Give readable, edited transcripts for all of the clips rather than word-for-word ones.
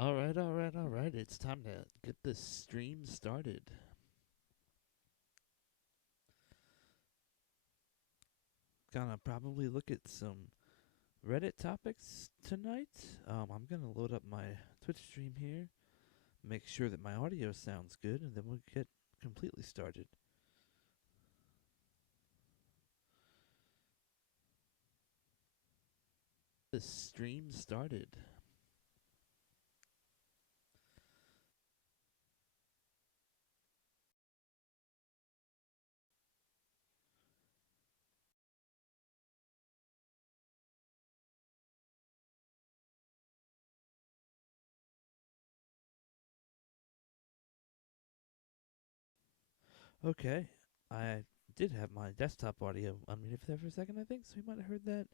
All right. It's time to get this stream started. Gonna probably look at some Reddit topics tonight. I'm gonna load up my Twitch stream here, make sure that my audio sounds good, and then we'll get completely started. This stream started. Okay, I did have my desktop audio unmuted there for a second, I think, so you might have heard that.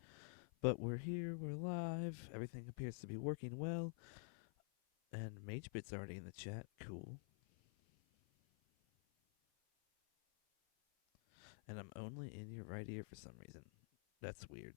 But we're here, we're live, everything appears to be working well, and MageBit's already in the chat. Cool. And I'm only in your right ear for some reason. That's weird.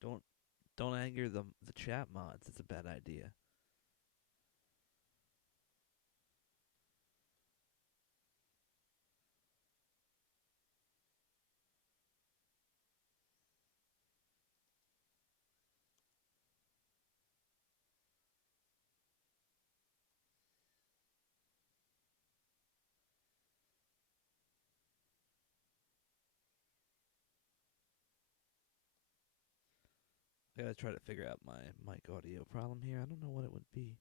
don't don't anger the chat mods. It's a bad idea. I gotta try to figure out my mic audio problem here. I don't know what it would be.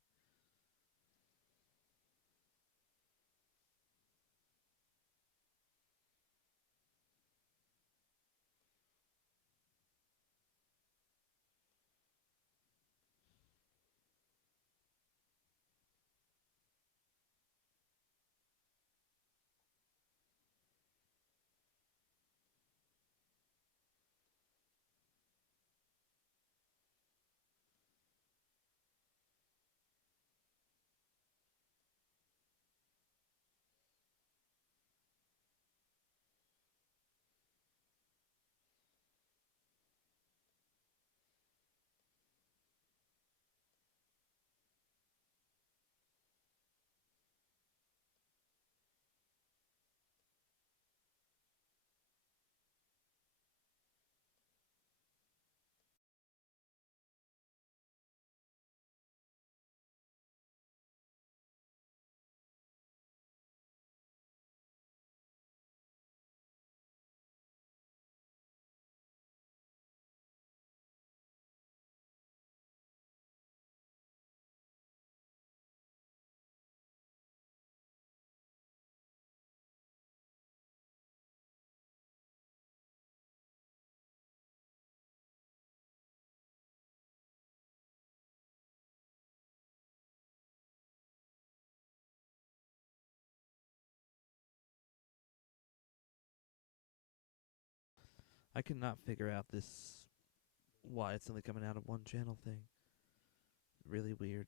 I cannot figure out this why it's only coming out of one channel thing. Really weird.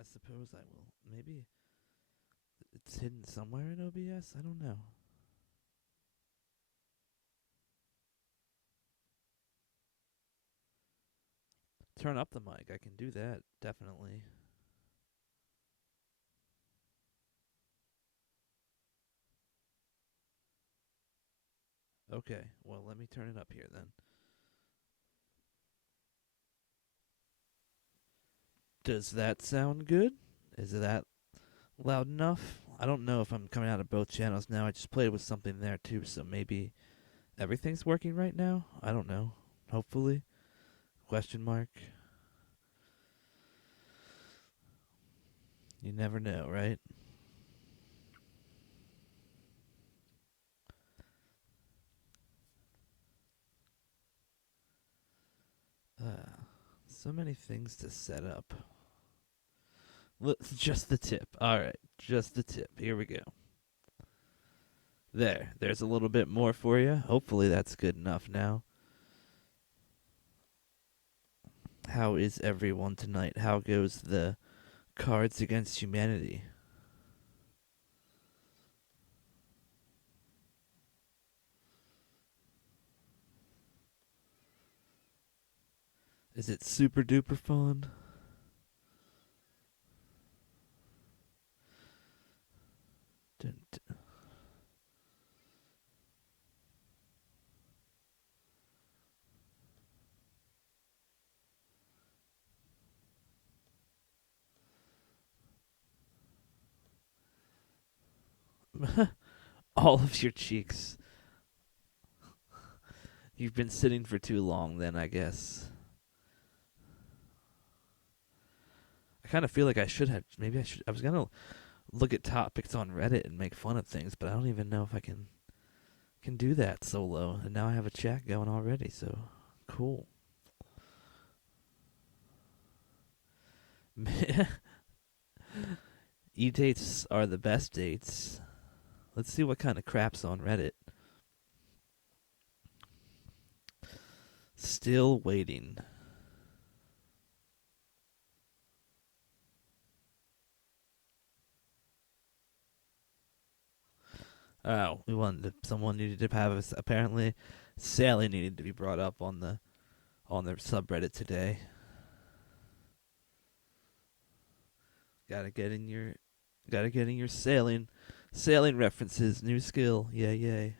I suppose I will. Maybe it's hidden somewhere in OBS. I don't know. Turn up the mic. I can do that definitely. Okay. Well, let me turn it up here then. Does that sound good? Is that loud enough? I don't know if I'm coming out of both channels now. I just played with something there too, so maybe everything's working right now. I don't know. Hopefully. Question mark. You never know, right? So many things to set up. Just the tip. All right, just the tip. Here we go. There's a little bit more for you. Hopefully that's good enough now. How is everyone tonight? How goes the Cards Against Humanity? Is it super duper fun? Dun, dun. All of your cheeks. You've been sitting for too long, then, I guess. I kind of feel like I should have. Maybe I should. I was going to look at topics on Reddit and make fun of things, but I don't even know if I can do that solo. And now I have a chat going already, so cool. E-dates are the best dates. Let's see what kind of crap's on Reddit. Still waiting. Oh, someone needed to have us. Apparently, Sally needed to be brought up on their subreddit today. Gotta get in your sailing references. New skill. Yay, yay.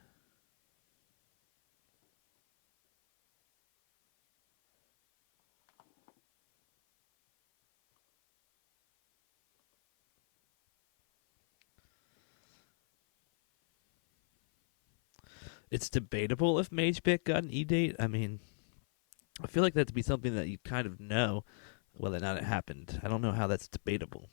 It's debatable if MageBit got an E-date. I mean, I feel like that'd be something that you kind of know whether or not it happened. I don't know how that's debatable.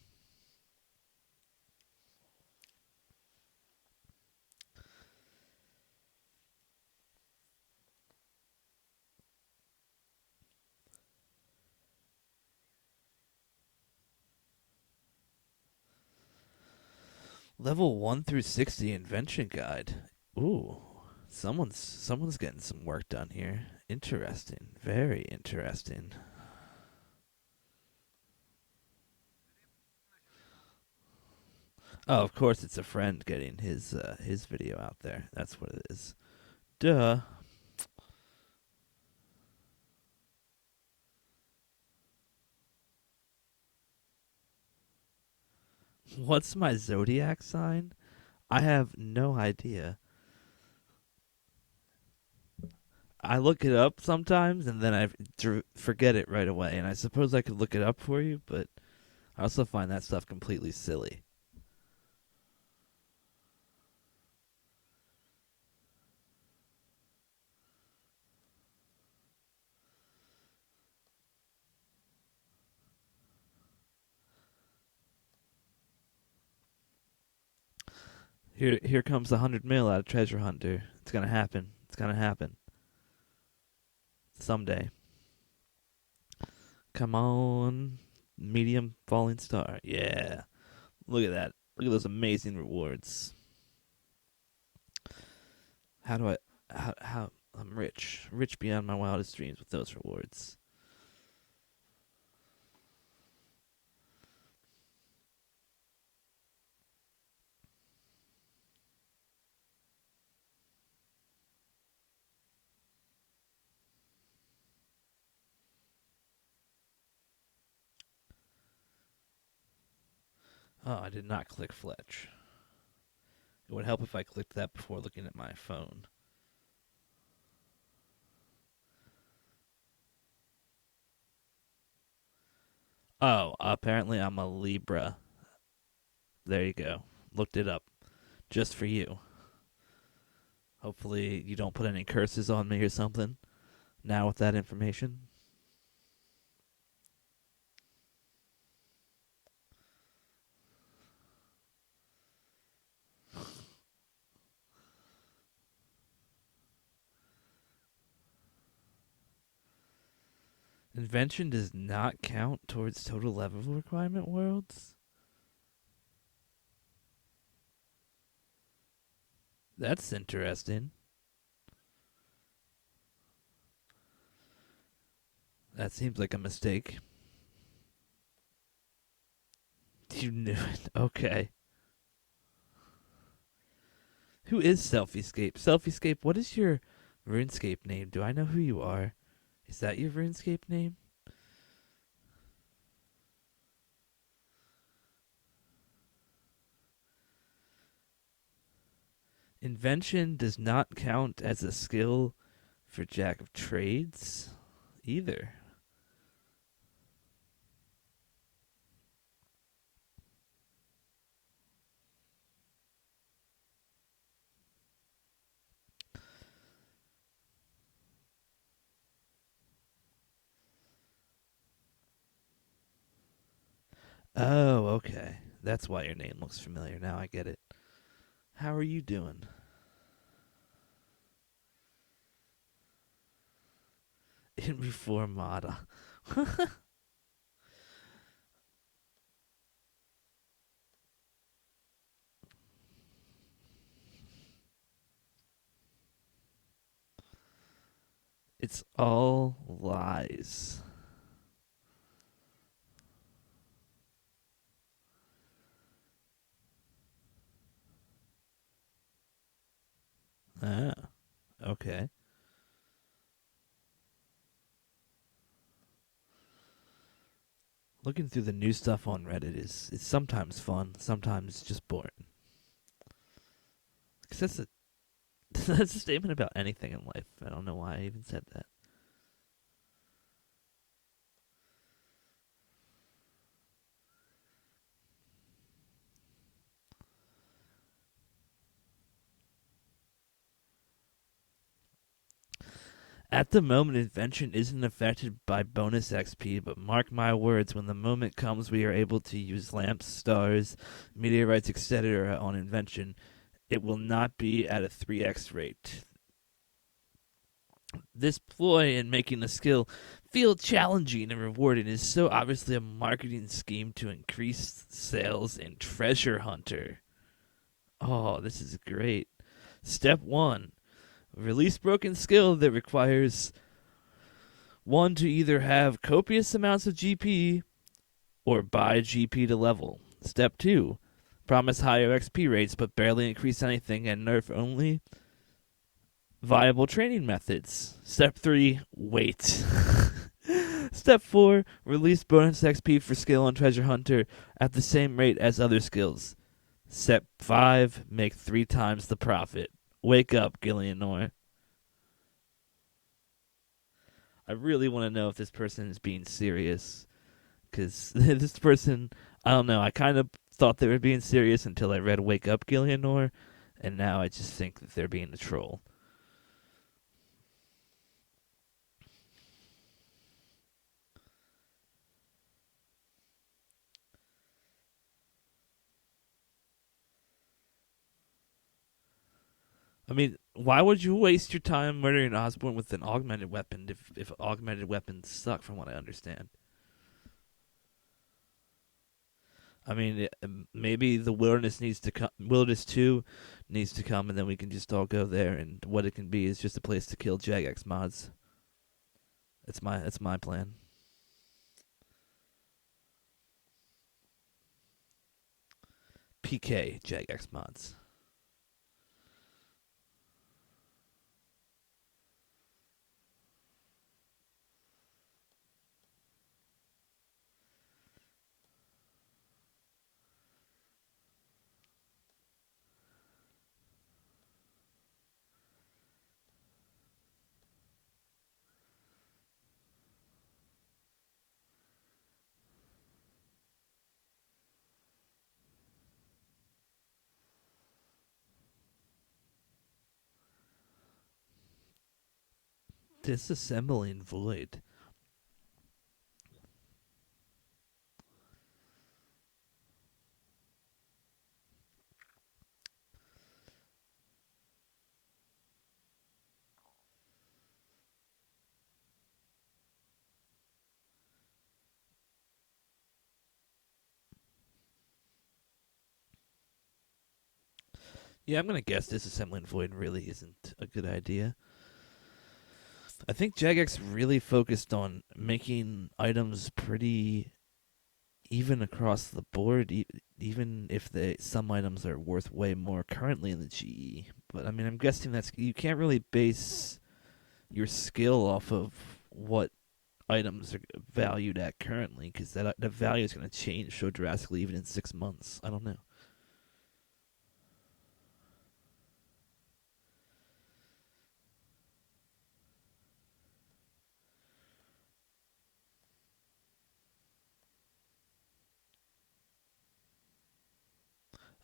Level 1 through 60 Invention Guide. Ooh. Someone's getting some work done here. Interesting. Very interesting. Oh, of course it's a friend getting his video out there. That's what it is. Duh. What's my zodiac sign? I have no idea. I look it up sometimes and then I forget it right away. And I suppose I could look it up for you, but I also find that stuff completely silly. Here comes the 100 mil out of Treasure Hunter. It's gonna happen. It's gonna happen someday. Come on, medium falling star. Yeah, look at that. Look at those amazing rewards. How do I? How? I'm rich beyond my wildest dreams with those rewards. Oh, I did not click Fletch. It would help if I clicked that before looking at my phone. Oh, apparently I'm a Libra. There you go. Looked it up just for you. Hopefully you don't put any curses on me or something. Now with that information. Invention does not count towards total level requirement worlds? That's interesting. That seems like a mistake. You knew it. Okay. Who is Selfiescape? Selfiescape, what is your RuneScape name? Do I know who you are? Is that your RuneScape name? Invention does not count as a skill for Jack of Trades either. Oh, okay. That's why your name looks familiar. Now I get it. How are you doing? In Reformata. It's all lies. Ah, okay. Looking through the new stuff on Reddit is sometimes fun, sometimes just boring. 'Cause that's a that's a statement about anything in life. I don't know why I even said that. At the moment, Invention isn't affected by bonus XP, but mark my words, when the moment comes we are able to use lamps, stars, meteorites, etc. on Invention, it will not be at a 3x rate. This ploy in making the skill feel challenging and rewarding is so obviously a marketing scheme to increase sales in Treasure Hunter. Oh, this is great. Step 1. Release broken skill that requires one to either have copious amounts of GP or buy GP to level. Step 2. Promise higher XP rates but barely increase anything and nerf only viable training methods. Step 3. Wait. Step 4. Release bonus XP for skill on Treasure Hunter at the same rate as other skills. Step 5. Make 3 times the profit. Wake up, Gillianor. I really want to know if this person is being serious. Because this person, I don't know, I kind of thought they were being serious until I read Wake Up, Gillianor. And now I just think that they're being a troll. I mean, why would you waste your time murdering Osborne with an augmented weapon if augmented weapons suck, from what I understand? I mean, maybe the wilderness needs to come. Wilderness 2 needs to come, and then we can just all go there. And what it can be is just a place to kill Jagex mods. It's my plan. PK Jagex mods. Disassembling Void. Yeah, I'm gonna guess disassembling Void really isn't a good idea. I think Jagex really focused on making items pretty even across the board, even if some items are worth way more currently in the GE. But I mean, I'm guessing that's you can't really base your skill off of what items are valued at currently, because the value is going to change so drastically even in 6 months. I don't know.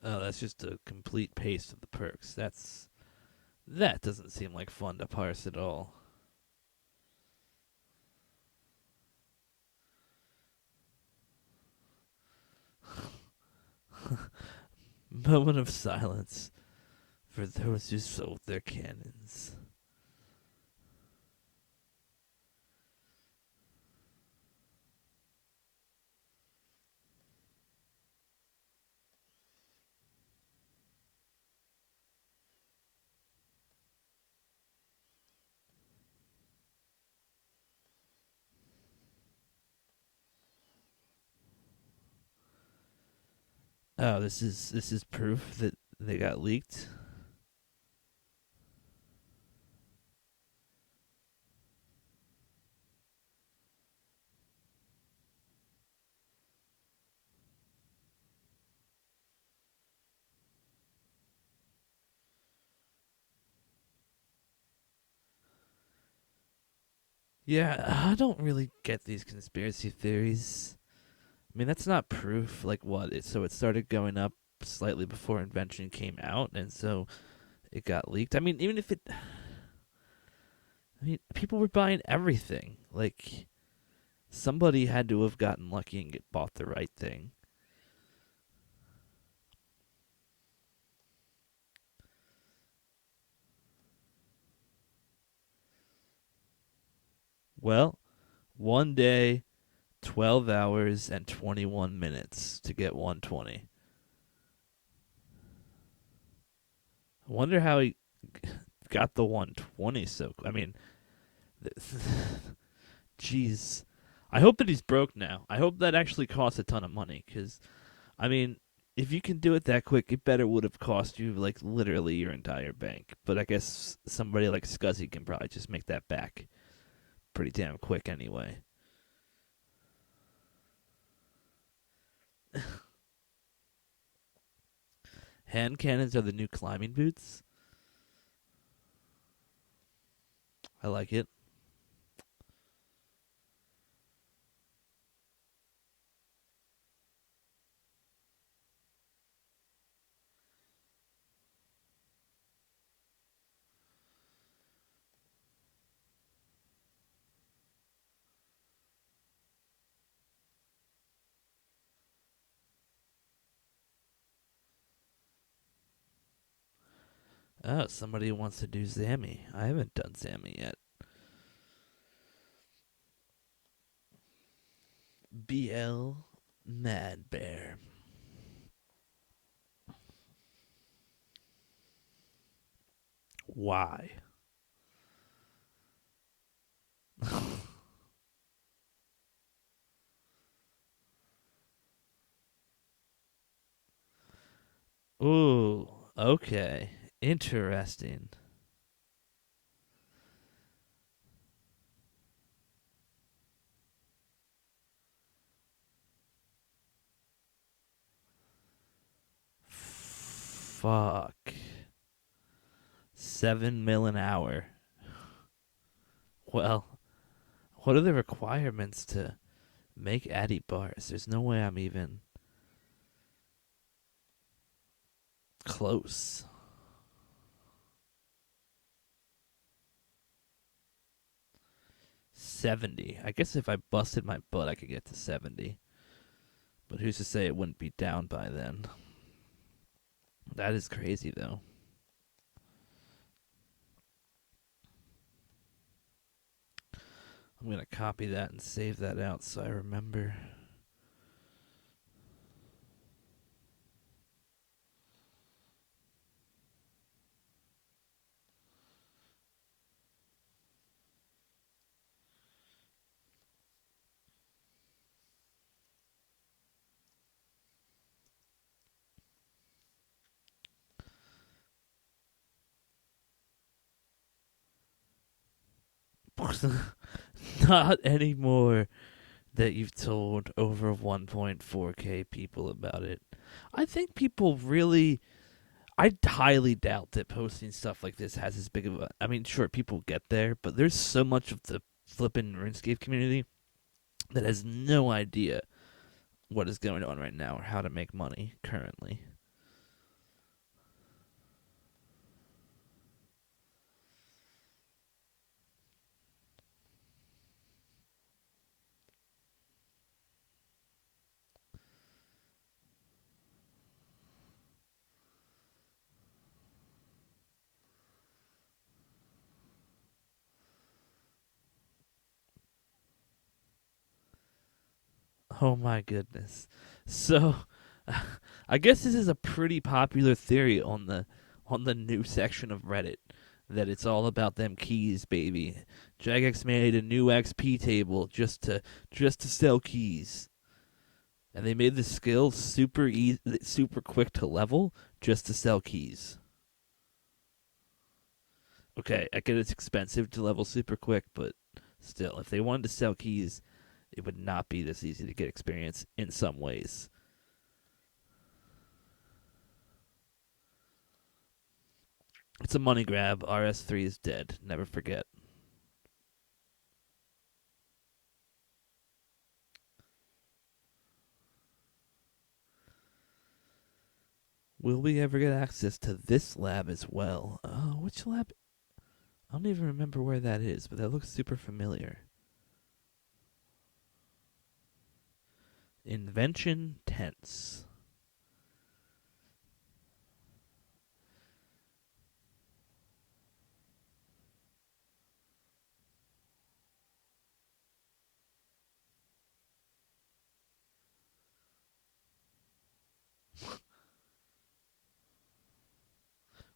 Oh, that's just a complete paste of the perks. That doesn't seem like fun to parse at all. Moment of silence for those who sold their cannons. Oh, this is proof that they got leaked. Yeah, I don't really get these conspiracy theories. I mean, that's not proof. Like what? So it started going up slightly before Invention came out, and so it got leaked. I mean, even if it, I mean, people were buying everything. Like somebody had to have gotten lucky and get bought the right thing. Well, one day, 12 hours and 21 minutes to get 120. I wonder how he got the 120 so. I mean, jeez. I hope that he's broke now. I hope that actually costs a ton of money, because I mean, if you can do it that quick, it better would have cost you like literally your entire bank. But I guess somebody like Scuzzy can probably just make that back pretty damn quick anyway. Hand cannons are the new climbing boots. I like it. Oh, somebody wants to do Zammy. I haven't done Zammy yet. BL Mad Bear. Why? Ooh, okay. Interesting. Fuck. 7 mil an hour. Well, what are the requirements to make Addy bars? There's no way I'm even close. 70. I guess if I busted my butt, I could get to 70. But who's to say it wouldn't be down by then? That is crazy, though. I'm going to copy that and save that out so I remember. not anymore that you've told over 1.4k people about it. I think people really. I highly doubt that posting stuff like this has as big of a. I mean, sure, people get there, but there's so much of the flippin' RuneScape community that has no idea what is going on right now or how to make money currently. Oh my goodness. So, I guess this is a pretty popular theory on the new section of Reddit that it's all about them keys, baby. Jagex made a new XP table just to sell keys, and they made the skill super easy, super quick to level just to sell keys. Okay, I get it's expensive to level super quick, but still, if they wanted to sell keys, it would not be this easy to get experience in some ways. It's a money grab. RS3 is dead. Never forget. Will we ever get access to this lab as well? Oh, which lab? I don't even remember where that is, but that looks super familiar. Invention Tense.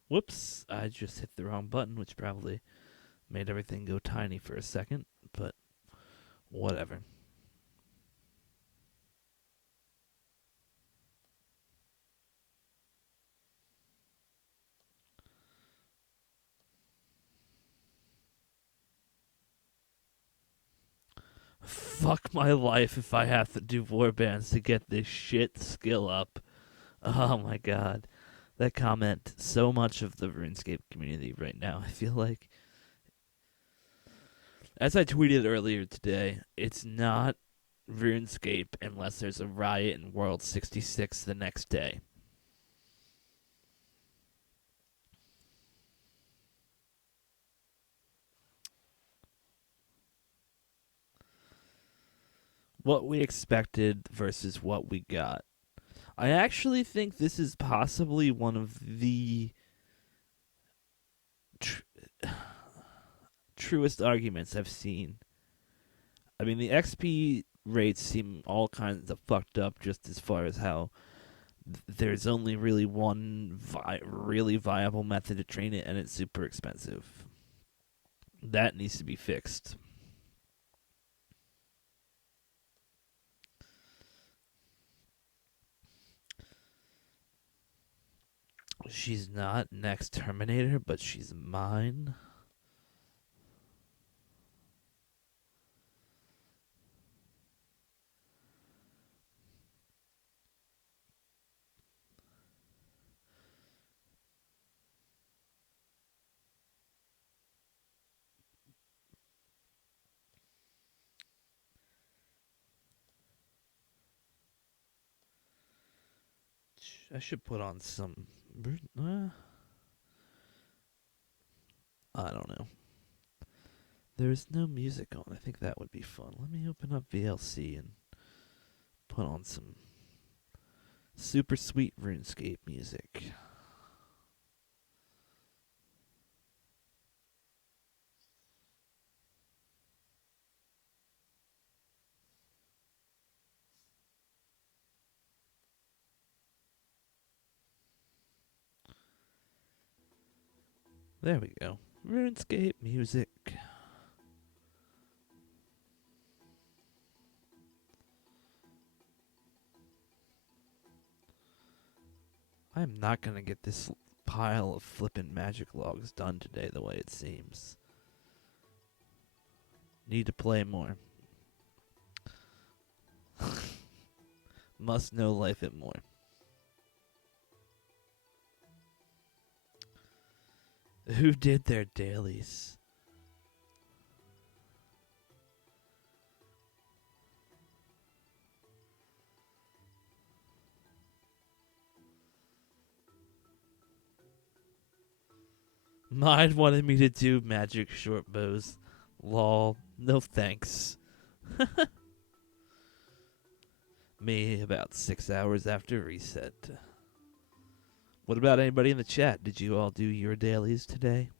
Whoops, I just hit the wrong button, which probably made everything go tiny for a second, but whatever. Fuck my life if I have to do warbands to get this shit skill up. Oh my god. That comment so much of the RuneScape community right now. I feel like, as I tweeted earlier today, it's not RuneScape unless there's a riot in World 66 the next day. What we expected versus what we got. I actually think this is possibly one of the truest arguments I've seen. I mean, the XP rates seem all kinds of fucked up just as far as how there's only really one really viable method to train it, and it's super expensive. That needs to be fixed. She's not next Terminator, but she's mine. I should put on some. I don't know. There's no music on. I think that would be fun. Let me open up VLC and put on some super sweet RuneScape music. There we go. RuneScape music. I'm not gonna get this pile of flippin' magic logs done today the way it seems. Need to play more. Must know life it more. Who did their dailies? Mine wanted me to do magic short bows. Lol. No thanks. Me about 6 hours after reset. What about anybody in the chat? Did you all do your dailies today?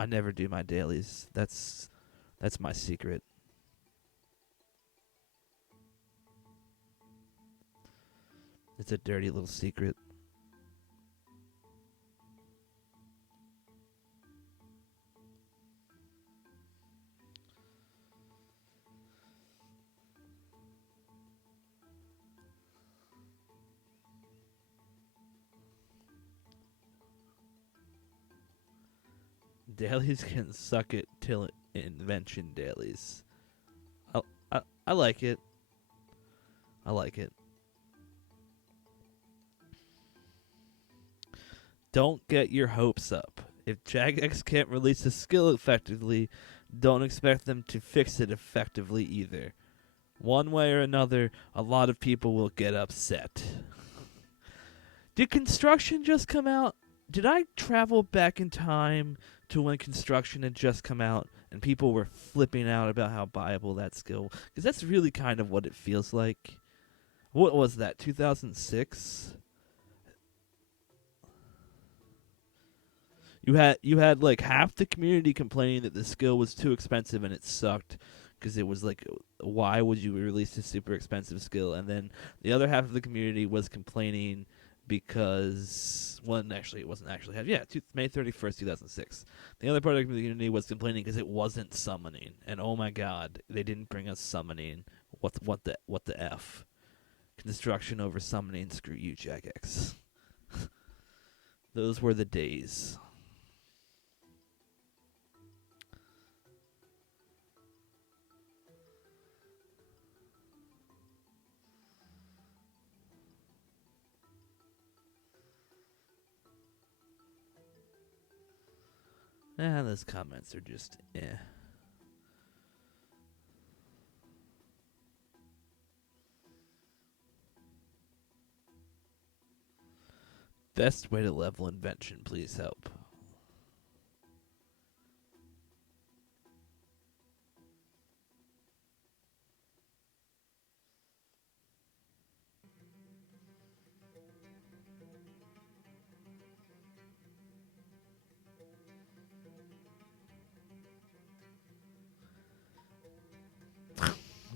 I never do my dailies. That's my secret. It's a dirty little secret. Dailies can suck it till invention dailies. I like it. I like it. Don't get your hopes up. If Jagex can't release a skill effectively, don't expect them to fix it effectively either. One way or another, a lot of people will get upset. Did construction just come out? Did I travel back in time to when construction had just come out and people were flipping out about how viable that skill? Because that's really kind of what it feels like. What was that, 2006? You had like half the community complaining that the skill was too expensive and it sucked because it was like, why would you release a super expensive skill? And then the other half of the community was complaining because, well, actually, it wasn't actually half. Yeah, May 31st, 2006. The other part of the community was complaining because it wasn't summoning. And oh my god, they didn't bring us summoning. What the F? Construction over summoning, screw you, Jagex. Those were the days. Those comments are just eh. Best way to level Invention, please help.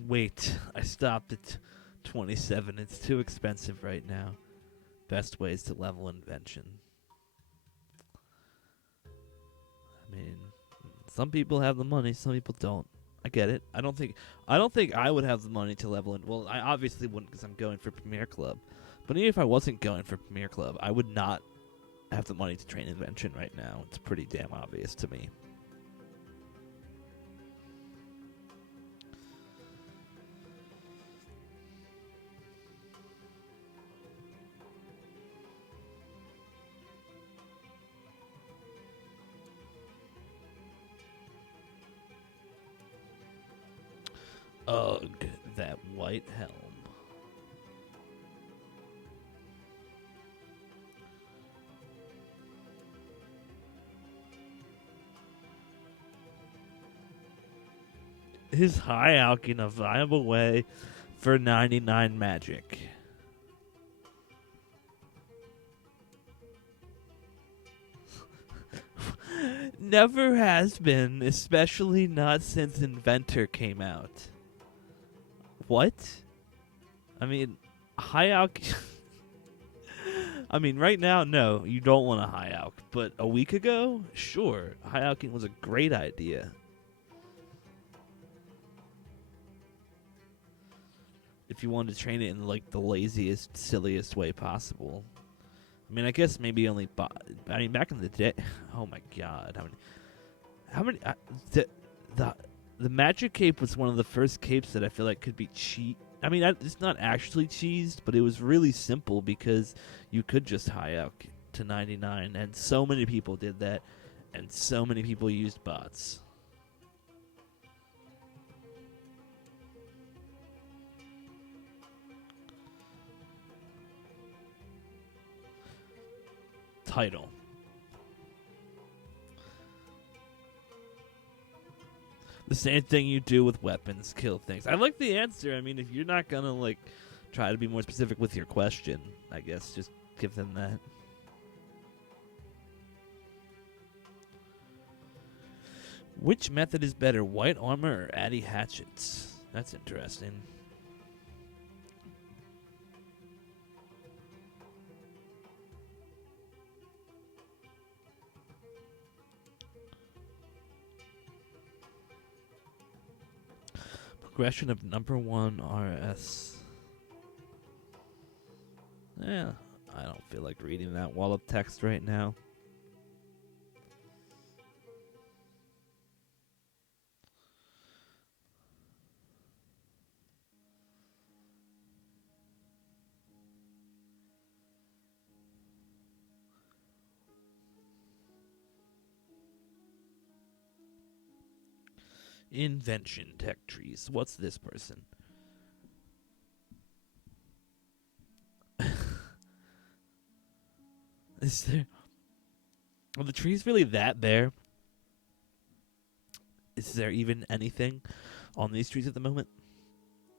Wait, I stopped at 27. It's too expensive right now. Best ways to level Invention. I mean, some people have the money, some people don't. I get it. I don't think I would have the money to level it. Well, I obviously wouldn't because I'm going for Premier Club. But even if I wasn't going for Premier Club, I would not have the money to train Invention right now. It's pretty damn obvious to me. Ugh, that white helm. Is high alching a viable way for 99 magic? Never has been, especially not since Inventor came out. What? I mean, high alch. I mean, right now, no, you don't want a high alch. But a week ago, sure, high alching was a great idea. If you wanted to train it in like the laziest, silliest way possible. I mean, I guess maybe only. I mean, back in the day. Oh my god, how many? The the magic cape was one of the first capes that I feel like could be cheat. I mean, it's not actually cheesed, but it was really simple because you could just high out to 99, and so many people did that, and so many people used bots. Title. The same thing you do with weapons, kill things. I like the answer. I mean, if you're not gonna like try to be more specific with your question, I guess just give them that. Which method is better, white armor or Addy hatchets? That's interesting. Progression of number 1 RS. Yeah, I don't feel like reading that wall of text right now. Invention tech trees. What's this person? Is there... Are the trees really that bare? Is there even anything on these trees at the moment?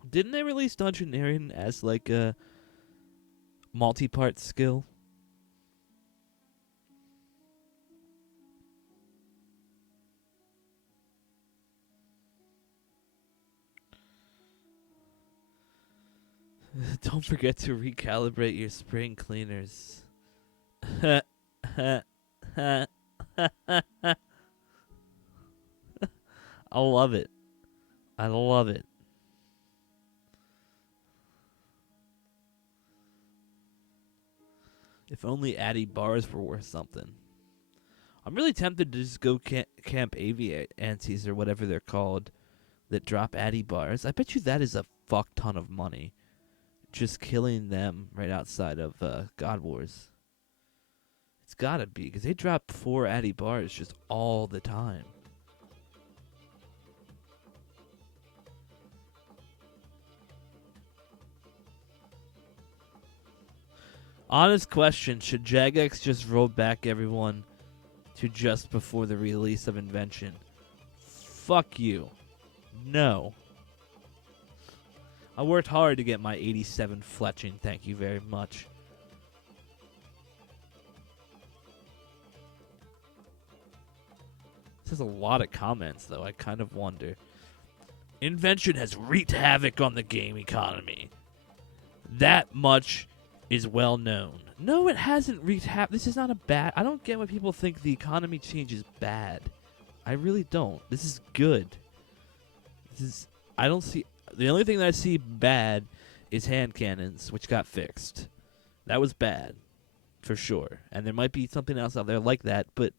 Didn't they release Dungeoneering as like a multi-part skill? Don't forget to recalibrate your spring cleaners. I love it. I love it. If only Addy bars were worth something. I'm really tempted to just go camp Aviate Antes or whatever they're called that drop Addy bars. I bet you that is a fuck ton of money. Just killing them right outside of God Wars. It's gotta be, because they drop 4 Addy bars just all the time. Honest question, should Jagex just roll back everyone to just before the release of Invention? Fuck you. No. I worked hard to get my 87 fletching, thank you very much. This has a lot of comments, though. I kind of wonder. Invention has wreaked havoc on the game economy. That much is well known. No, it hasn't wreaked havoc. This is not a bad... I don't get why people think the economy change is bad. I really don't. This is good. This is... I don't see... The only thing that I see bad is hand cannons, which got fixed. That was bad, for sure. And there might be something else out there like that, but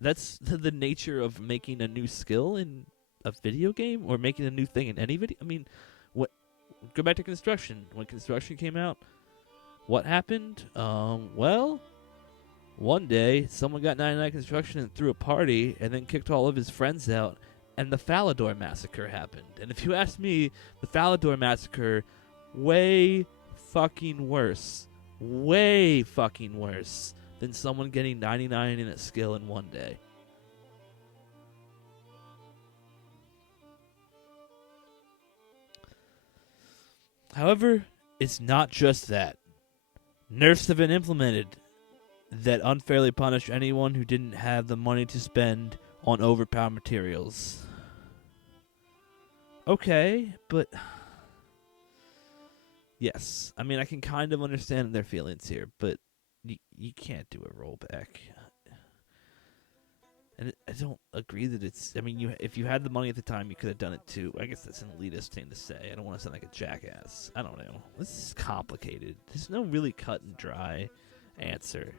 that's the nature of making a new skill in a video game or making a new thing in any video. I mean, what? Go back to construction. When construction came out, what happened? Well, one day someone got 99 construction and threw a party and then kicked all of his friends out. And the Falador Massacre happened. And if you ask me, the Falador Massacre, way fucking worse. Way fucking worse than someone getting 99 in a skill in one day. However, it's not just that. Nerfs have been implemented that unfairly punish anyone who didn't have the money to spend on overpowered materials. Okay, but... Yes. I mean, I can kind of understand their feelings here, but you can't do a rollback. And I don't agree that it's... I mean, if you had the money at the time, you could have done it too. I guess that's an elitist thing to say. I don't want to sound like a jackass. I don't know. This is complicated. There's no really cut and dry answer.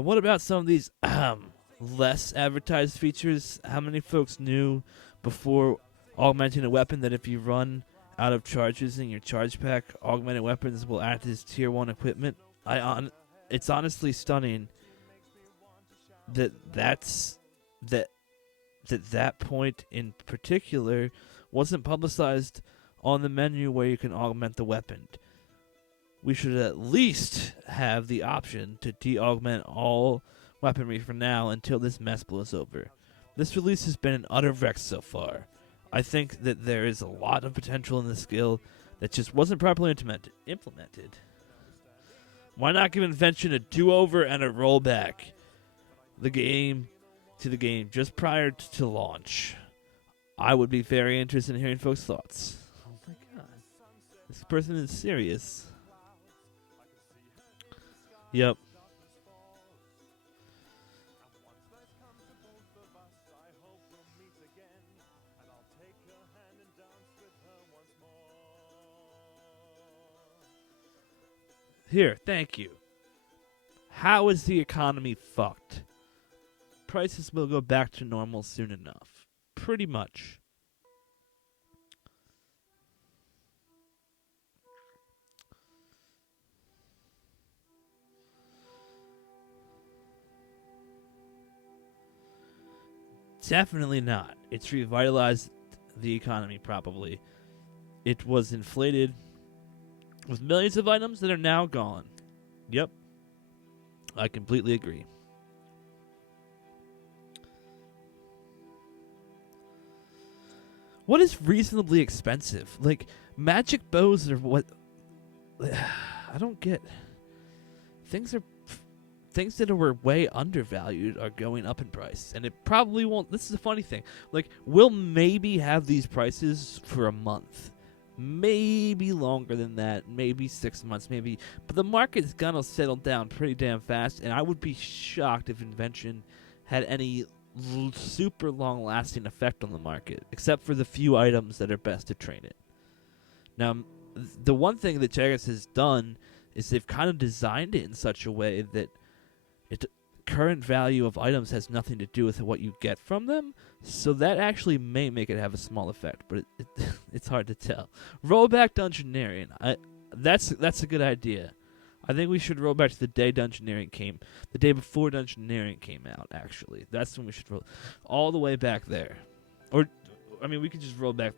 And what about some of these less advertised features? How many folks knew before augmenting a weapon that if you run out of charges in your charge pack, augmented weapons will act as tier 1 equipment? It's honestly stunning that point in particular wasn't publicized on the menu where you can augment the weapon. We should at least have the option to de-augment all weaponry for now until this mess blows over. This release has been an utter wreck so far. I think that there is a lot of potential in this skill that just wasn't properly implemented. Why not give Invention a do-over and a rollback? The game just prior to launch. I would be very interested in hearing folks' thoughts. Oh my god. This person is serious. Yep. Here, thank you. How is the economy fucked? Prices will go back to normal soon enough. Pretty much. Definitely not. It's revitalized the economy, probably. It was inflated with millions of items that are now gone. Yep. I completely agree. What is reasonably expensive? Like, magic bows are what... I don't get... Things that were way undervalued are going up in price. And it probably won't... This is a funny thing. Like, we'll maybe have these prices for a month. Maybe longer than that. Maybe 6 months, maybe. But the market's gonna settle down pretty damn fast. And I would be shocked if Invention had any super long-lasting effect on the market, except for the few items that are best to train it. Now, the one thing that Jagex has done is they've kind of designed it in such a way that current value of items has nothing to do with what you get from them, so that actually may make it have a small effect, but it's hard to tell. Rollback Dungeoneering. That's a good idea. I think we should roll back to the day the day before Dungeoneering came out, actually. That's when we should roll all the way back there. Or, I mean, we could just roll back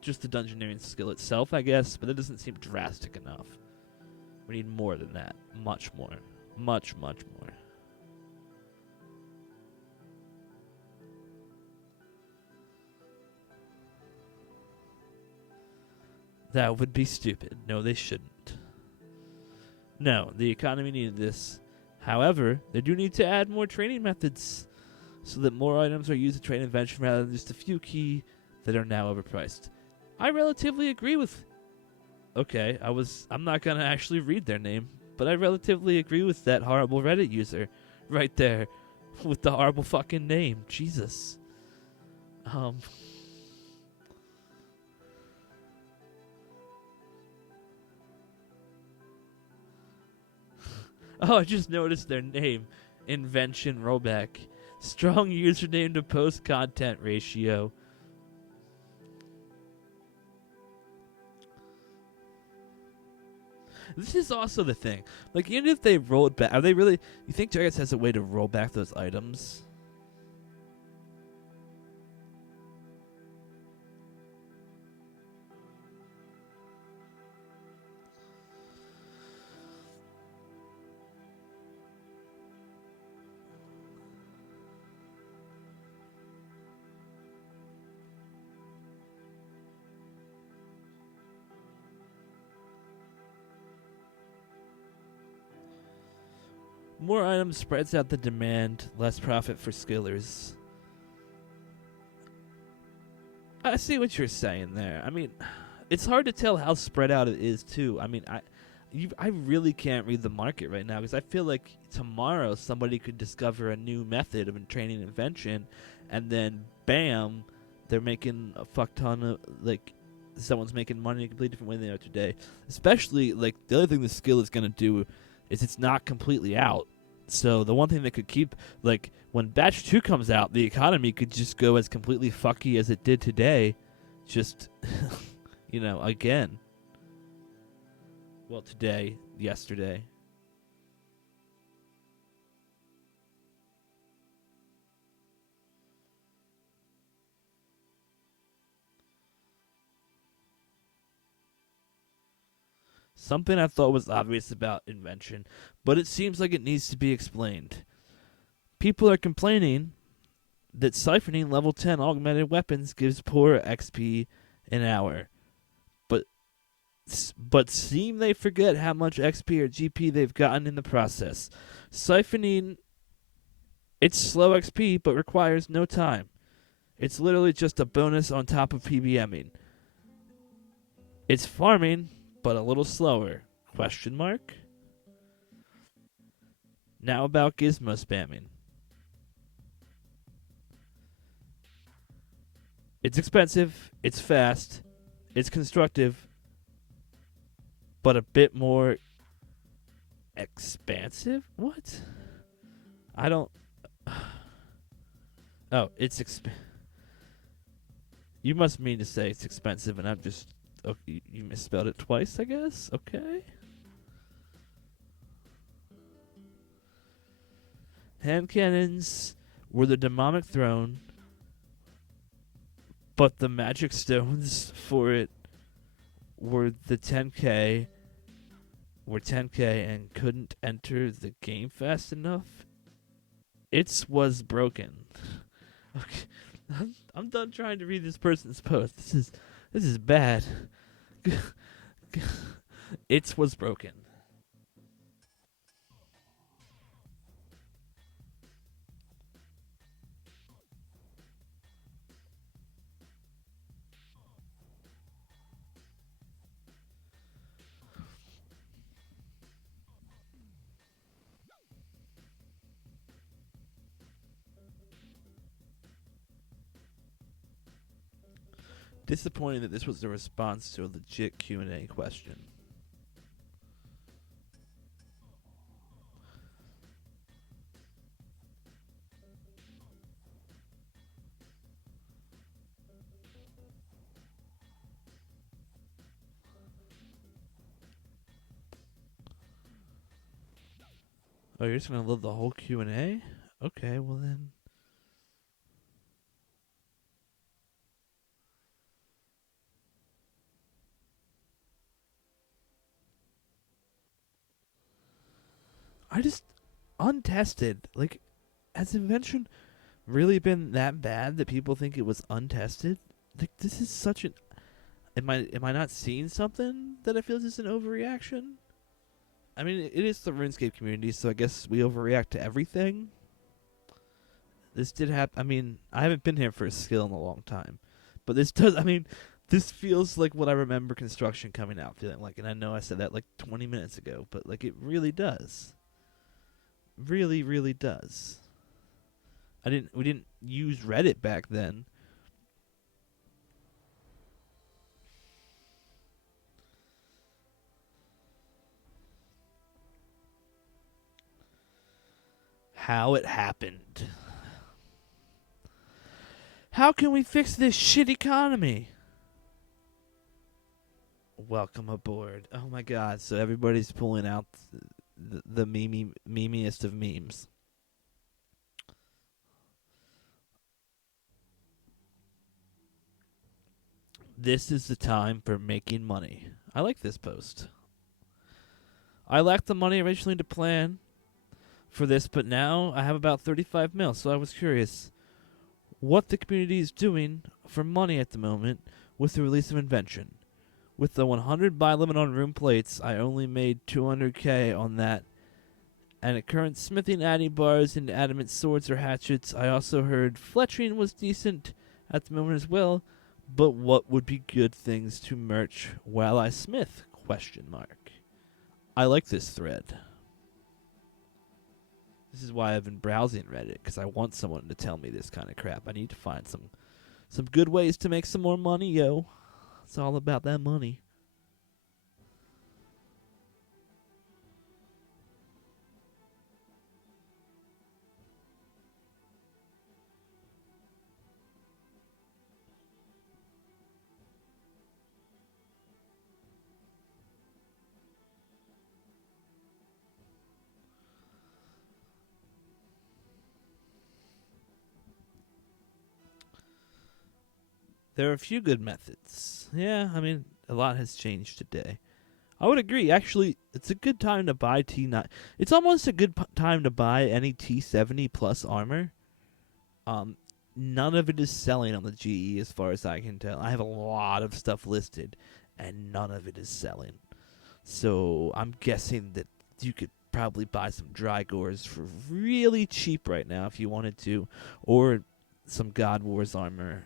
just the Dungeoneering skill itself, I guess, but that doesn't seem drastic enough. We need more than that. Much more. Much, much more. That would be stupid. No, they shouldn't. No, the economy needed this. However, they do need to add more training methods so that more items are used to train Invention rather than just a few key that are now overpriced. I relatively agree with... Okay, I'm not going to actually read their name, but I relatively agree with that horrible Reddit user right there with the horrible fucking name. Jesus. Oh, I just noticed their name. Invention Rollback. Strong username to post content ratio. This is also the thing. Like, even if they rolled back, are they really... You think Jagex has a way to roll back those items? More items spreads out the demand, less profit for skillers. I see what you're saying there. I mean, it's hard to tell how spread out it is, too. I mean, I really can't read the market right now because I feel like tomorrow somebody could discover a new method of training Invention, and then, bam, they're making a fuck ton of, like, someone's making money in a completely different way than they are today. Especially, like, the other thing the skill is going to do is it's not completely out. So the one thing that could keep, like, when batch 2 comes out, the economy could just go as completely fucky as it did today. Just, again. Well, today, yesterday. Something I thought was obvious about Invention, but it seems like it needs to be explained. People are complaining that siphoning level 10 augmented weapons gives poor XP an hour. But seem they forget how much XP or GP they've gotten in the process. Siphoning, it's slow XP, but requires no time. It's literally just a bonus on top of PBMing. It's farming, but a little slower. Question mark? Now about gizmo spamming. It's expensive, it's fast, it's constructive, but a bit more expansive? What? I don't... Oh, it's You must mean to say it's expensive, and I'm just... Oh, you misspelled it twice, I guess? Okay. Hand cannons were the demonic throne, but the magic stones for it were the 10K, were 10K and couldn't enter the game fast enough. It was broken. Okay, I'm done trying to read this person's post. This is bad. It was broken. Disappointing that this was the response to a legit Q&A question. Oh, you're just gonna live the whole Q&A? Okay, well then. I just untested. Like, has Invention really been that bad that people think it was untested? Like, this is such an... Am I not seeing something that I feel is just an overreaction? I mean, it is the RuneScape community, so I guess we overreact to everything. This did happen. I mean, I haven't been here for a skill in a long time, but this does. I mean, this feels like what I remember construction coming out feeling like, and I know I said that like 20 minutes ago, but like it really does. Really, really does. We didn't use Reddit back then. How it happened. How can we fix this shit economy? Welcome aboard. Oh my god, so everybody's pulling out the memeiest of memes. This is the time for making money. I like this post. I lacked the money originally to plan for this, but now I have about 35 mil, so I was curious what the community is doing for money at the moment with the release of Invention. With the 100 buy limit on room plates, I only made 200k on that. And at current smithing, adding bars into adamant swords or hatchets, I also heard fletching was decent at the moment as well. But what would be good things to merch while I smith? Question mark. I like this thread. This is why I've been browsing Reddit, because I want someone to tell me this kind of crap. I need to find some good ways to make some more money, yo. It's all about that money. There are a few good methods. Yeah, I mean, a lot has changed today. I would agree. Actually, it's a good time to buy T9. It's almost a good time to buy any T70 plus armor. Um, None of it is selling on the GE as far as I can tell. I have a lot of stuff listed, and none of it is selling. So I'm guessing that you could probably buy some dry gores for really cheap right now if you wanted to, or some God Wars armor.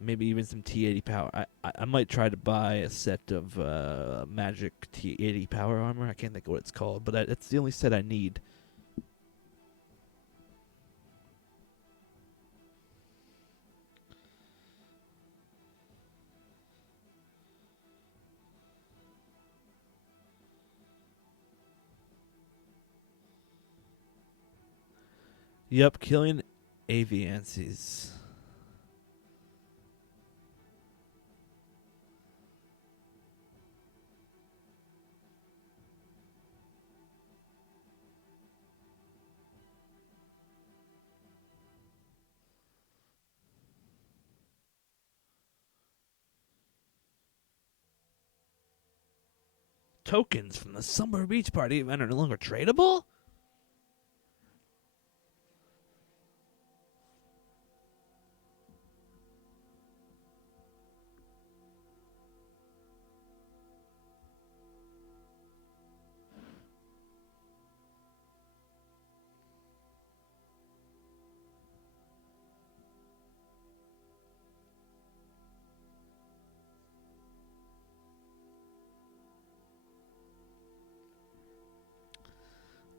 Maybe even some T80 power. I might try to buy a set of magic T80 power armor. I can't think of what it's called, but it's the only set I need. Yep, killing aviancies. Tokens from the Summer Beach Party event are no longer tradable?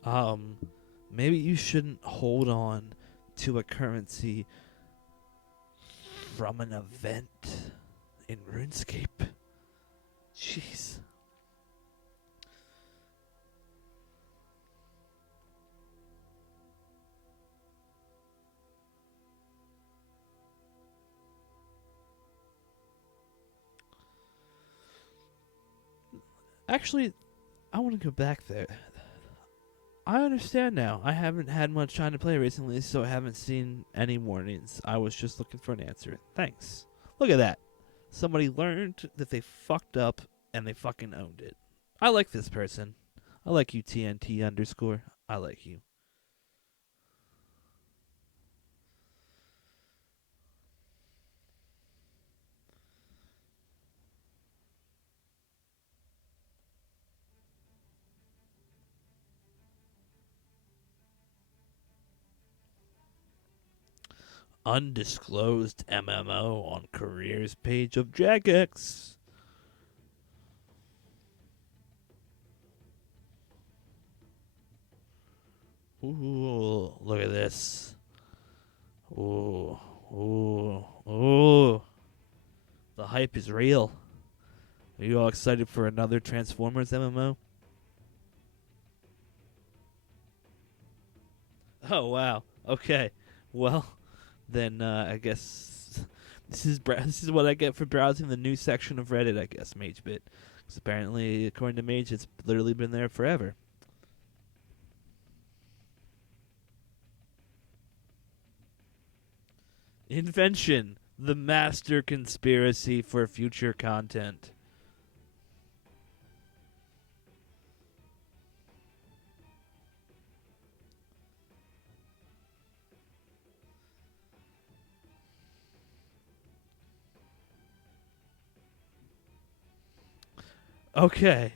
Um, Maybe you shouldn't hold on to a currency from an event in RuneScape. Jeez. Actually, I want to go back there. I understand now. I haven't had much time to play recently, so I haven't seen any warnings. I was just looking for an answer. Thanks. Look at that. Somebody learned that they fucked up and they fucking owned it. I like this person. I like you, TNT underscore. I like you. Undisclosed MMO on careers page of Jagex. Ooh, look at this. Ooh, ooh, ooh. The hype is real. Are you all excited for another Transformers MMO? Oh wow. Okay. Well, then I guess this is what I get for browsing the news section of Reddit. I guess MageBit, because apparently, according to Mage, it's literally been there forever. Invention, the master conspiracy for future content. Okay,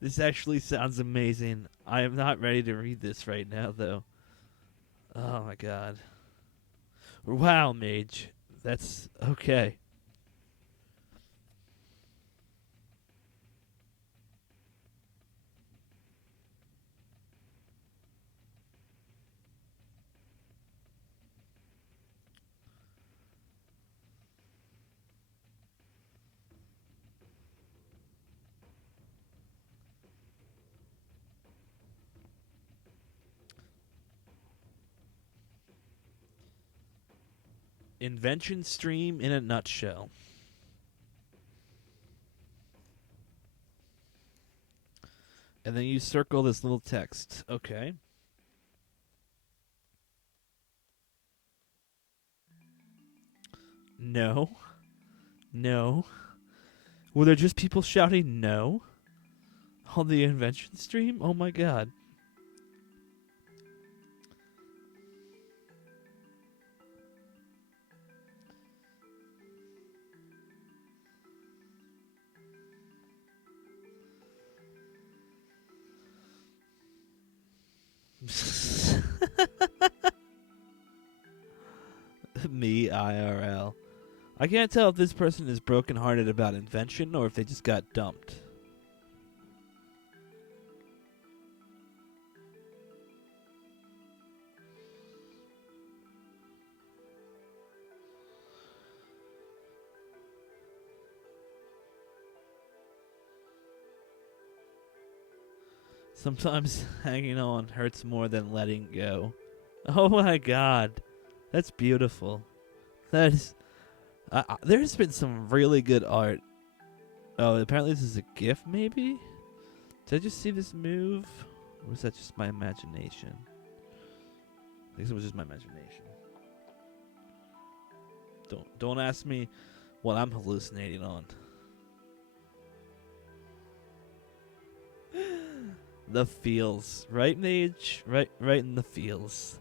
this actually sounds amazing. I am not ready to read this right now, though. Oh my god. Wow, Mage. That's okay. Invention stream in a nutshell. And then you circle this little text. Okay. No. No. Were there just people shouting no on the Invention stream? Oh my god. Me, IRL. I can't tell if this person is brokenhearted about Invention or if they just got dumped. Sometimes hanging on hurts more than letting go. Oh my god. That's beautiful. That is... there's been some really good art. Oh, apparently this is a GIF, maybe? Did I just see this move? Or was that just my imagination? I think it was just my imagination. Don't ask me what I'm hallucinating on. The feels. Right, Mage? Right in the feels.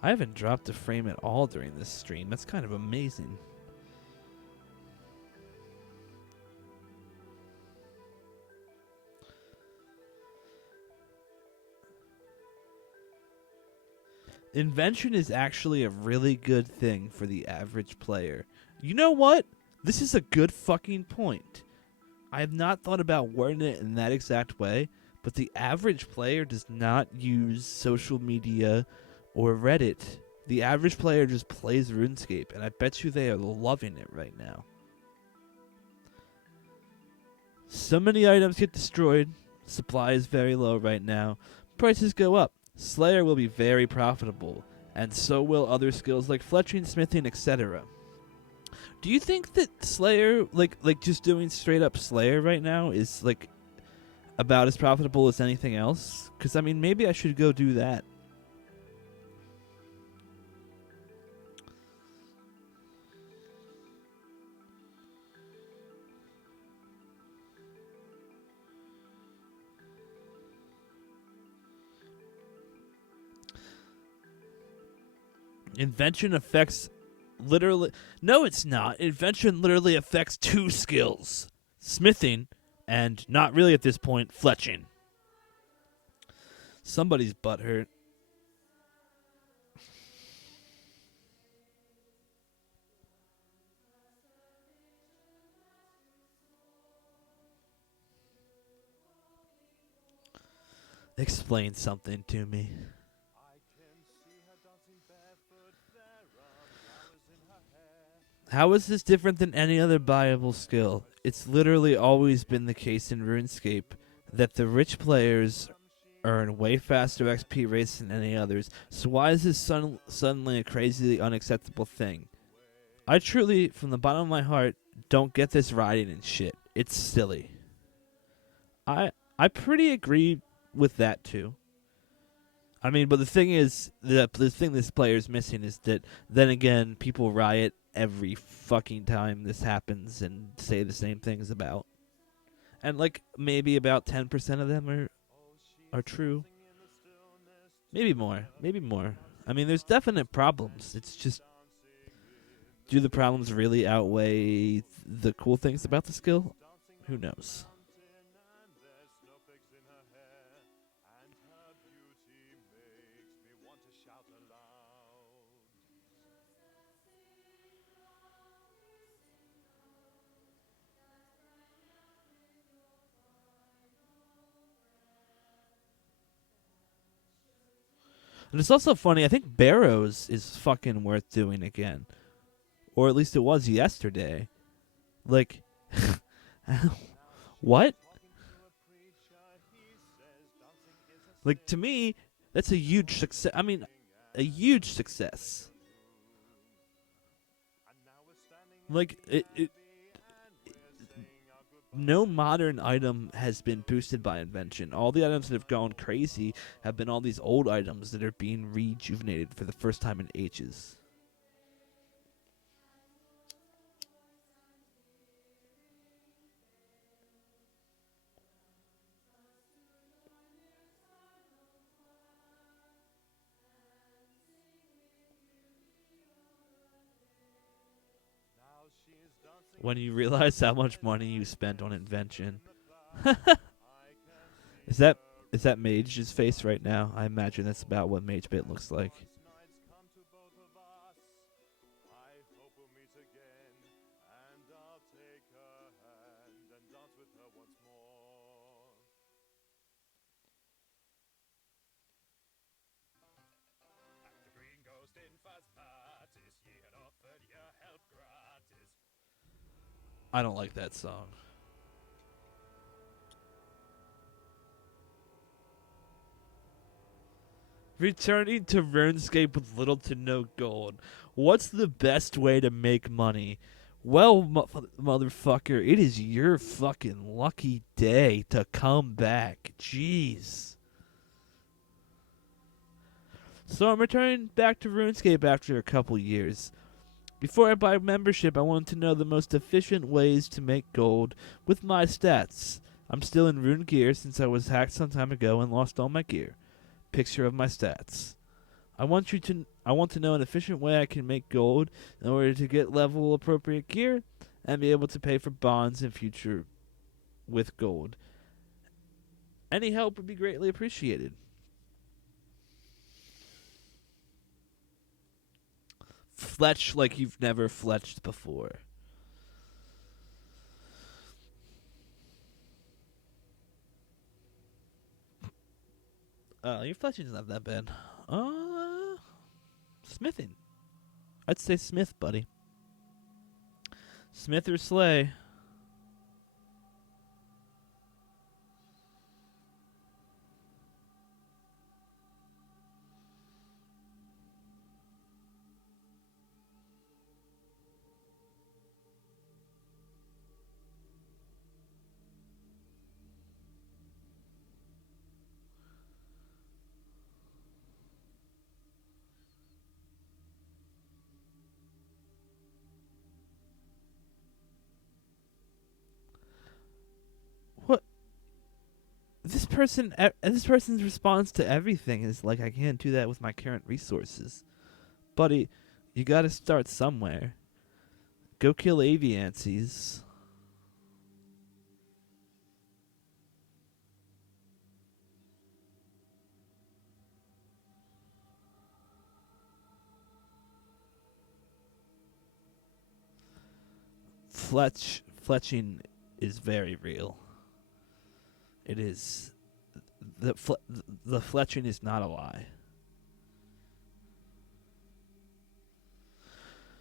I haven't dropped a frame at all during this stream. That's kind of amazing. Invention is actually a really good thing for the average player. You know what? This is a good fucking point. I have not thought about wording it in that exact way, but the average player does not use social media or Reddit. The average player just plays RuneScape, and I bet you they are loving it right now. So many items get destroyed. Supply is very low right now. Prices go up. Slayer will be very profitable, and so will other skills like fletching, smithing, etc. Do you think that Slayer, like just doing straight up Slayer right now, is like about as profitable as anything else? Because I mean, maybe I should go do that. Invention affects literally... No, it's not. Invention literally affects two skills. Smithing and, not really at this point, fletching. Somebody's butt hurt. Explain something to me. How is this different than any other buyable skill? It's literally always been the case in RuneScape that the rich players earn way faster XP rates than any others. So why is this suddenly a crazily unacceptable thing? I truly, from the bottom of my heart, don't get this riding and shit. It's silly. I pretty agree with that too. I mean, but the thing is, the thing this player's missing is that then again, people riot every fucking time this happens and say the same things about. And like maybe about 10% of them are true. Maybe more. Maybe more. I mean, there's definite problems. It's just, do the problems really outweigh the cool things about the skill? Who knows? And it's also funny, I think Barrows is fucking worth doing again. Or at least it was yesterday. Like, what? Like, to me, That's a huge success. I mean, a huge success. Like no modern item has been boosted by invention. All the items that have gone crazy have been all these old items that are being rejuvenated for the first time in ages. When you realize how much money you spent on invention. Is that Mage's face right now? I imagine that's about what Mage Bit looks like. I don't like that song. Returning to RuneScape with little to no gold. What's the best way to make money? Well, motherfucker, it is your fucking lucky day to come back. Jeez. So I'm returning back to RuneScape after a couple years. Before I buy membership, I wanted to know the most efficient ways to make gold with my stats. I'm still in Rune Gear since I was hacked some time ago and lost all my gear. Picture of my stats. I want to know an efficient way I can make gold in order to get level appropriate gear and be able to pay for bonds in future with gold. Any help would be greatly appreciated. Fletch like you've never fletched before. Your fletching's not that bad. Smithing. I'd say Smith, buddy. Smith or Slay. What? This person's response to everything is like, I can't do that with my current resources. Buddy, you gotta start somewhere. Go kill aviancies. Fletching is very real. It is. The fletching is not a lie.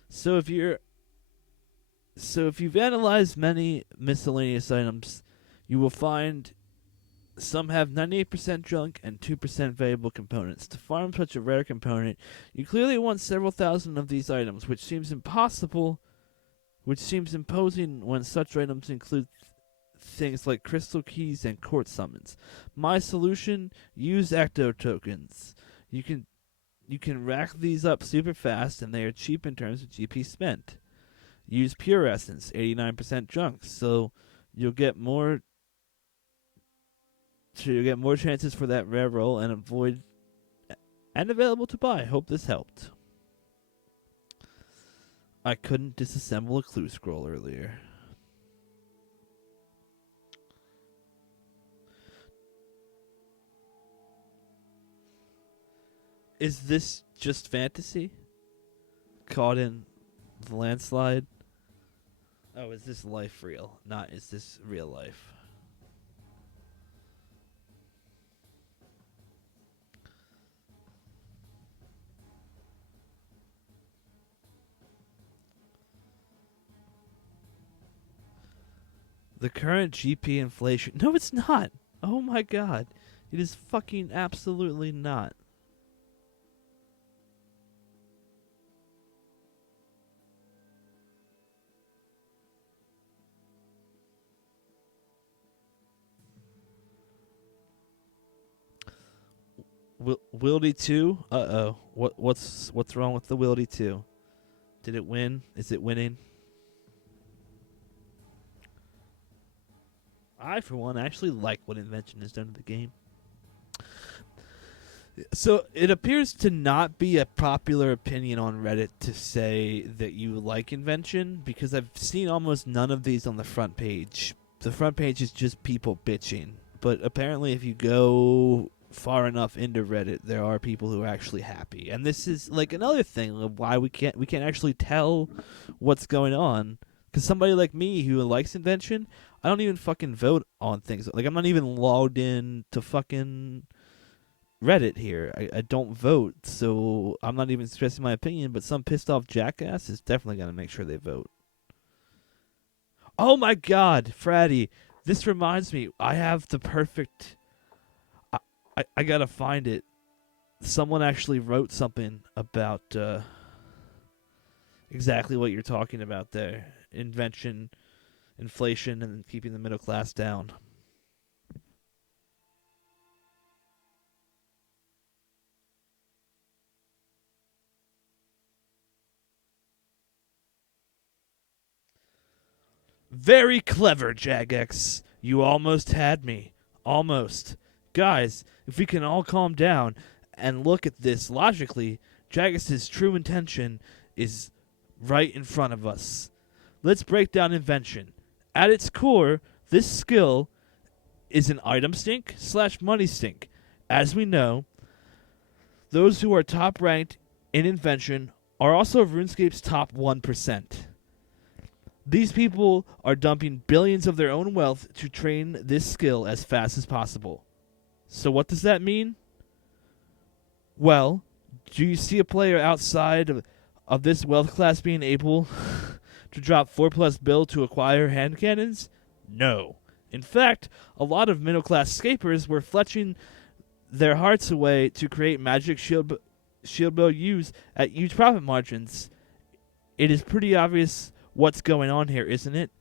So if you've analyzed many miscellaneous items, you will find some have 98% junk and 2% valuable components. To farm such a rare component, you clearly want several thousand of these items, which seems impossible, which seems imposing when such items include things like crystal keys and court summons. My solution: use ecto tokens. You can rack these up super fast, and they are cheap in terms of GP spent. Use pure essence, 89% junk, so you'll get more. So you'll get more chances for that rare roll and avoid and available to buy. Hope this helped. I couldn't disassemble a clue scroll earlier. Is this just fantasy? Caught in the landslide? Oh, is this life real? Not, is this real life? The current GP inflation. No, it's not. Oh my god. It is fucking absolutely not. Wildy 2? Uh-oh. What's wrong with the Wildy 2? Did it win? Is it winning? I, for one, actually like what Invention has done to the game. So it appears to not be a popular opinion on Reddit to say that you like Invention, because I've seen almost none of these on the front page. The front page is just people bitching. But apparently if you go far enough into Reddit, there are people who are actually happy. And this is like another thing of why we can't actually tell what's going on. Because somebody like me who likes Invention, I don't even fucking vote on things. Like, I'm not even logged in to fucking Reddit here. I don't vote, so I'm not even expressing my opinion, but some pissed off jackass is definitely going to make sure they vote. Oh my god, Fratty, this reminds me, I have the perfect... I gotta find it. Someone actually wrote something about exactly what you're talking about there. Invention, inflation, and keeping the middle class down. Very clever, Jagex. You almost had me. Almost. Guys, if we can all calm down and look at this logically, Jagex's true intention is right in front of us. Let's break down Invention. At its core, this skill is an item stink / money stink. As we know, those who are top ranked in Invention are also RuneScape's top 1%. These people are dumping billions of their own wealth to train this skill as fast as possible. So what does that mean? Well, do you see a player outside of this wealth class being able to drop 4+ bill to acquire hand cannons? No. In fact, a lot of middle class scapers were fletching their hearts away to create magic shield bill use at huge profit margins. It is pretty obvious what's going on here, isn't it?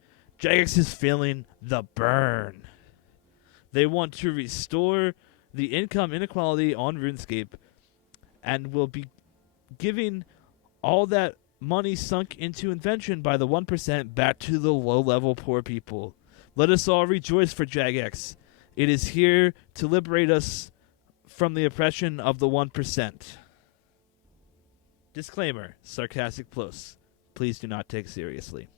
Jagex is feeling the burn. They want to restore the income inequality on RuneScape and will be giving all that money sunk into Invention by the 1% back to the low-level poor people. Let us all rejoice for Jagex. It is here to liberate us from the oppression of the 1%. Disclaimer, sarcastic plus. Please do not take seriously.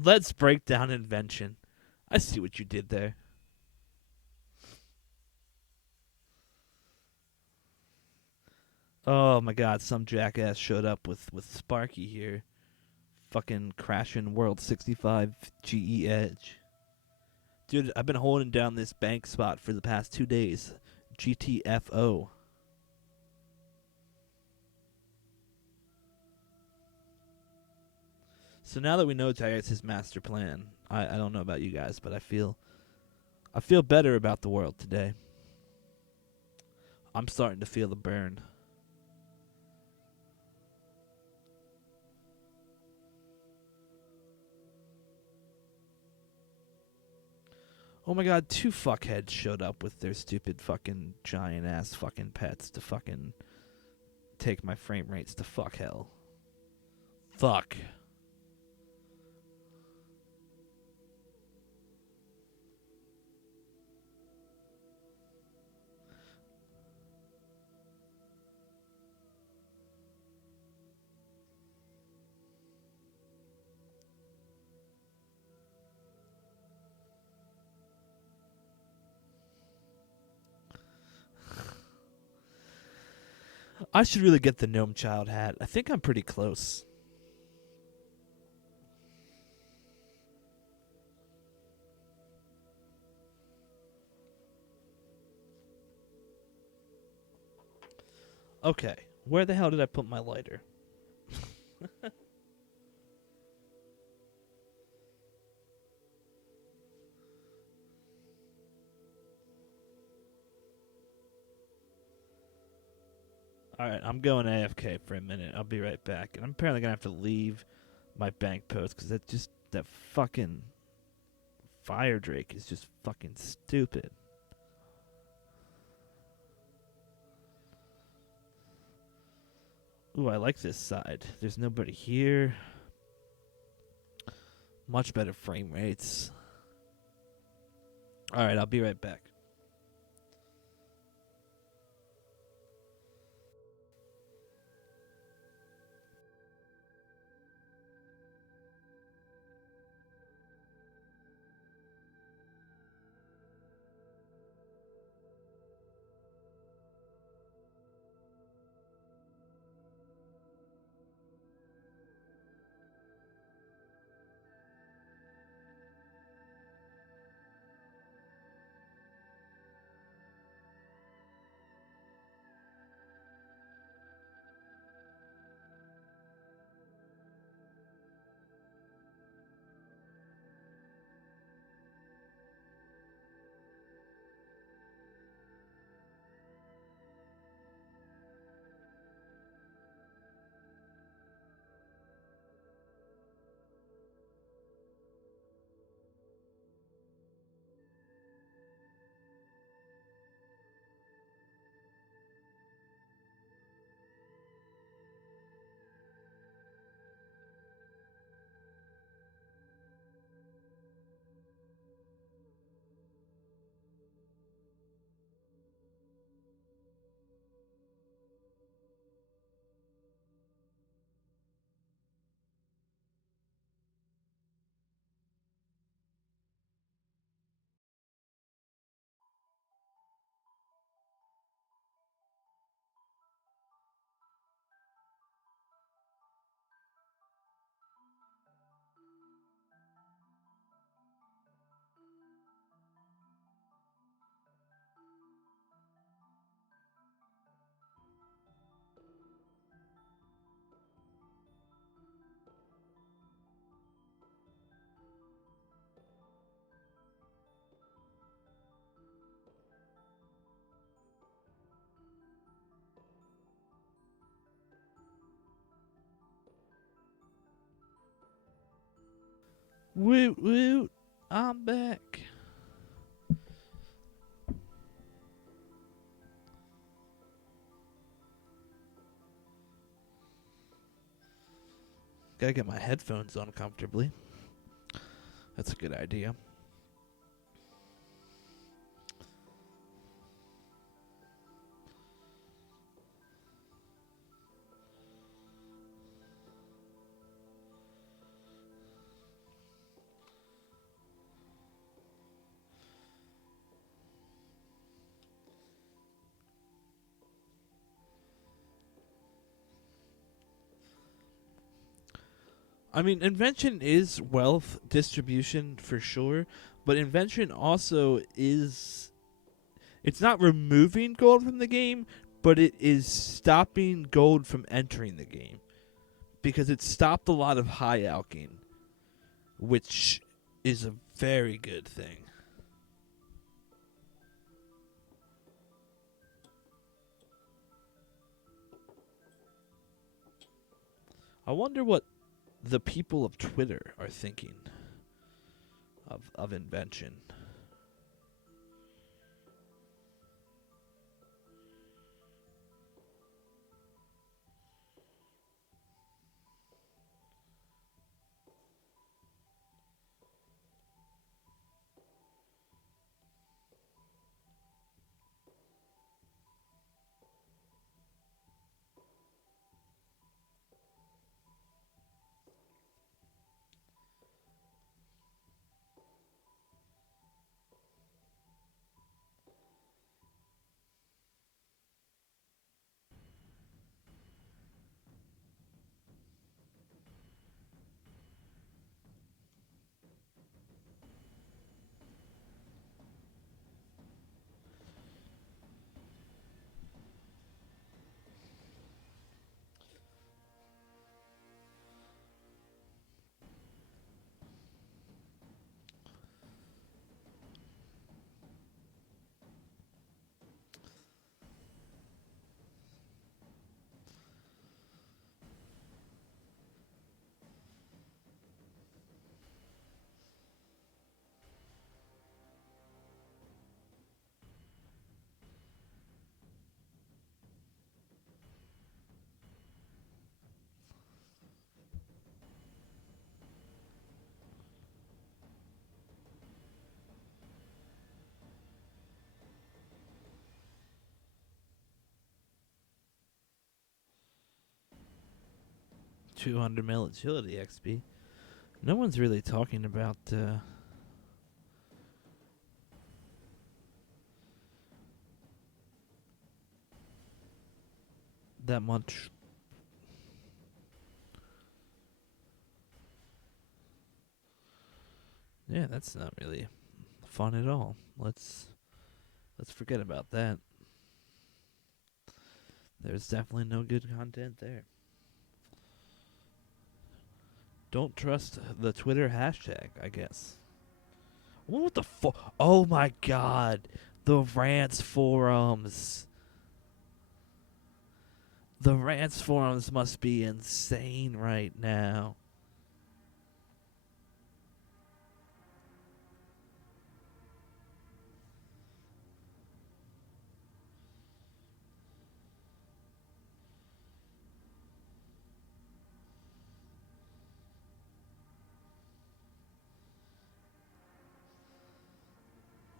Let's break down Invention. I see what you did there. Oh my god, some jackass showed up with Sparky here. Fucking crashing World 65 GE Edge. Dude, I've been holding down this bank spot for the past 2 days. GTFO. So now that we know Jagex' master plan, I don't know about you guys, but I feel better about the world today. I'm starting to feel the burn. Oh my god, 2 fuckheads showed up with their stupid fucking giant ass fucking pets to fucking take my frame rates to fuck hell. Fuck. I should really get the Gnome Child hat. I think I'm pretty close. Okay, where the hell did I put my lighter? Alright, I'm going AFK for a minute. I'll be right back. And I'm apparently going to have to leave my bank post because that fucking fire drake is just fucking stupid. Ooh, I like this side. There's nobody here. Much better frame rates. Alright, I'll be right back. Woot woot, I'm back. Gotta get my headphones on comfortably. That's a good idea. I mean, invention is wealth distribution for sure, but invention also is. It's not removing gold from the game, but it is stopping gold from entering the game. Because it stopped a lot of high alking, which is a very good thing. I wonder what the people of Twitter are thinking of invention. 200 mil agility XP. No one's really talking about that much. Yeah, that's not really fun at all. Let's forget about that. There's definitely no good content there. Don't trust the Twitter hashtag, I guess. What the fuck? Oh my god. The Rants forums. The Rants forums must be insane right now.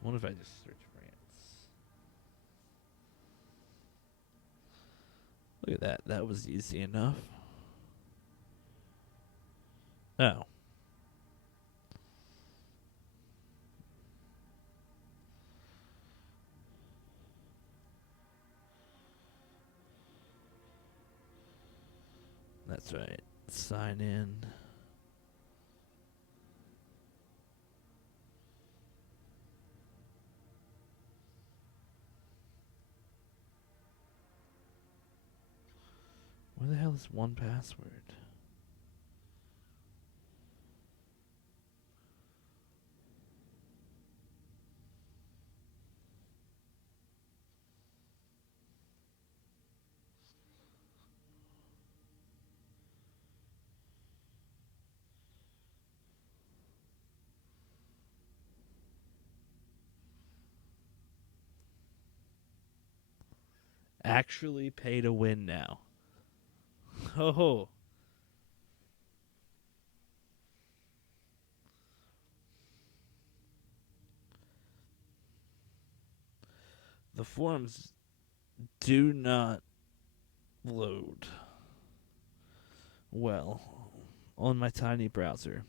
What if I just search Rants? Look at that. That was easy enough. Oh. That's right. Sign in. Where the hell is 1Password? Actually pay to win now. Oh. The forums do not load well on my tiny browser.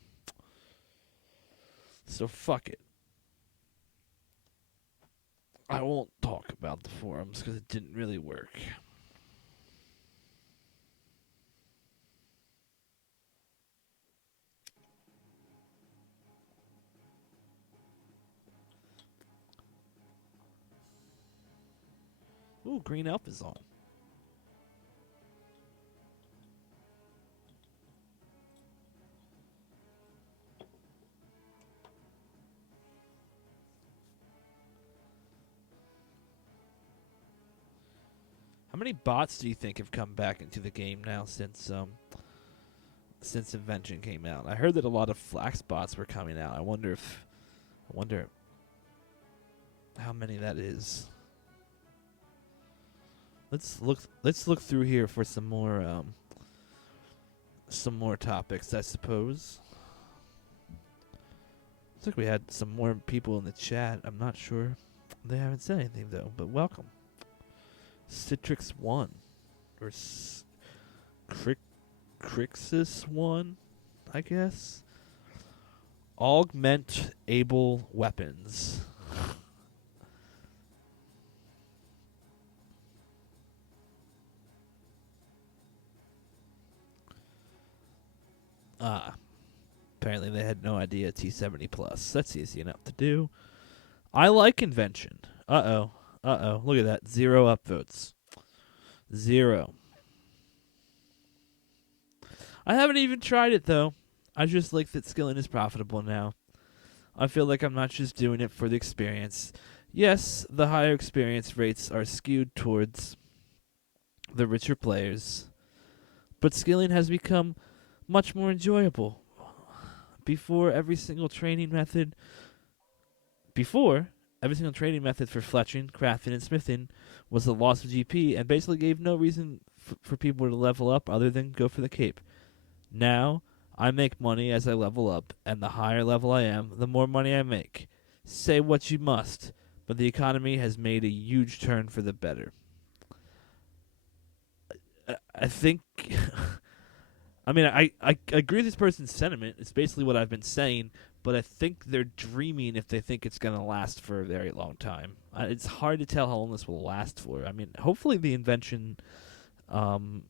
So fuck it. I won't talk about the forums because it didn't really work. Ooh, Green Elf is on. How many bots do you think have come back into the game now since Invention came out? I heard that a lot of Flax bots were coming out. I wonder how many that is. Let's look through here for some more topics, I suppose. Looks like we had some more people in the chat. I'm not sure. They haven't said anything though, but welcome. Citrix 1 or Crixus 1, I guess. Augment able weapons. Apparently they had no idea T70 plus. That's easy enough to do. I like Invention. Uh-oh. Look at that. 0 upvotes. 0. I haven't even tried it, though. I just like that skilling is profitable now. I feel like I'm not just doing it for the experience. Yes, the higher experience rates are skewed towards the richer players, but skilling has become much more enjoyable. Before, every single training method for fletching, crafting, and smithing was the loss of GP and basically gave no reason for people to level up other than go for the cape. Now, I make money as I level up, and the higher level I am, the more money I make. Say what you must, but the economy has made a huge turn for the better. I think I mean, I agree with this person's sentiment. It's basically what I've been saying, but I think they're dreaming if they think it's going to last for a very long time. It's hard to tell how long this will last for. I mean, hopefully the invention um,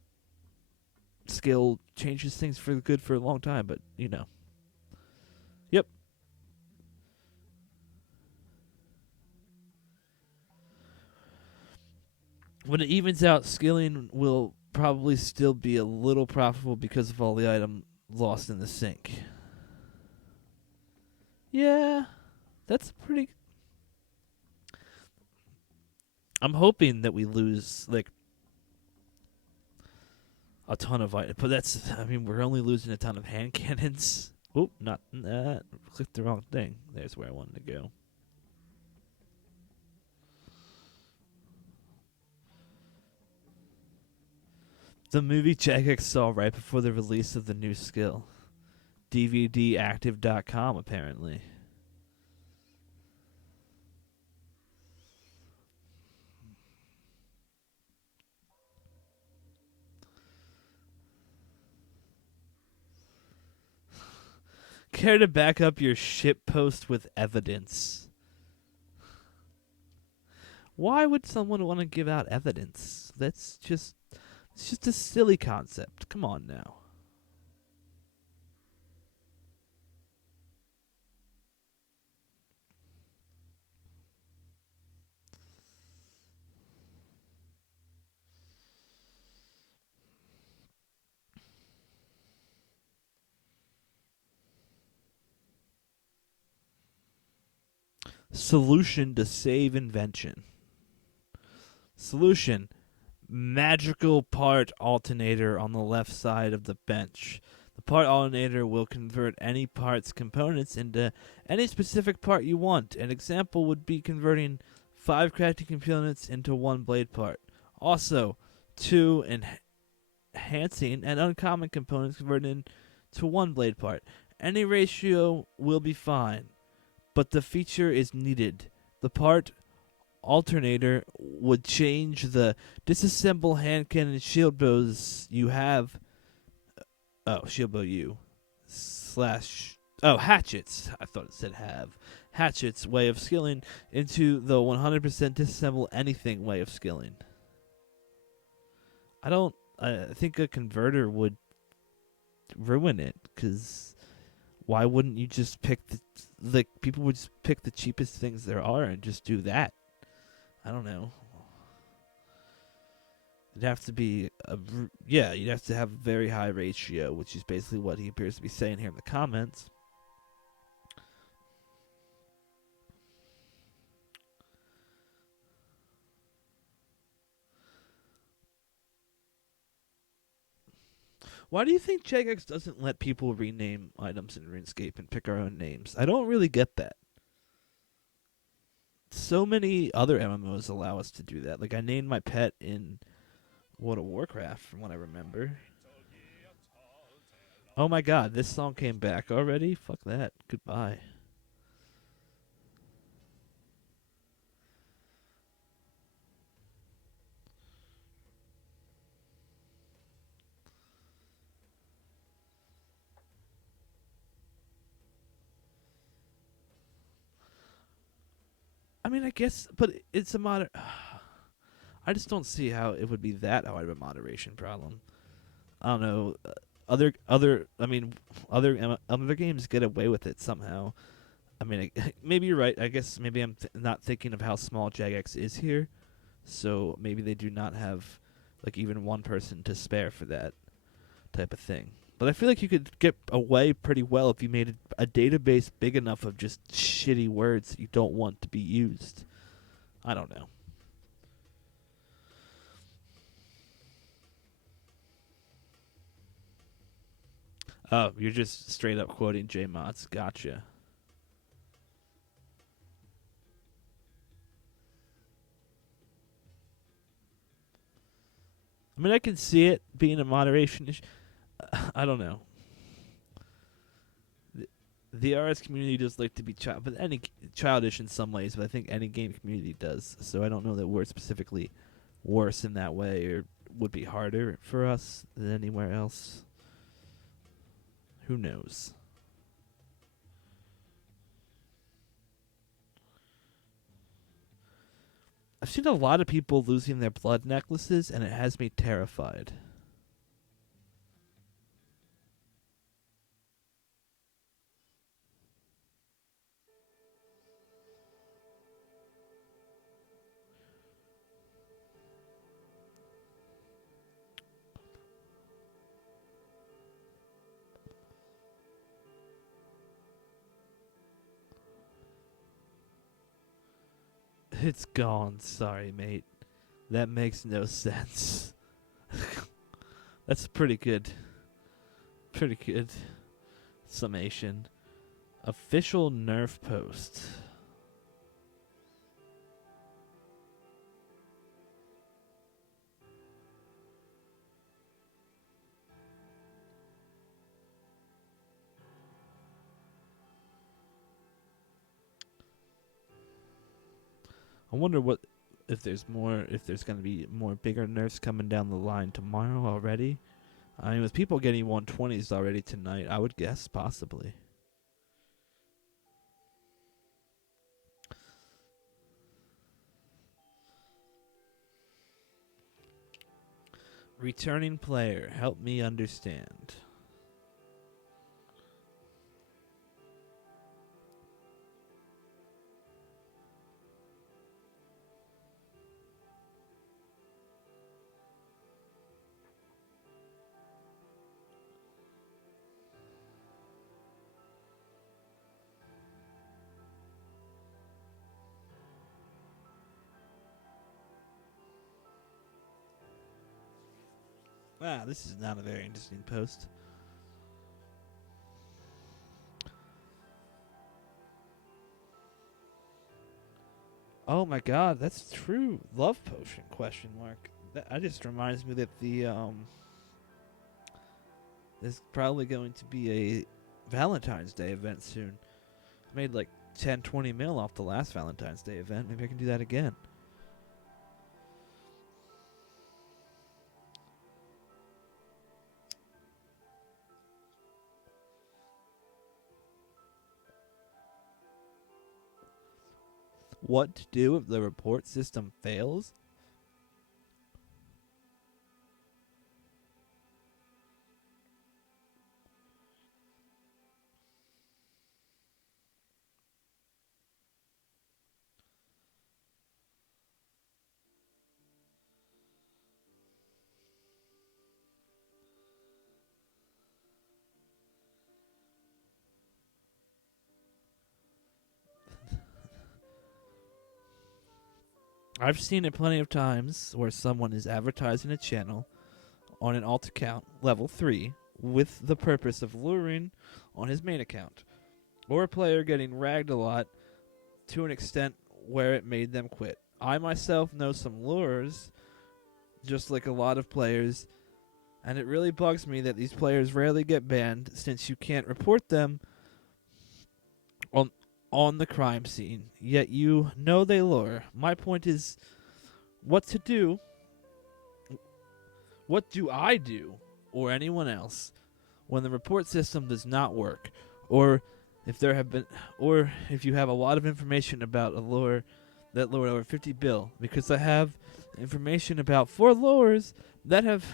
skill changes things for the good for a long time, but, you know. Yep. When it evens out, skilling will probably still be a little profitable because of all the item lost in the sink. Yeah, that's pretty. I'm hoping that we lose like a ton of items, but that's. I mean, we're only losing a ton of hand cannons. Oop, not that. Clicked the wrong thing. There's where I wanted to go. The movie Jagex saw right before the release of the new skill. DVDactive.com, apparently. Care to back up your ship post with evidence? Why would someone want to give out evidence? It's just a silly concept. Come on now. Solution to save invention. Solution: magical part alternator on the left side of the bench. The part alternator will convert any part's components into any specific part you want. An example would be converting 5 crafting components into 1 blade part. Also, 2 enhancing and uncommon components converted into 1 blade part. Any ratio will be fine, but the feature is needed. The part alternator would change the disassemble hand cannon shield bows you have. Oh, shield bow you slash. Oh, hatchets. I thought it said have. Hatchets way of skilling into the 100% disassemble anything way of skilling. I think a converter would ruin it, because why wouldn't you just pick people would just pick the cheapest things there are and just do that? I don't know. It'd have to be you'd have to have a very high ratio, which is basically what he appears to be saying here in the comments. Why do you think Jagex doesn't let people rename items in RuneScape and pick our own names? I don't really get that. So many other MMOs allow us to do that. Like, I named my pet in World of Warcraft, from what I remember. Oh my god, this song came back already? Fuck that. Goodbye. I mean, I guess, but it's a I just don't see how it would be that hard of a moderation problem. I don't know. Other games get away with it somehow. I mean, maybe you're right. I guess maybe I'm not thinking of how small Jagex is here, so maybe they do not have like even one person to spare for that type of thing. But I feel like you could get away pretty well if you made a database big enough of just shitty words that you don't want to be used. I don't know. Oh, you're just straight up quoting J Mods. Gotcha. I mean, I can see it being a moderation issue. I don't know. The RS community does like to be but childish in some ways, but I think any game community does. So I don't know that we're specifically worse in that way, or would be harder for us than anywhere else. Who knows? I've seen a lot of people losing their blood necklaces, and it has me terrified. It's gone. Sorry, mate. That makes no sense. That's pretty good. Pretty good summation. Official Nerf post. I wonder what if there's going to be more bigger nerfs coming down the line tomorrow already. I mean, with people getting 120s already tonight, I would guess possibly. Returning player, help me understand. Ah, this is not a very interesting post. Oh my god, that's true. Love potion, question mark. That just reminds me that there's probably going to be a Valentine's Day event soon. I made like 10, 20 mil off the last Valentine's Day event. Maybe I can do that again. What to do if the report system fails? I've seen it plenty of times where someone is advertising a channel on an alt account, level 3, with the purpose of luring on his main account. Or a player getting ragged a lot to an extent where it made them quit. I myself know some lures, just like a lot of players, and it really bugs me that these players rarely get banned since you can't report them on the crime scene, yet you know they lure. My point is, what to do? What do I do, or anyone else, when the report system does not work, or if you have a lot of information about a lure that lured over 50 bill? Because I have information about 4 lures that have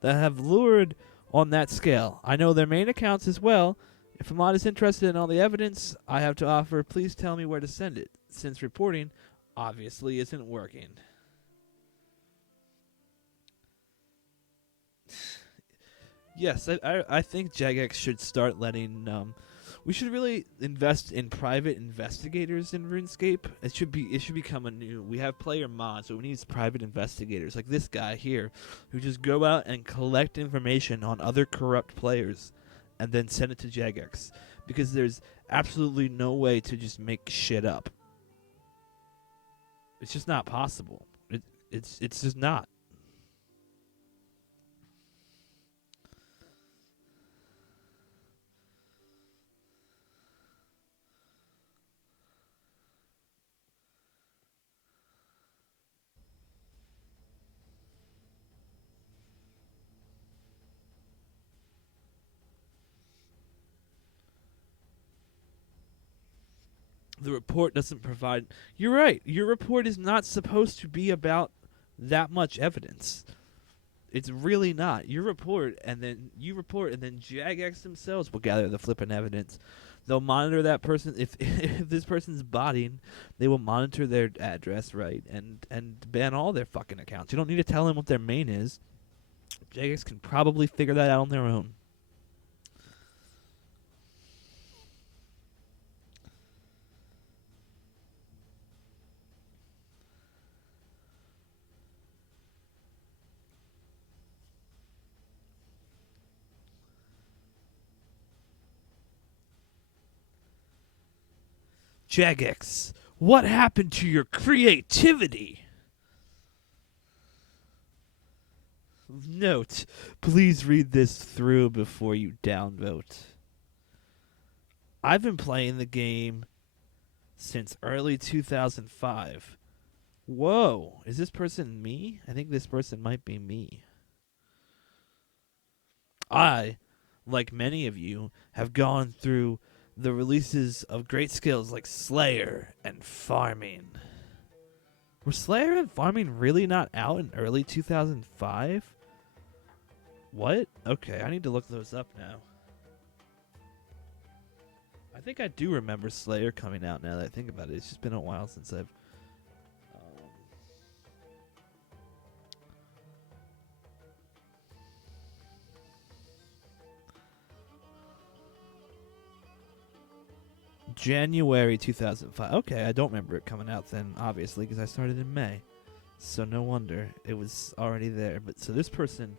that have lured on that scale. I know their main accounts as well. If I'm not as interested in all the evidence I have to offer, please tell me where to send it, since reporting obviously isn't working. Yes, I think Jagex should start letting we should really invest in private investigators in RuneScape. It should become a new. We have player mods, so we need private investigators like this guy here, who just go out and collect information on other corrupt players, and then send it to Jagex. Because there's absolutely no way to just make shit up. It's just not possible. It's just not. The report doesn't provide. You're right. Your report is not supposed to be about that much evidence. It's really not. You report, and then Jagex themselves will gather the flippin' evidence. They'll monitor that person. If if this person's bodied, they will monitor their address, right, and ban all their fucking accounts. You don't need to tell them what their main is. Jagex can probably figure that out on their own. Jagex, what happened to your creativity? Note, please read this through before you downvote. I've been playing the game since early 2005. Whoa, is this person me? I think this person might be me. I, like many of you, have gone through the releases of great skills like Slayer and Farming. Were Slayer and Farming really not out in early 2005? What? Okay, I need to look those up now. I think I do remember Slayer coming out now that I think about it. It's just been a while since I've... January 2005. Okay, I don't remember it coming out then, obviously, because I started in May. So no wonder it was already there. But so this person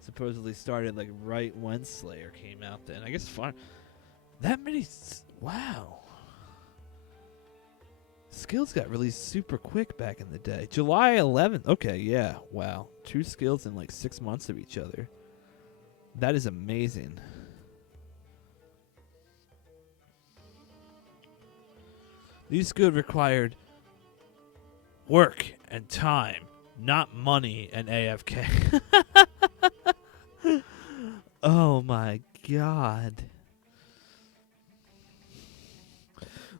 supposedly started like right when Slayer came out then. I guess fine. That many... Wow. Skills got released super quick back in the day. July 11th. Okay, yeah. Wow. 2 skills in like 6 months of each other. That is amazing. These skills required work and time, not money and AFK. Oh my god.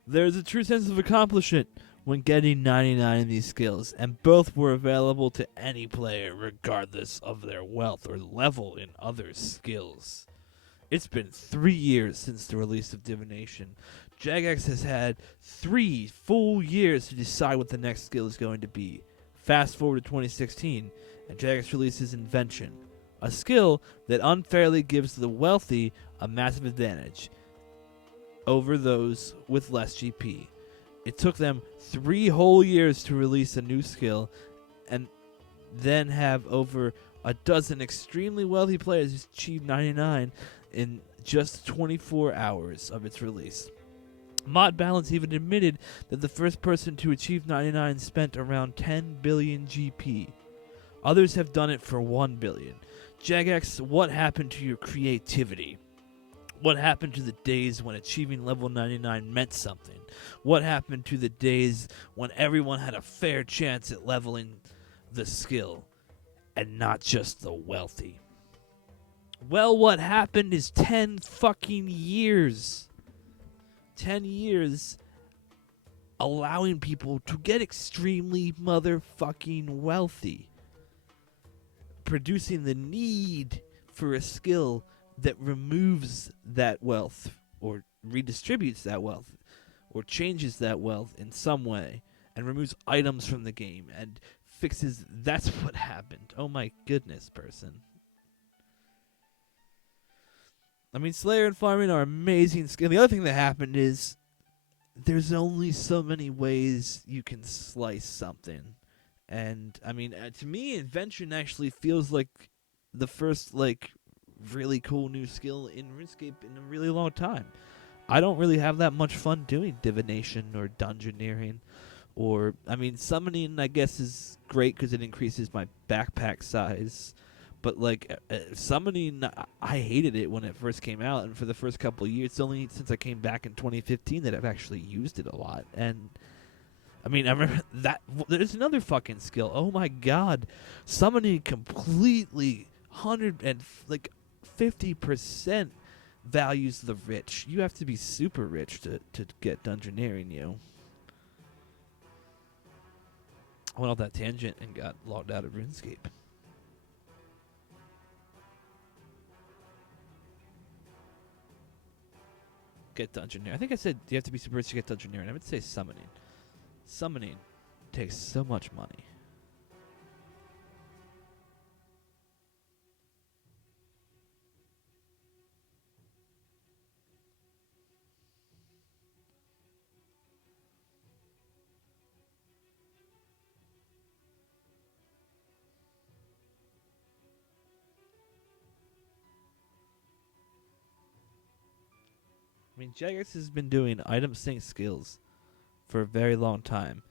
There's a true sense of accomplishment when getting 99 in these skills, and both were available to any player regardless of their wealth or level in other skills. It's been 3 years since the release of Divination. Jagex has had 3 full years to decide what the next skill is going to be. Fast forward to 2016, and Jagex releases Invention, a skill that unfairly gives the wealthy a massive advantage over those with less GP. It took them 3 whole years to release a new skill, and then have over a dozen extremely wealthy players achieve 99 in just 24 hours of its release. Mod Balance even admitted that the first person to achieve 99 spent around 10 billion GP. Others have done it for 1 billion. Jagex, what happened to your creativity? What happened to the days when achieving level 99 meant something? What happened to the days when everyone had a fair chance at leveling the skill, and not just the wealthy? Well, what happened is 10 fucking years. 10 years allowing people to get extremely motherfucking wealthy, producing the need for a skill that removes that wealth or redistributes that wealth or changes that wealth in some way and removes items from the game and fixes. That's what happened. Oh my goodness, person. I mean, Slayer and Farming are amazing skills. The other thing that happened is there's only so many ways you can slice something. And, I mean, to me, Invention actually feels like the first, like, really cool new skill in RuneScape in a really long time. I don't really have that much fun doing Divination or Dungeoneering. Or, I mean, Summoning, I guess, is great because it increases my backpack size. But, like, Summoning, I hated it when it first came out. And for the first couple of years, it's only since I came back in 2015 that I've actually used it a lot. And, I mean, I remember that. There's another fucking skill. Oh, my God. Summoning completely 50% values the rich. You have to be super rich to get Dungeoneering, you. I went off that tangent and got logged out of RuneScape. Get Dungeoneering. I think I said you have to be super rich to get Dungeoneering. I would say summoning. Summoning takes so much money. I mean, Jagex has been doing item sync skills for a very long time.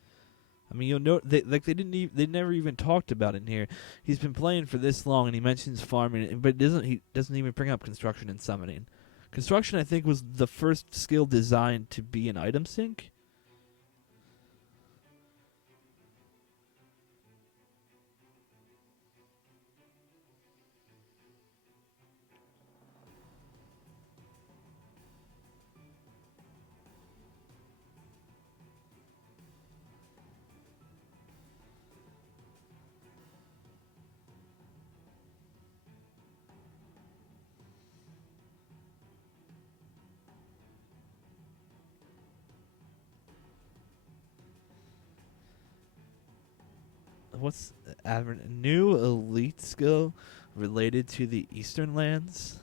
I mean, you'll note they never even talked about it in here. He's been playing for this long, and he mentions farming, but he doesn't even bring up construction and summoning. Construction, I think, was the first skill designed to be an item sync. What's a new elite skill related to the Eastern Lands?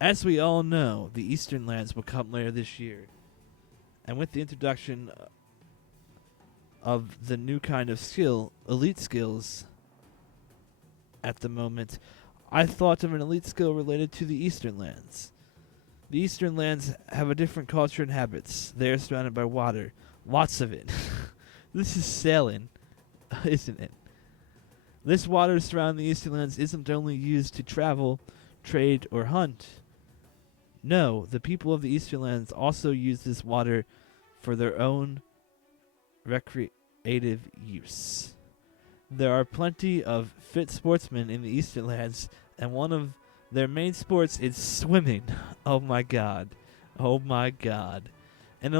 As we all know, the Eastern Lands will come later this year. And with the introduction of the new kind of skill, elite skills, at the moment, I thought of an elite skill related to the Eastern Lands. The Eastern Lands have a different culture and habits. They are surrounded by water. Lots of it. This is sailing, isn't it? This water surrounding the Eastern Lands isn't only used to travel, trade, or hunt. No, the people of the Eastern Lands also use this water for their own recreative use. There are plenty of fit sportsmen in the Eastern Lands, and one of their main sports is swimming. Oh my god. Oh my god. An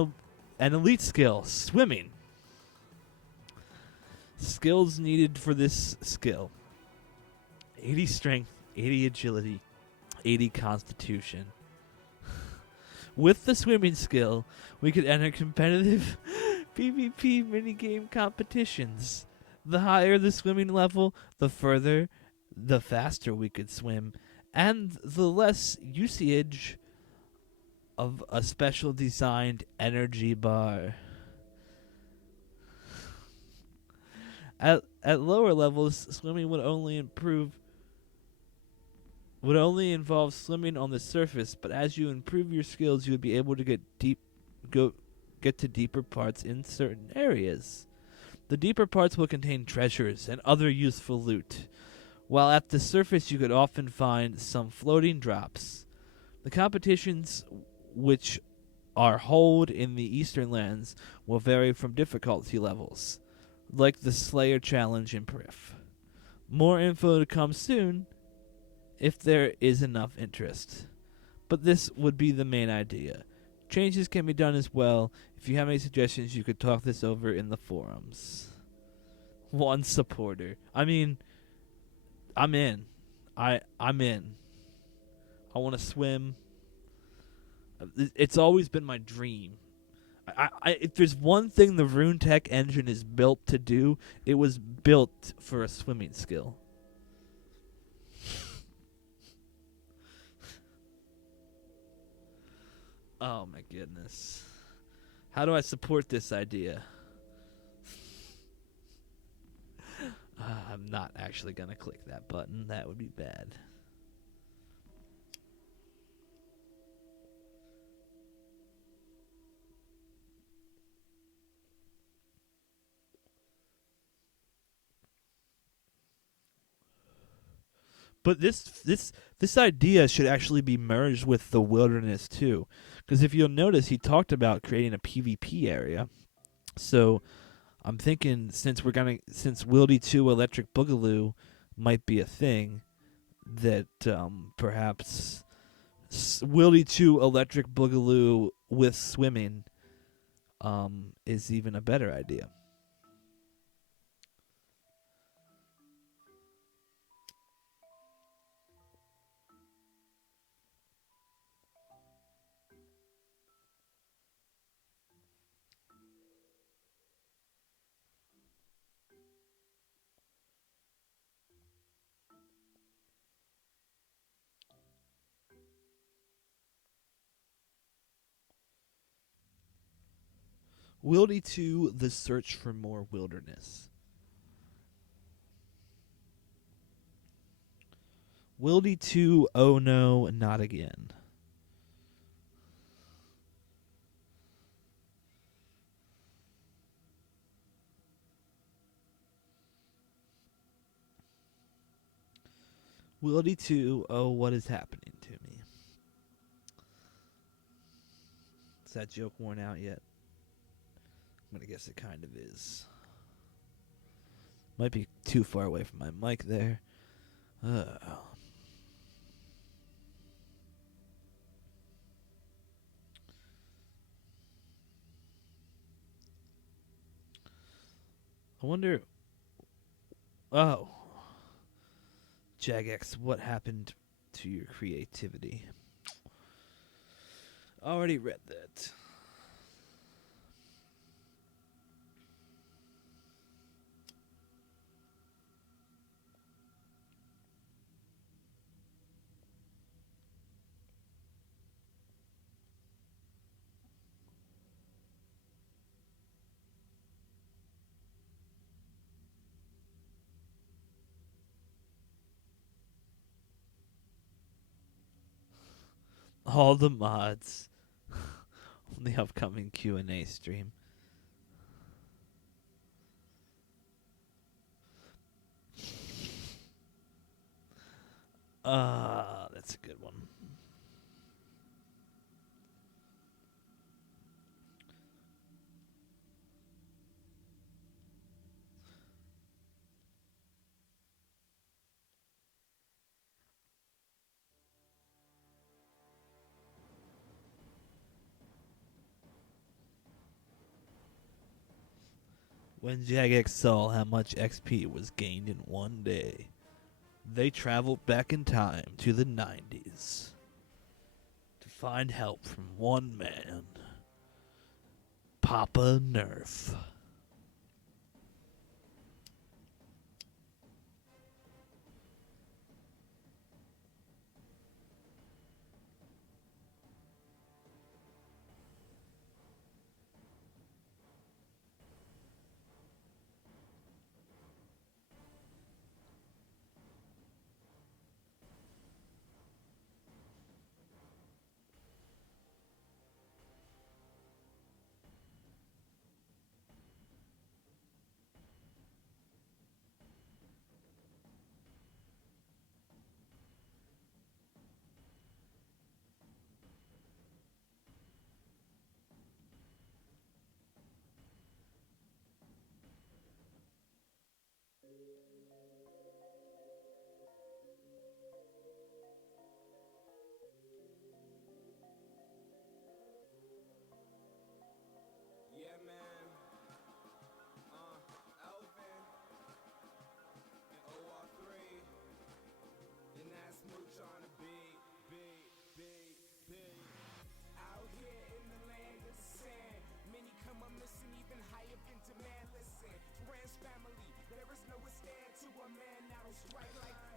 elite skill, swimming. Skills needed for this skill: 80 strength, 80 agility, 80 constitution. With the swimming skill, we could enter competitive PvP minigame competitions. The higher the swimming level, the further, the faster we could swim, and the less usage of a special designed energy bar. At lower levels, swimming would only involve swimming on the surface, but as you improve your skills, you would be able to get to deeper parts in certain areas. The deeper parts will contain treasures and other useful loot, while at the surface you could often find some floating drops. The competitions which are held in the Eastern Lands will vary from difficulty levels, like the Slayer Challenge in Prif. More info to come soon, if there is enough interest. But this would be the main idea. Changes can be done as well. If you have any suggestions, you could talk this over in the forums. One supporter. I mean, I'm in. I'm in. I want to swim. It's always been my dream. If there's one thing the RuneTech engine is built to do, it was built for a swimming skill. Oh my goodness. How do I support this idea? I'm not actually going to click that button. That would be bad. But this idea should actually be merged with the wilderness too, because if you'll notice, he talked about creating a PvP area. So I'm thinking since Wildy 2 Electric Boogaloo might be a thing, that perhaps Willy 2 Electric Boogaloo with swimming is even a better idea. Wildy 2 The Search for More Wilderness. Wildy 2 Oh No, Not Again. Wildy 2 Oh What Is Happening to Me. Is that joke worn out yet? I'm gonna guess it kind of is. Might be too far away from my mic there. I wonder. Oh, Jagex, what happened to your creativity? Already read that. All the mods on the upcoming Q&A stream. That's a good one. When Jagex saw how much XP was gained in one day, they traveled back in time to the 90s to find help from one man, Papa Nerf.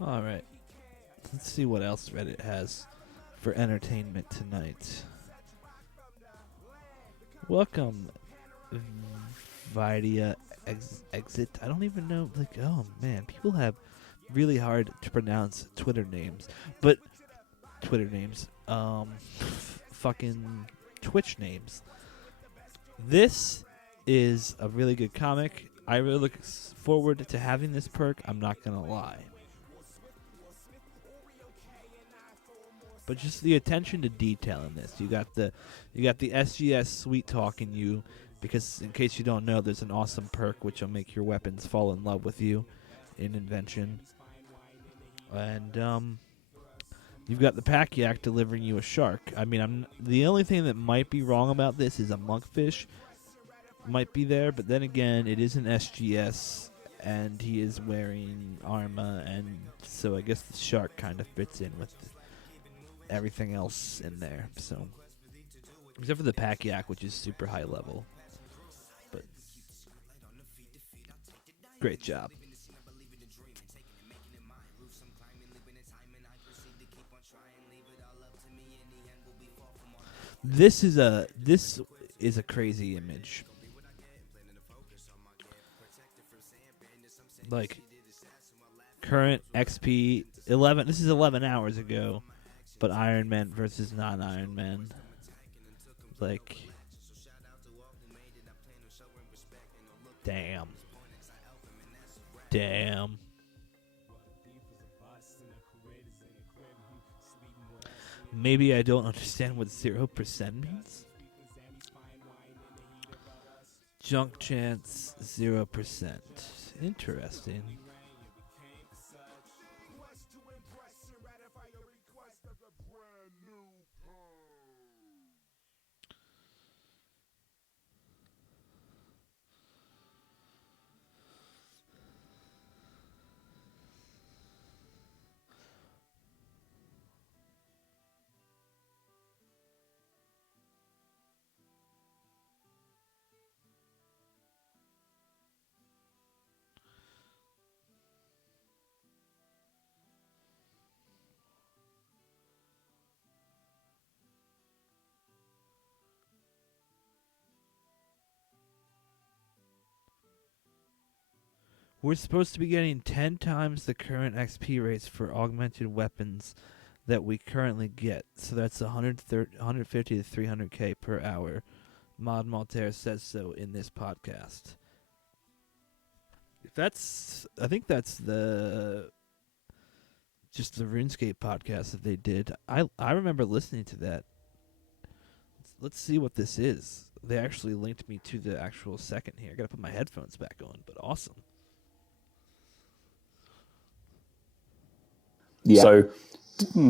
All right. Let's see what else Reddit has for entertainment tonight. Welcome, Vidia Exit. I don't even know. Like, oh man, people have really hard to pronounce Twitter names. But Twitter names, fucking Twitch names. This is a really good comic. I really look forward to having this perk. I'm not gonna lie. But just the attention to detail in this. You got the SGS sweet talking you, because in case you don't know, there's an awesome perk which will make your weapons fall in love with you in Invention. And You've got the pack yak delivering you a shark. I mean, the only thing that might be wrong about this is a monkfish might be there, but then again, it is an SGS, and he is wearing Arma, and so I guess the shark kind of fits in with everything else in there. So, except for the pack yak, which is super high level, but great job. This is a crazy image. Like current XP 11. This is 11 hours ago, but Iron Man versus non-Iron Man. Like, damn. Maybe I don't understand what 0% means. Junk chance 0%. Interesting. We're supposed to be getting 10 times the current XP rates for augmented weapons that we currently get. So that's 150 to 300k per hour. Mod Maltaire says so in this podcast. I think that's just the RuneScape podcast that they did. I remember listening to that. Let's see what this is. They actually linked me to the actual second here. I gotta put my headphones back on, but awesome. Yeah. So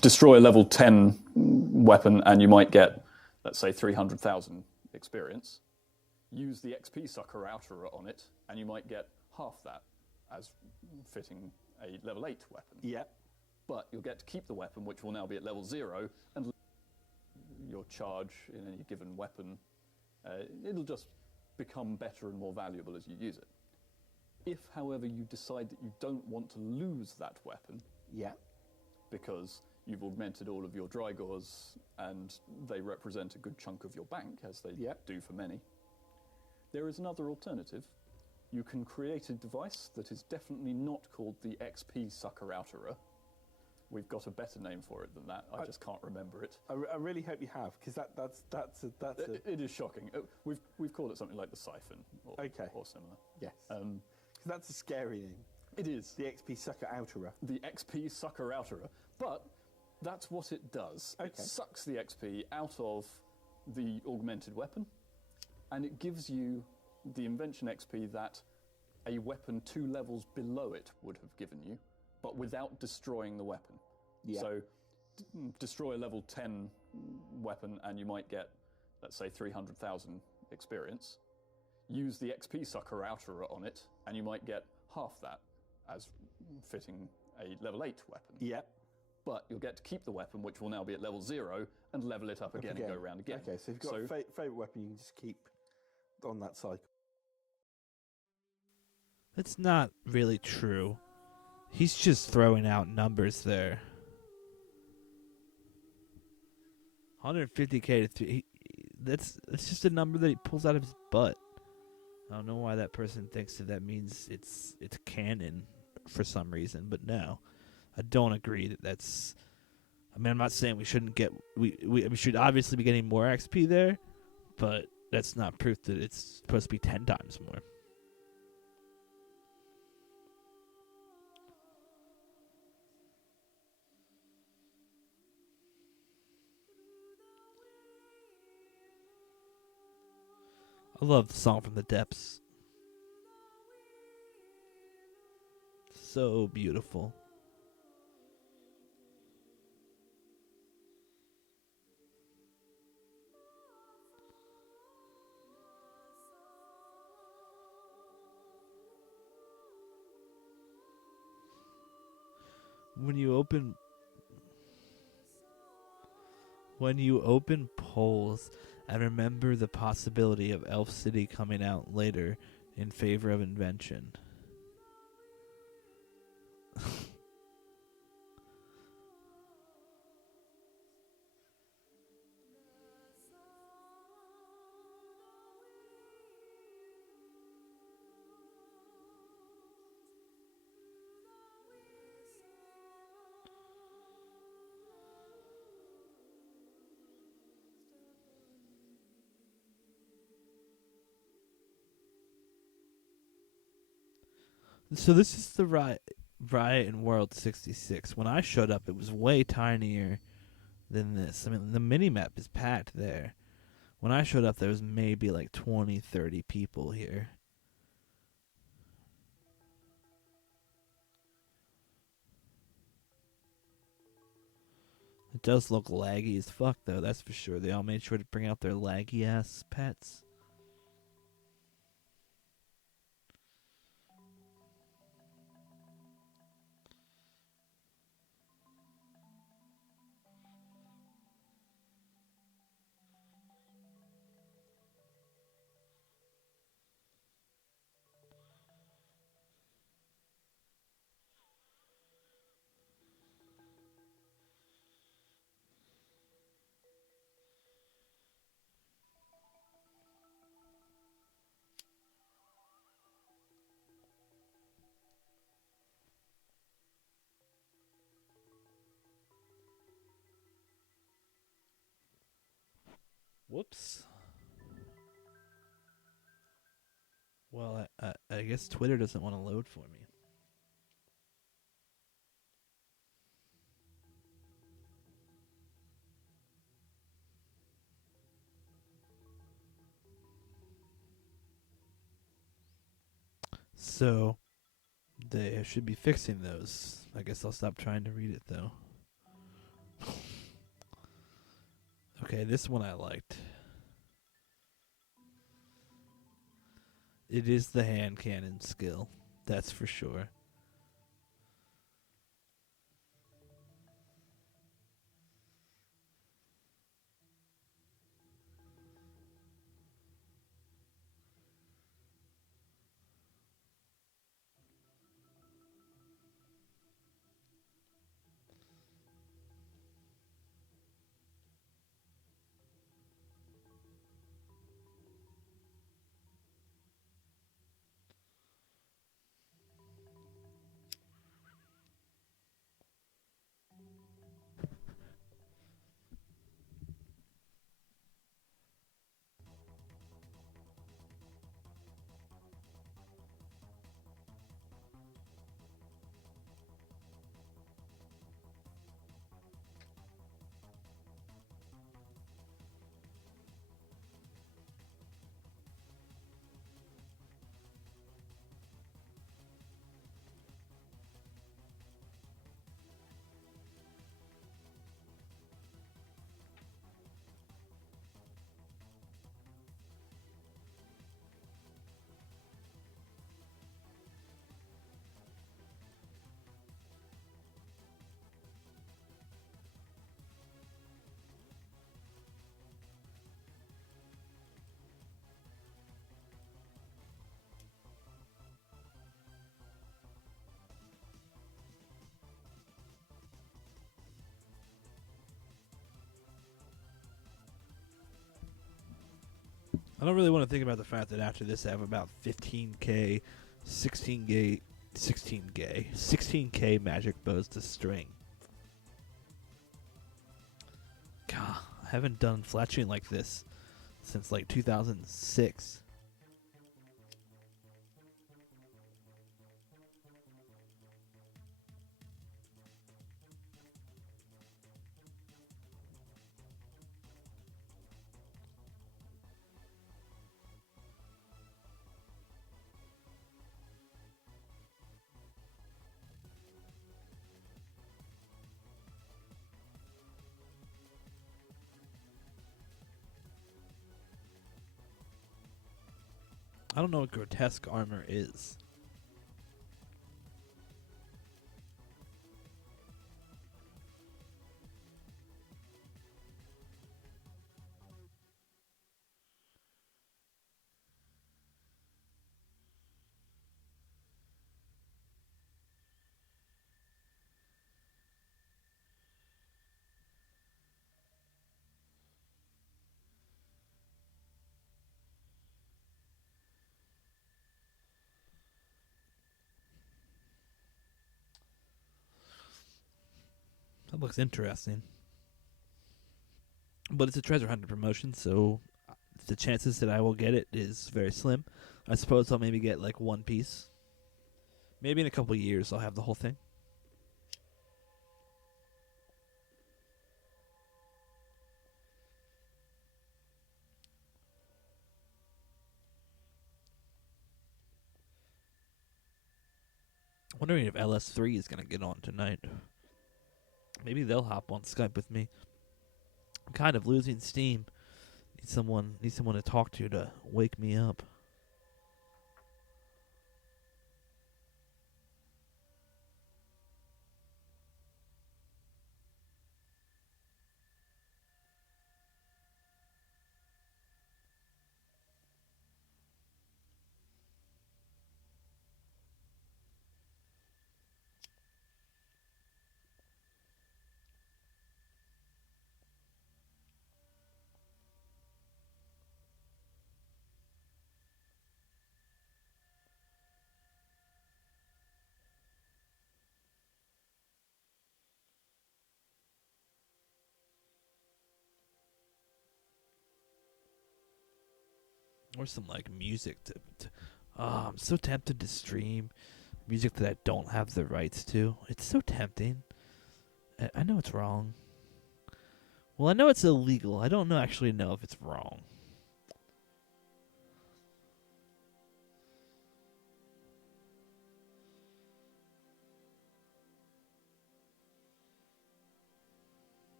destroy a level 10 weapon and you might get, let's say, 300,000 experience. Use the XP sucker outer on it and you might get half that as fitting a level 8 weapon. Yeah. But you'll get to keep the weapon, which will now be at level 0, and your charge in any given weapon, it'll just become better and more valuable as you use it. If, however, you decide that you don't want to lose that weapon, yeah, because you've augmented all of your Drygors and they represent a good chunk of your bank, as they do for many, there is another alternative. You can create a device that is definitely not called the XP Sucker Outerer. We've got a better name for it than that. I just can't remember it. I really hope you have, because that's It is shocking. We've called it something like the Siphon or similar. Yes. Because that's a scary name. It is. The XP Sucker Outerer. The XP Sucker Outerer. But that's what it does. Okay. It sucks the XP out of the augmented weapon, and it gives you the Invention XP that a weapon 2 levels below it would have given you, but without destroying the weapon. Yeah. So destroy a level 10 weapon and you might get, let's say, 300,000 experience. Use the XP Sucker Outerer on it and you might get half that as fitting a level 8 weapon. Yeah. But you'll get to keep the weapon, which will now be at level 0, and level it up again and go around again. Okay, so if you've got a favourite weapon, you can just keep on that cycle. That's not really true. He's just throwing out numbers there. 150k to 3. That's just a number that he pulls out of his butt. I don't know why that person thinks that means it's canon for some reason, but no, I don't agree that that's. I mean, I'm not saying we shouldn't get we should obviously be getting more XP there, but that's not proof that it's supposed to be 10 times more. I love the song from the depths. So beautiful. When you open polls, I remember the possibility of Elf City coming out later in favor of Invention. So this is the riot in World 66. When I showed up, it was way tinier than this. I mean, the mini map is packed there. When I showed up, there was maybe like 20, 30 people here. It does look laggy as fuck, though, that's for sure. They all made sure to bring out their laggy-ass pets. Whoops. Well, I guess Twitter doesn't want to load for me. So, they should be fixing those. I guess I'll stop trying to read it, though. Okay, this one I liked. It is the hand cannon skill. That's for sure. I don't really want to think about the fact that after this I have about 15k, 16k magic bows to string. God, I haven't done fletching like this since like 2006. I don't know what grotesque armor is. looks interesting. But it's a treasure hunter promotion, so the chances that I will get it is very slim. I suppose I'll maybe get like one piece. Maybe in a couple of years I'll have the whole thing. Wondering if LS3 is gonna get on tonight. Maybe they'll hop on Skype with me. I'm kind of losing steam. Need someone to talk to wake me up. Or some like music I'm so tempted to stream music that I don't have the rights to. It's so tempting. I know it's wrong. Well, I know it's illegal. I don't actually know if it's wrong.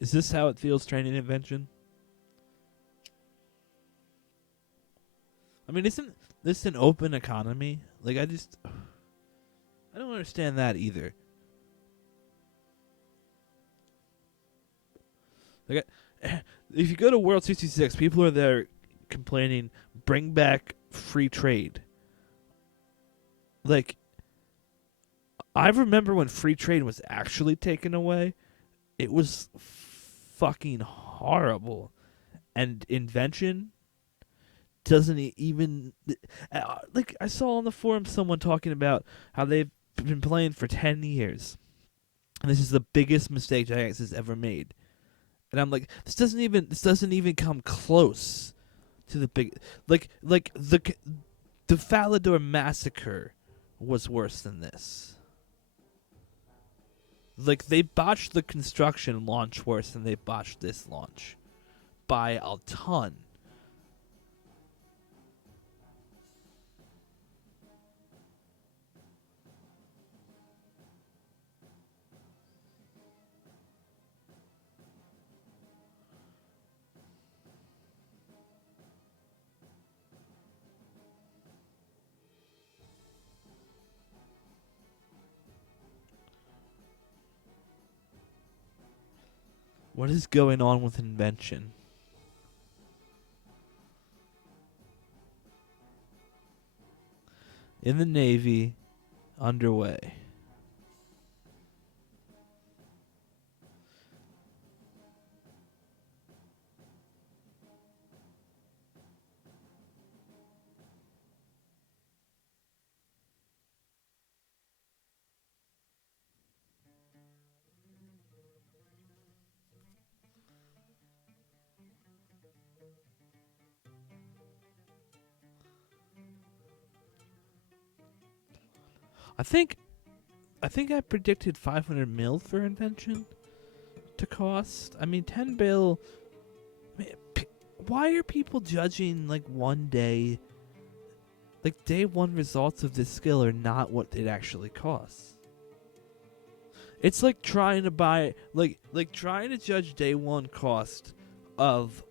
Is this how it feels training Invention? I mean, isn't this an open economy? Like, I don't understand that either. Like, if you go to World 66, people are there complaining, bring back free trade. Like, I remember when free trade was actually taken away, it was fucking horrible. And Invention doesn't even like, I saw on the forum someone talking about how they've been playing for 10 years and this is the biggest mistake Giants has ever made. And I'm like, this doesn't even come close to the big, like the Falador massacre was worse than this. Like, they botched the construction launch worse than they botched this launch by a ton. What is going on with Invention? In the Navy, underway. I think I predicted 500 mil for Invention to cost. I mean, 10 bill. Man, why are people judging like one day? Like, day one results of this skill are not what it actually costs. It's like trying to buy, like trying to judge day one cost of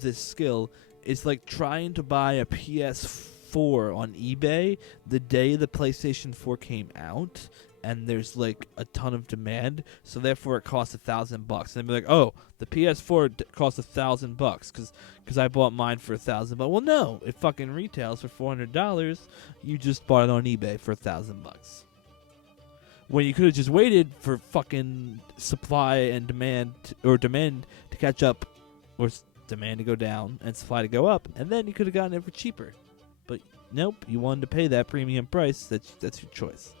this skill is like trying to buy a PS4 on eBay the day the PlayStation 4 came out, and there's like a ton of demand, so therefore it costs $1,000. And they'd be like, "Oh, the PS4 costs $1,000 because I bought mine for $1,000." Well, no, it fucking retails for $400. You just bought it on eBay for $1,000. When you could have just waited for fucking supply and demand, or demand to catch up, or demand to go down and supply to go up, and then you could have gotten it for cheaper. But nope, you wanted to pay that premium price. That's your choice.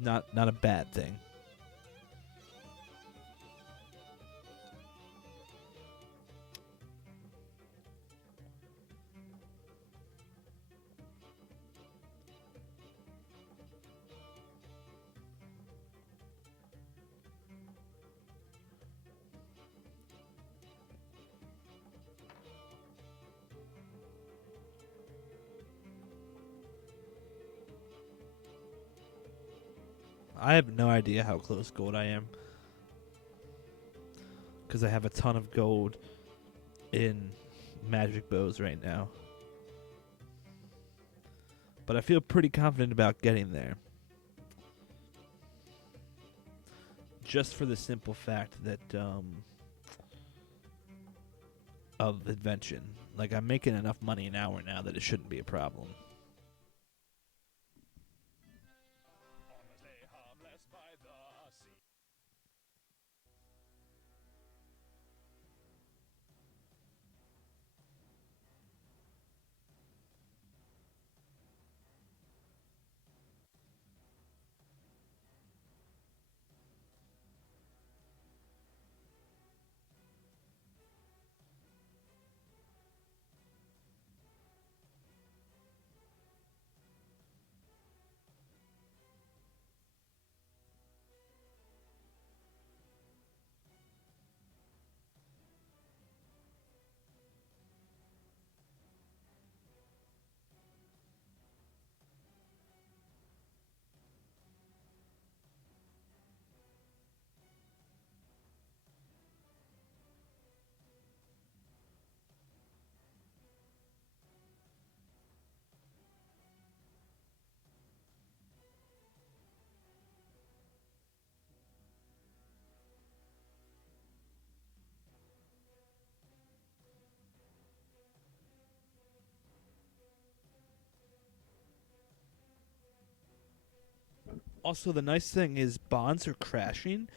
not a bad thing. I have no idea how close gold I am, because I have a ton of gold in magic bows right now. But I feel pretty confident about getting there. Just for the simple fact that of Invention. Like, I'm making enough money an hour now that it shouldn't be a problem. Also, the nice thing is bonds are crashing,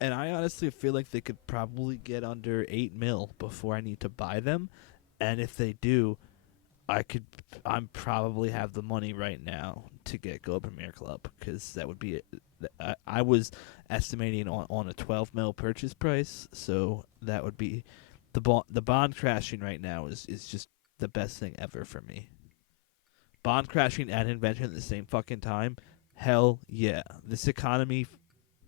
and I honestly feel like they could probably get under 8 mil before I need to buy them. And if they do, I'm probably have the money right now to get Go Premier Club, because that would be I was estimating on a 12 mil purchase price, so that would be the bond crashing right now is just the best thing ever for me. Bond crashing and Invention at the same fucking time. Hell yeah. This economy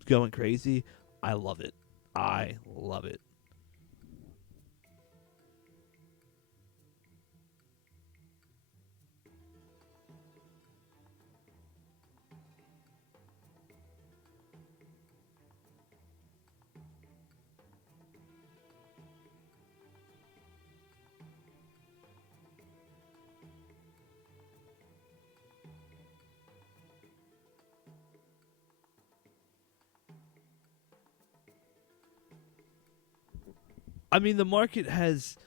going crazy. I love it. I love it. I mean, the market has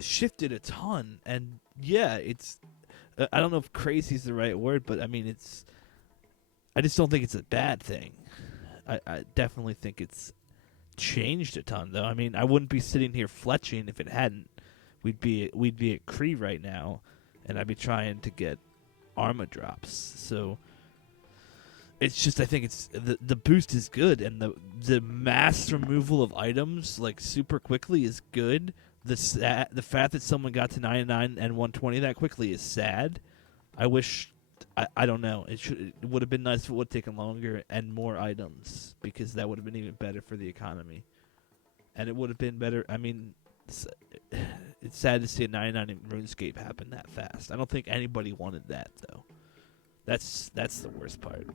shifted a ton, and yeah, it's. I don't know if crazy is the right word, but I mean, it's. I just don't think it's a bad thing. I definitely think it's changed a ton, though. I mean, I wouldn't be sitting here fletching if it hadn't. We'd be at Cree right now, and I'd be trying to get Arma drops. So it's just, I think it's the boost is good, and the mass removal of items like super quickly is good. The fact that someone got to 99 and 120 that quickly is sad. I wish. I don't know. It would have been nice if it would have taken longer and more items, because that would have been even better for the economy, and it would have been better. I mean, it's sad to see a 99 in RuneScape happen that fast. I don't think anybody wanted that, though. That's the worst part.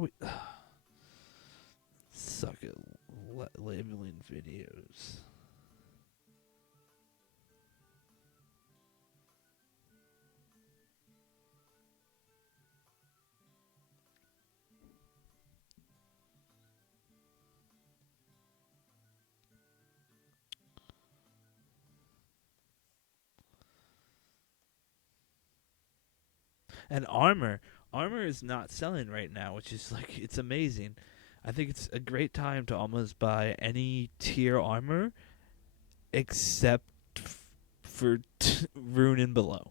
we suck at labeling videos? And armor is not selling right now, which is like, it's amazing. I think it's a great time to almost buy any tier armor except for Rune and below.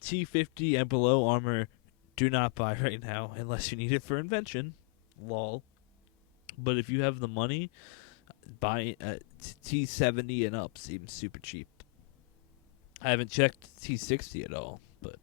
T50 and below armor, do not buy right now unless you need it for Invention. Lol. But if you have the money, buy T70 and up seems super cheap. I haven't checked T60 at all, but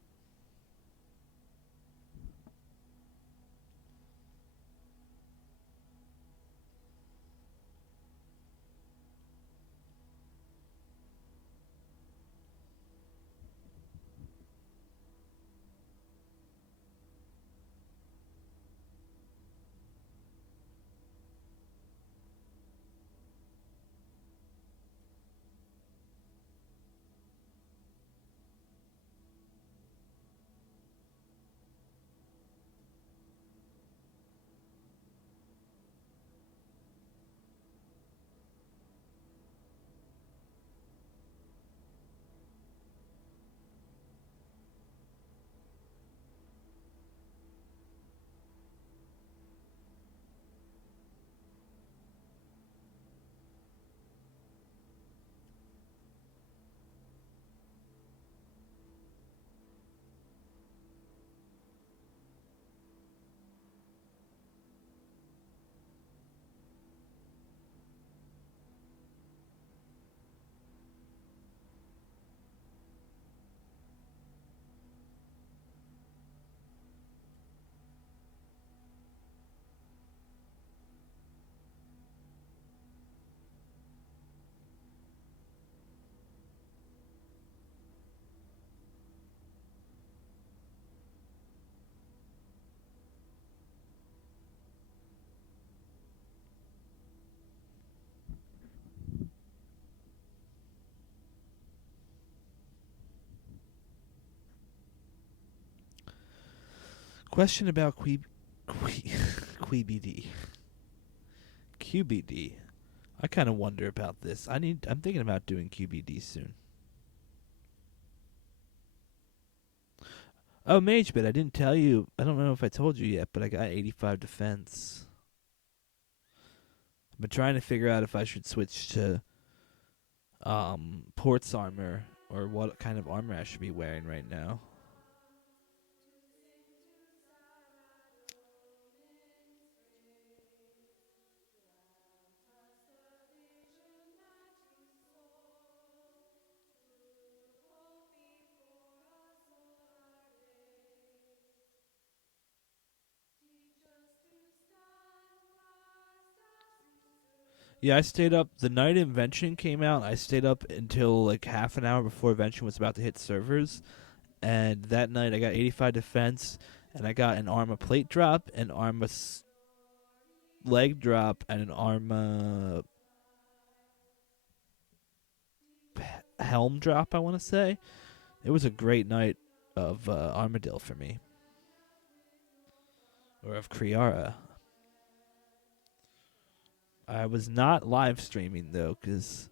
question about QBD. QBD. I kind of wonder about this. I'm thinking about doing QBD soon. Oh, Magebit, I didn't tell you. I don't know if I told you yet, but I got 85 defense. I've been trying to figure out if I should switch to ports armor or what kind of armor I should be wearing right now. Yeah, I stayed up. The night Invention came out, I stayed up until like half an hour before Invention was about to hit servers. And that night I got 85 defense, and I got an Arma plate drop, an Arma leg drop, and an Arma helm drop, I want to say. It was a great night of Armadillo for me. Or of Kriara. I was not live streaming, though, because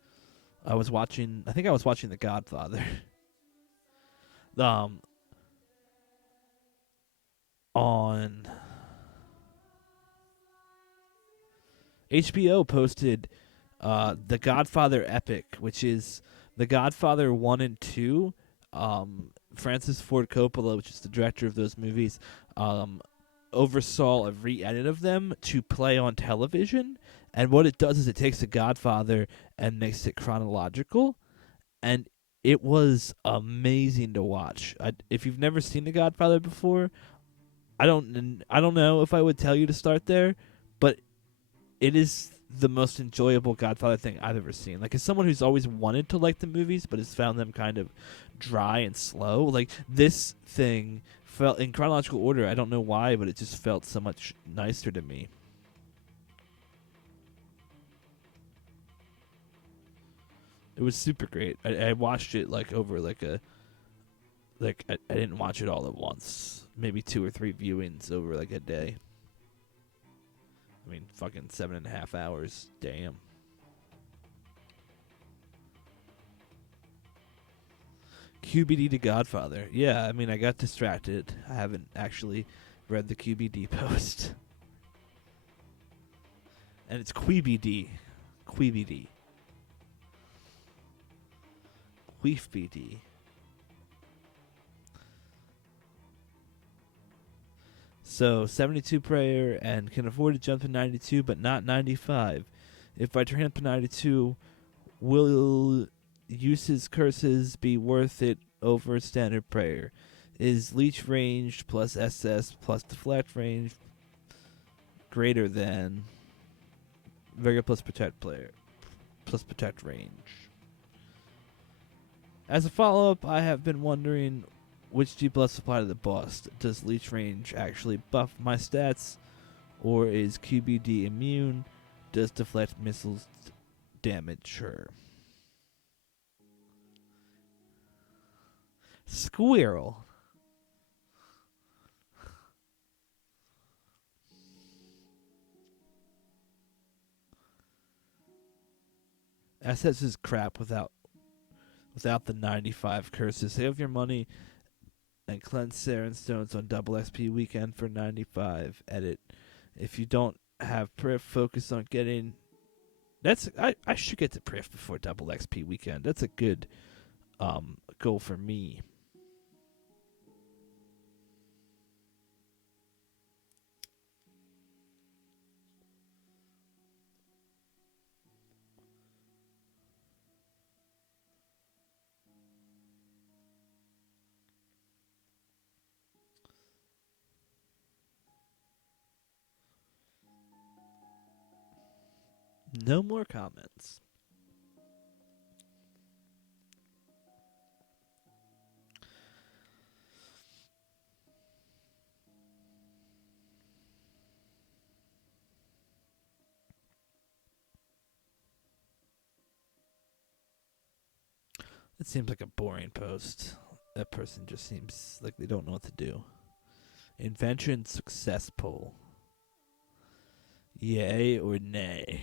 I think I was watching The Godfather. On HBO posted The Godfather Epic, which is The Godfather 1 and 2. Francis Ford Coppola, which is the director of those movies, oversaw a re-edit of them to play on television. And what it does is it takes The Godfather and makes it chronological. And it was amazing to watch. If you've never seen The Godfather before, I don't know if I would tell you to start there, but it is the most enjoyable Godfather thing I've ever seen. Like, as someone who's always wanted to like the movies but has found them kind of dry and slow, like, this thing felt in chronological order. I don't know why, but it just felt so much nicer to me. It was super great. I watched it like over like a I didn't watch it all at once. Maybe 2 or 3 viewings over like a day. I mean, fucking 7.5 hours. Damn. QBD to Godfather. Yeah, I mean, I got distracted. I haven't actually read the QBD post. And it's QBD. QBD. QBD. So, 72 prayer and can afford to jump to 92, but not 95. If I turn up to 92, will uses curses be worth it over standard prayer? Is leech range plus SS plus deflect range greater than Vigor plus protect player plus protect range? As a follow-up, I have been wondering which G plus apply to the boss. Does leech range actually buff my stats, or is QBD immune? Does deflect missiles damage her? Squirrel. SS is crap without the 95 curses. Save your money and cleanse Saren Stones on double XP weekend for 95. Edit. If you don't have Priff, focus on getting... I should get to Priff before double XP weekend. That's a good goal for me. No more comments. It seems like a boring post. That person just seems like they don't know what to do. Invention success poll. Yay or nay?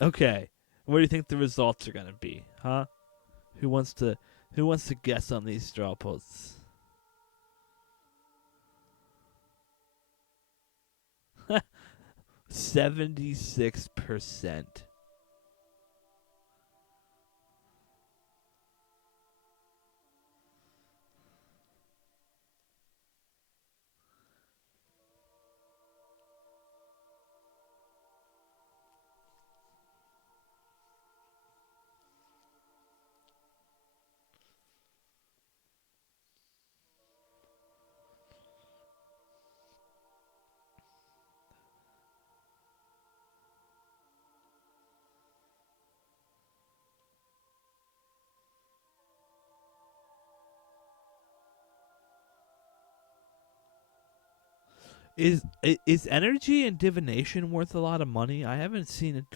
Okay. What do you think the results are gonna be? Huh? Who wants to guess on these straw polls? 76%. Is energy and divination worth a lot of money? I haven't seen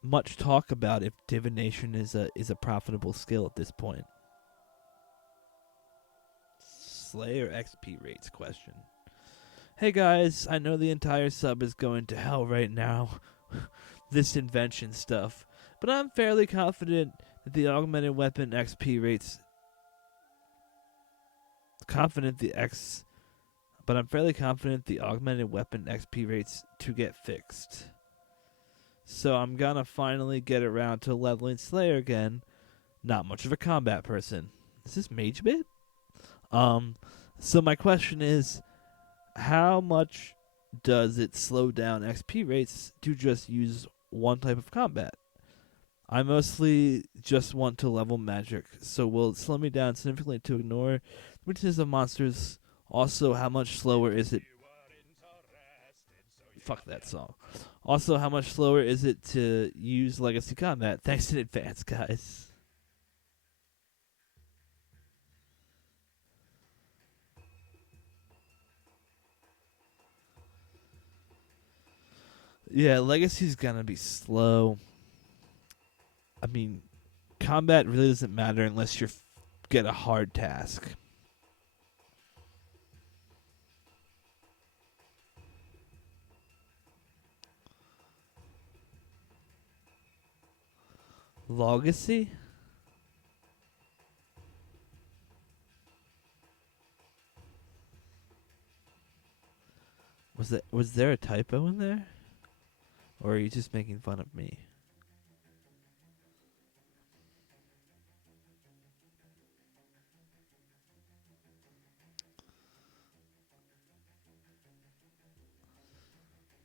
much talk about if divination is a profitable skill at this point. Slayer XP rates question. Hey guys, I know the entire sub is going to hell right now. This invention stuff, but I'm fairly confident that the augmented weapon XP rates. But I'm fairly confident the augmented weapon XP rates to get fixed. So I'm gonna finally get around to leveling Slayer again. Not much of a combat person. Is this Mage Bit? So my question is, how much does it slow down XP rates to just use one type of combat? I mostly just want to level magic, so will it slow me down significantly to ignore weaknesses of monsters? Also, how much slower is it? Fuck that song. Also, how much slower is it to use legacy combat? Thanks in advance, guys. Yeah, Legacy's gonna be slow. I mean, combat really doesn't matter unless you get a hard task. Legacy? Was there a typo in there? Or are you just making fun of me?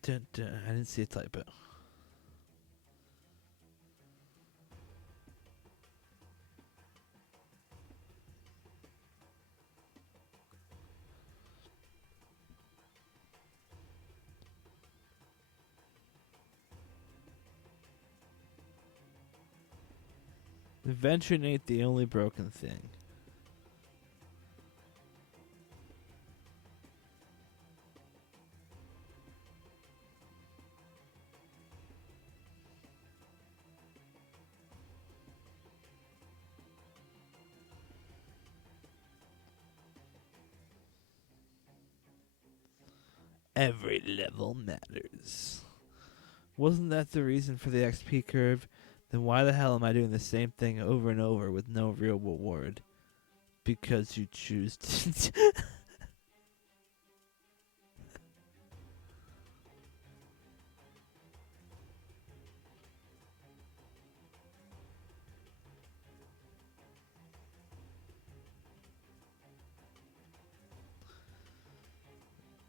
Dun, dun, I didn't see a typo. Invention ain't the only broken thing. Every level matters. Wasn't that the reason for the XP curve? Then why the hell am I doing the same thing over and over with no real reward? Because you choose to.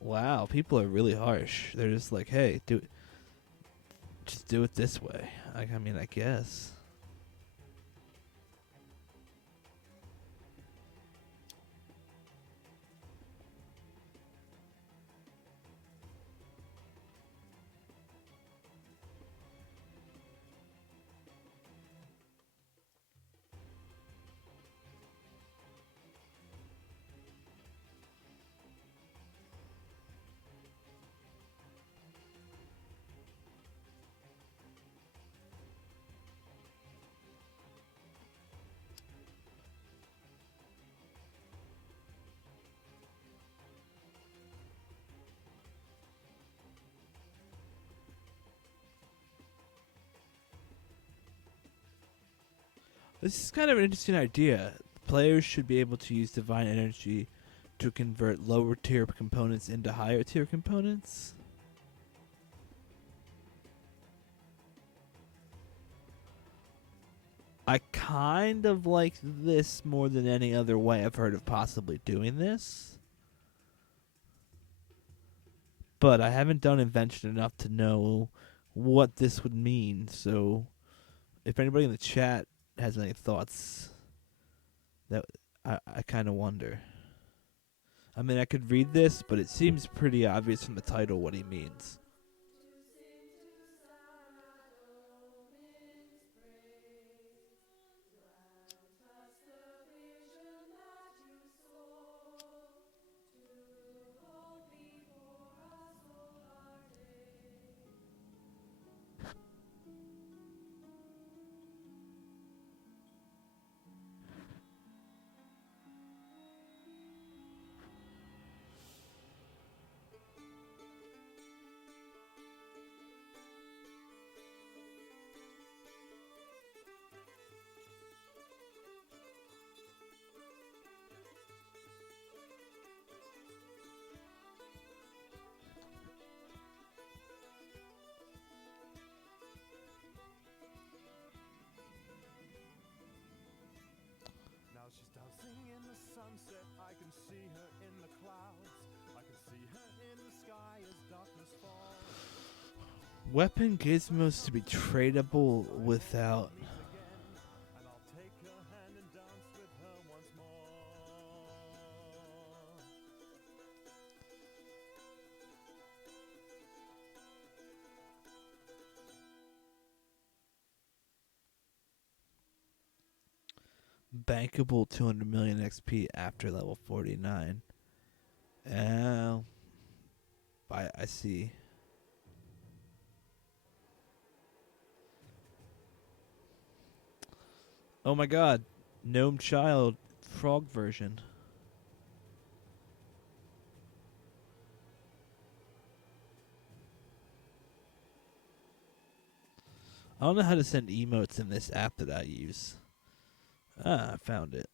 Wow, people are really harsh. They're just like, hey, just do it this way. I mean, I guess. This is kind of an interesting idea. Players should be able to use divine energy to convert lower tier components into higher tier components. I kind of like this more than any other way I've heard of possibly doing this. But I haven't done Invention enough to know what this would mean. So if anybody in the chat has any thoughts, that I kind of wonder. I mean, I could read this, but it seems pretty obvious from the title what he means. She's dancing in the sunset, I can see her in the clouds, I can see her in the sky as darkness falls. Weapon gizmos to be tradable without. And I'll take her hand and dance with her once more. Bankable 200 million XP after level 49. I see. Oh my god. Gnome Child frog version. I don't know how to send emotes in this app that I use. Ah, I found it.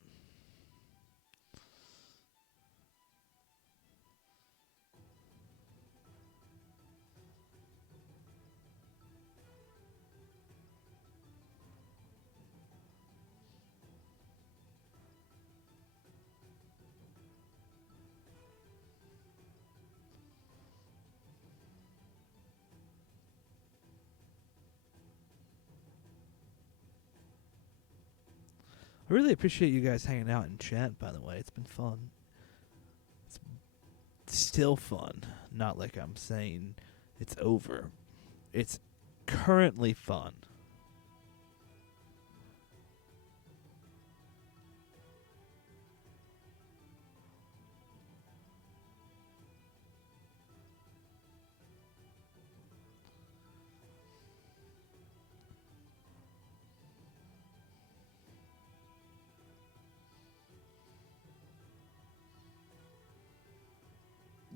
I really appreciate you guys hanging out in chat, by the way. It's been fun. It's still fun. Not like I'm saying it's over. It's currently fun.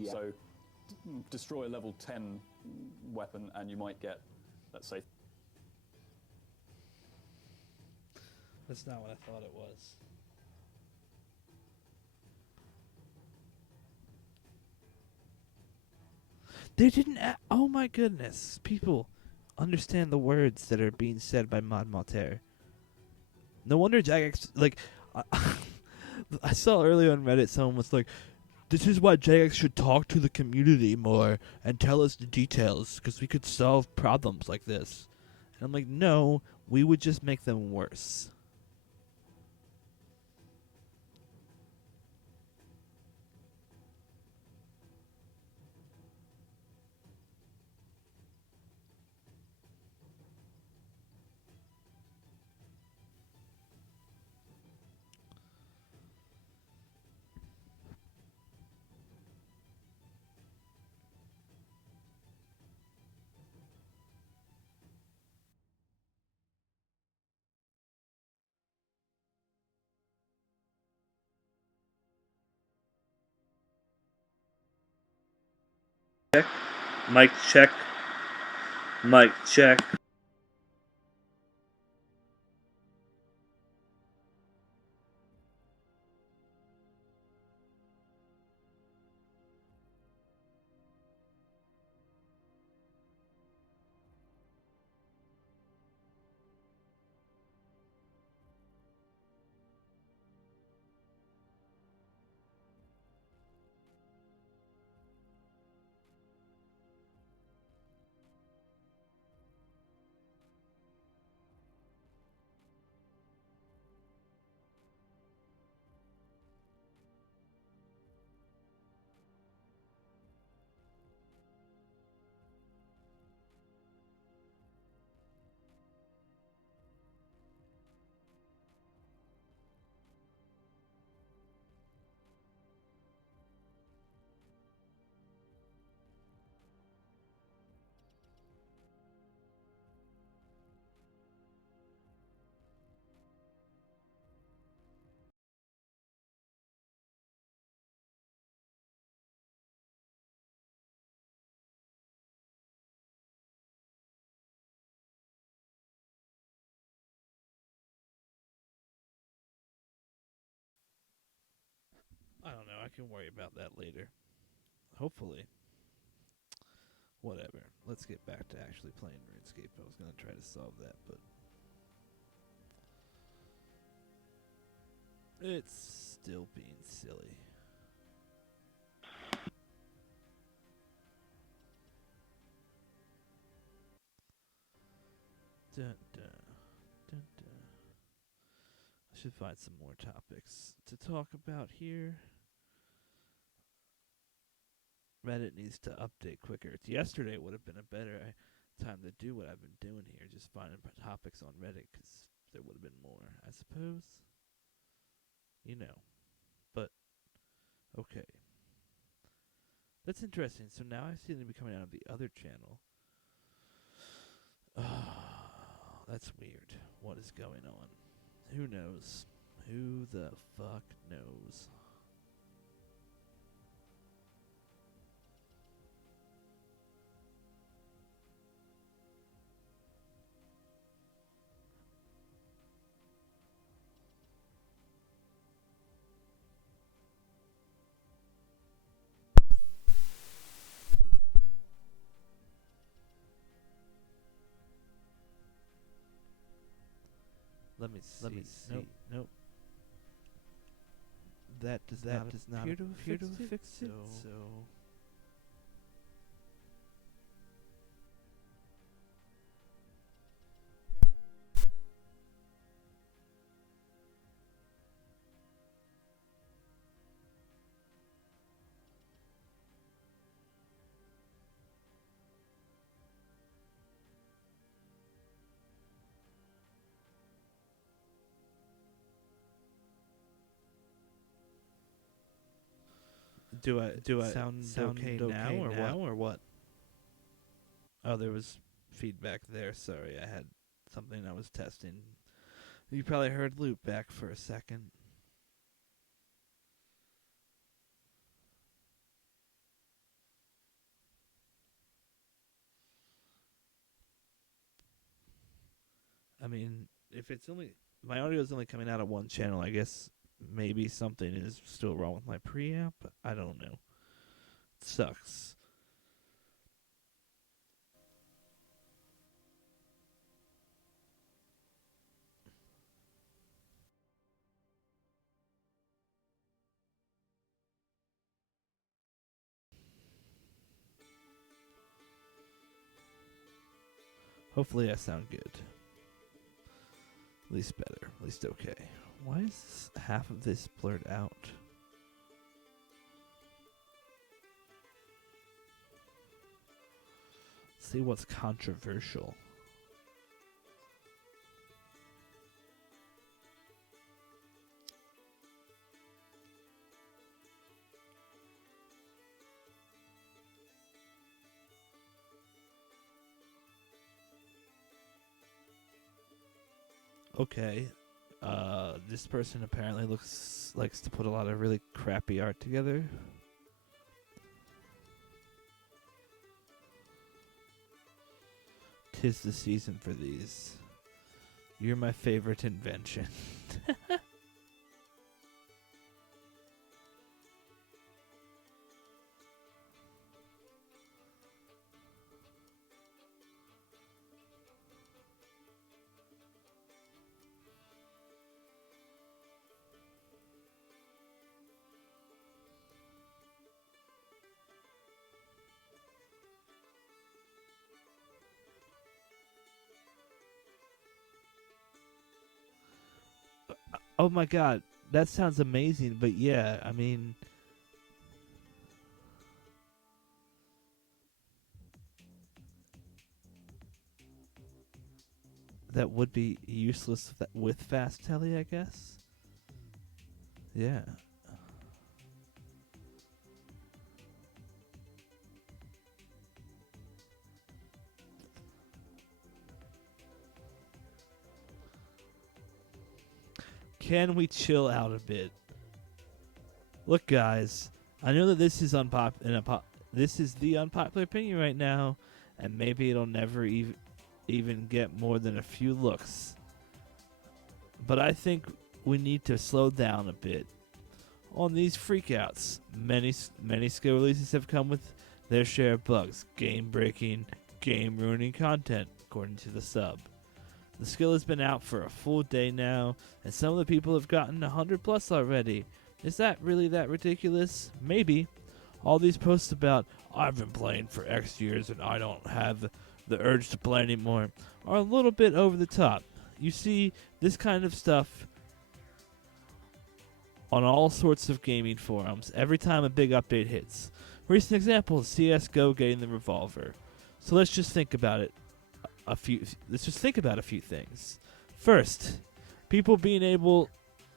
Yeah. So destroy a level 10 weapon and you might get, let's say, That's not what I thought it was. They didn't. Oh my goodness! People understand the words that are being said by Mod Maltaire. No wonder Jagex like. I saw earlier on Reddit someone was like, "This is why Jagex should talk to the community more and tell us the details, because we could solve problems like this." And I'm like, "No, we would just make them worse." Mic check. Mic check. I don't know. I can worry about that later. Hopefully. Whatever. Let's get back to actually playing RuneScape. I was going to try to solve that, but it's still being silly. Dun, dun, dun, dun. I should find some more topics to talk about here. Reddit needs to update quicker. Yesterday would have been a better time to do what I've been doing here, just finding topics on Reddit, because there would have been more, I suppose. You know. But, okay. That's interesting. So now I see them be coming out of the other channel. Oh, that's weird. What is going on? Who knows? Who the fuck knows? Let me see. Nope. Nope. That does not appear to fix it. So. Do I sound okay now or what? Oh, there was feedback there. Sorry, I had something I was testing. You probably heard loop back for a second. I mean, if it's only my audio is only coming out of one channel, I guess maybe something is still wrong with my preamp. I don't know. It sucks. Hopefully I sound good. At least better. At least okay. Why is half of this blurred out? Let's see what's controversial. Okay. This person apparently likes to put a lot of really crappy art together. Tis the season for these. You're my favorite invention. Oh my god, that sounds amazing, but yeah, I mean, that would be useless with fast telly, I guess. Yeah. Can we chill out a bit? Look, guys, I know that this is this is the unpopular opinion right now, and maybe it'll never even get more than a few looks. But I think we need to slow down a bit on these freakouts. Many skill releases have come with their share of bugs, game-breaking, game-ruining content, according to the sub. The skill has been out for a full day now, and some of the people have gotten 100 plus already. Is that really that ridiculous? Maybe. All these posts about, I've been playing for X years and I don't have the urge to play anymore, are a little bit over the top. You see this kind of stuff on all sorts of gaming forums every time a big update hits. Recent example is CSGO getting the revolver. So let's just think about it. Let's just think about a few things. First, people being able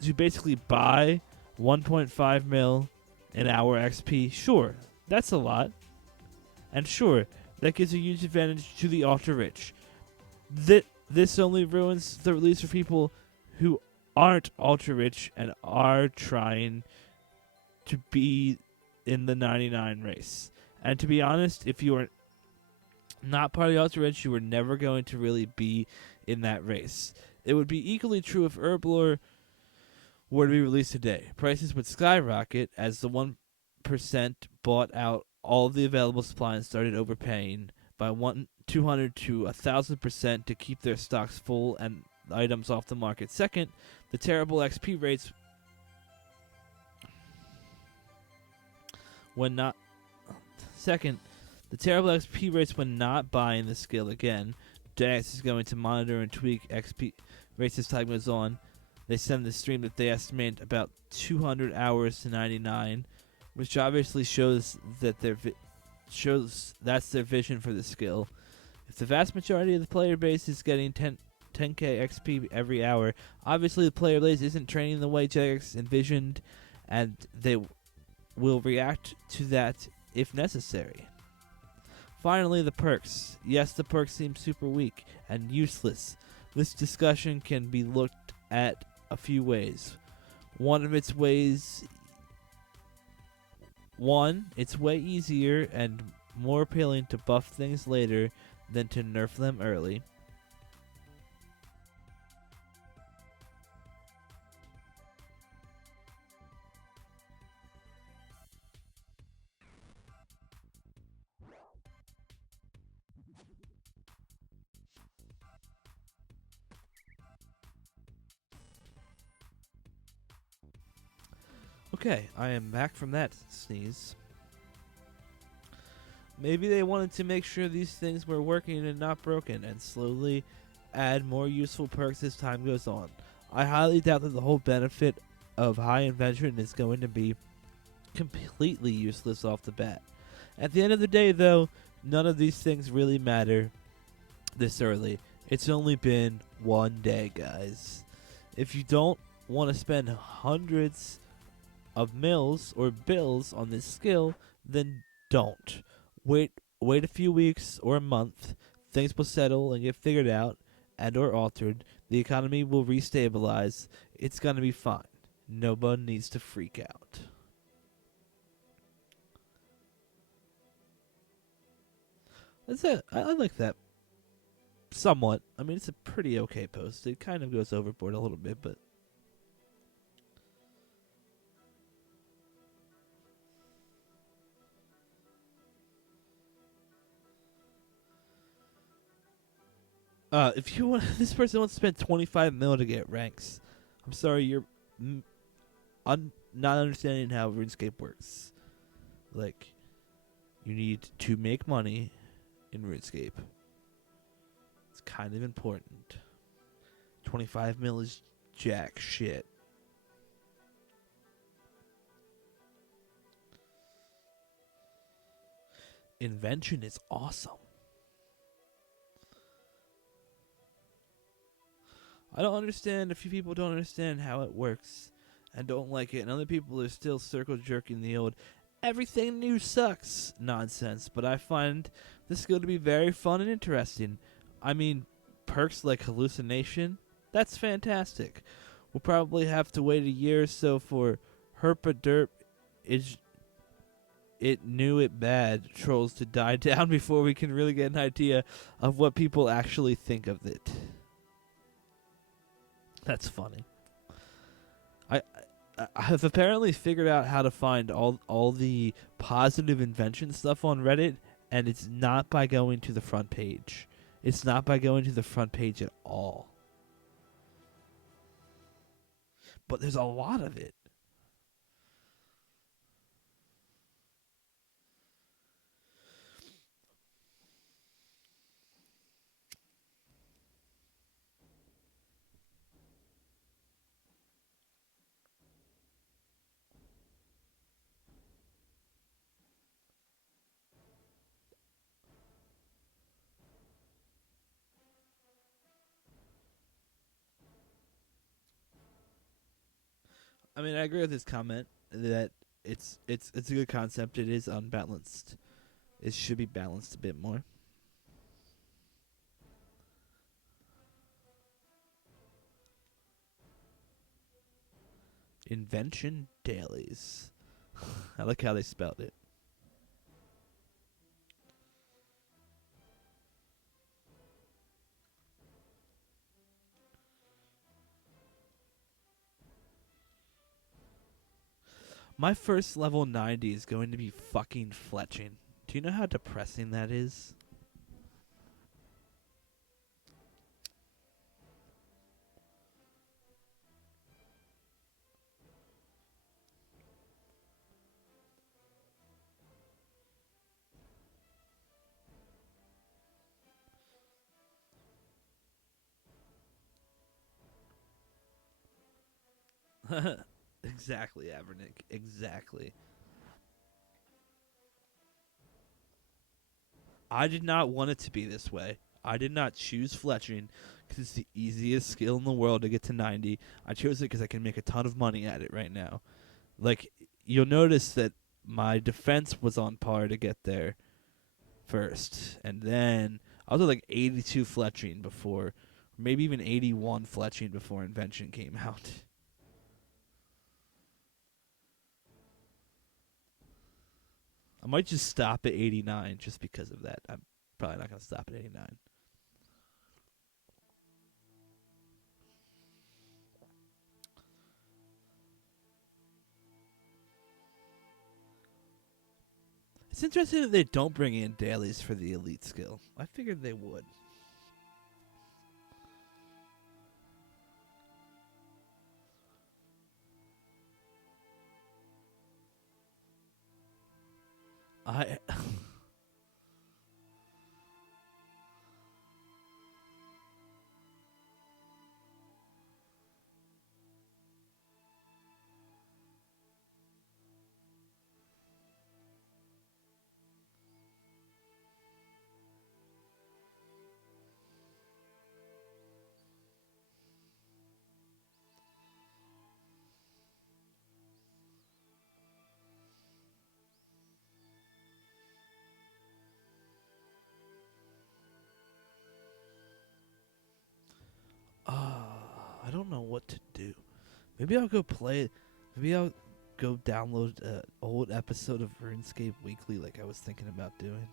to basically buy 1.5 mil an hour XP. Sure, that's a lot. And sure, that gives a huge advantage to the ultra rich. This only ruins the release for people who aren't ultra rich and are trying to be in the 99 race. And to be honest, if you are not part of the ultra rich, you are never going to really be in that race. It would be equally true if Herblore were to be released today. Prices would skyrocket as the 1% bought out all of the available supply and started overpaying by 200 to 1,000% to keep their stocks full and items off the market. Second, the terrible XP rates when not buying the skill again. Jax is going to monitor and tweak XP rates as time goes on. They send the stream that they estimate about 200 hours to 99, which obviously shows that that's their vision for the skill. If the vast majority of the player base is getting 10k XP every hour, obviously the player base isn't training the way Jax envisioned, and they will react to that if necessary. Finally, the perks. Yes, the perks seem super weak and useless. This discussion can be looked at a few ways. It's way easier and more appealing to buff things later than to nerf them early. Okay, I am back from that sneeze. Maybe they wanted to make sure these things were working and not broken, and slowly add more useful perks as time goes on. I highly doubt that the whole benefit of high invention is going to be completely useless off the bat. At the end of the day, though, none of these things really matter this early. It's only been one day, guys. If you don't want to spend hundreds of mils or bills on this skill, then don't. Wait a few weeks or a month. Things will settle and get figured out and or altered. The economy will restabilize. It's gonna be fine. No one needs to freak out. That's it. I like that. Somewhat. I mean, it's a pretty okay post. It kind of goes overboard a little bit, but if you want, this person wants to spend 25 mil to get ranks. I'm sorry, you're not understanding how RuneScape works. Like, you need to make money in RuneScape. It's kind of important. 25 mil is jack shit. Invention is awesome. I don't understand. A few people don't understand how it works and don't like it, and other people are still circle jerking the old everything new sucks nonsense. But I find this skill to be very fun and interesting. I mean, perks like hallucination, that's fantastic. We'll probably have to wait a year or so for Herpaderp it knew it bad trolls to die down before we can really get an idea of what people actually think of it. That's funny. I have apparently figured out how to find all the positive invention stuff on Reddit, and it's not by going to the front page. It's not by going to the front page at all. But there's a lot of it. I mean, I agree with his comment that it's a good concept. It is unbalanced. It should be balanced a bit more. Invention dailies. I like how they spelled it. My first level 90 is going to be fucking fletching. Do you know how depressing that is? Exactly, Avernick. Exactly. I did not want it to be this way. I did not choose fletching because it's the easiest skill in the world to get to 90. I chose it because I can make a ton of money at it right now. Like, you'll notice that my defense was on par to get there first. And then I was at like 82 fletching before, maybe even 81 fletching before Invention came out. I might just stop at 89 just because of that. I'm probably not going to stop at 89. It's interesting that they don't bring in dailies for the elite skill. I figured they would. I I don't know what to do. Maybe I'll go play. Maybe I'll go download an old episode of RuneScape Weekly, like I was thinking about doing.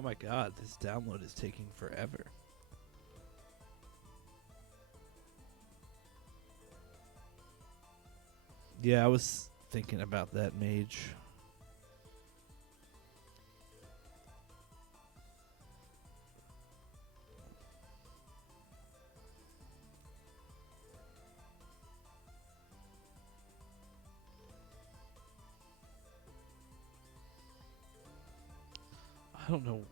Oh my god, this download is taking forever. Yeah, I was thinking about that, Mage. I don't know.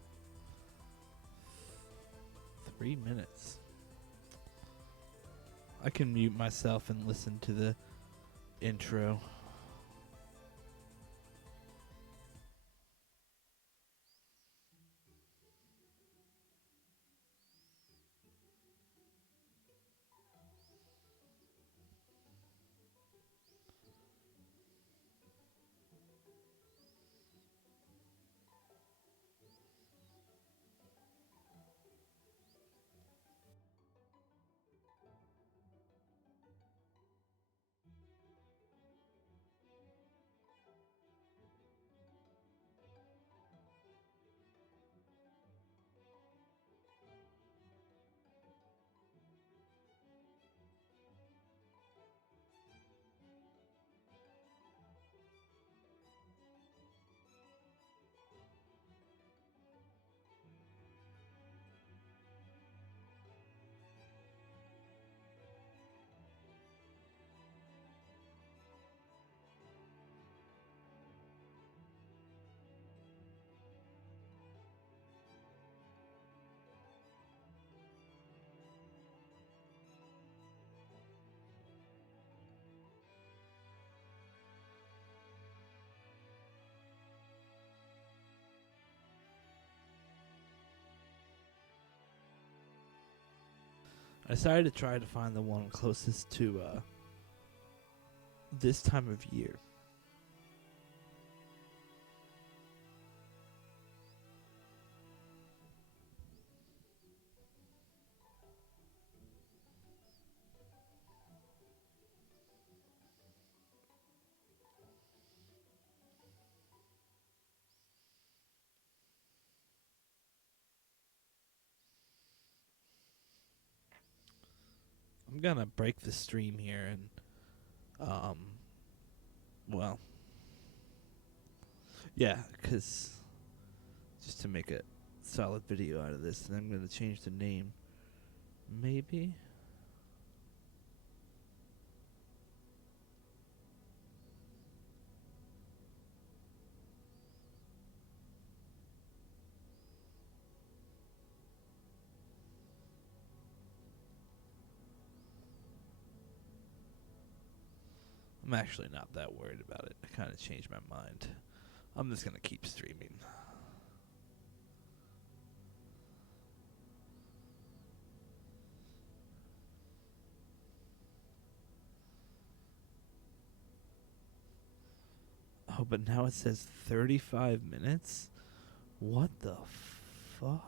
3 minutes. I can mute myself and listen to the intro. I decided to try to find the one closest to this time of year. I'm gonna break the stream here and, well, yeah, 'cause just to make a solid video out of this, and I'm gonna change the name. Maybe. I'm actually not that worried about it. I kind of changed my mind. I'm just gonna keep streaming. Oh, but now it says 35 minutes? What the fuck?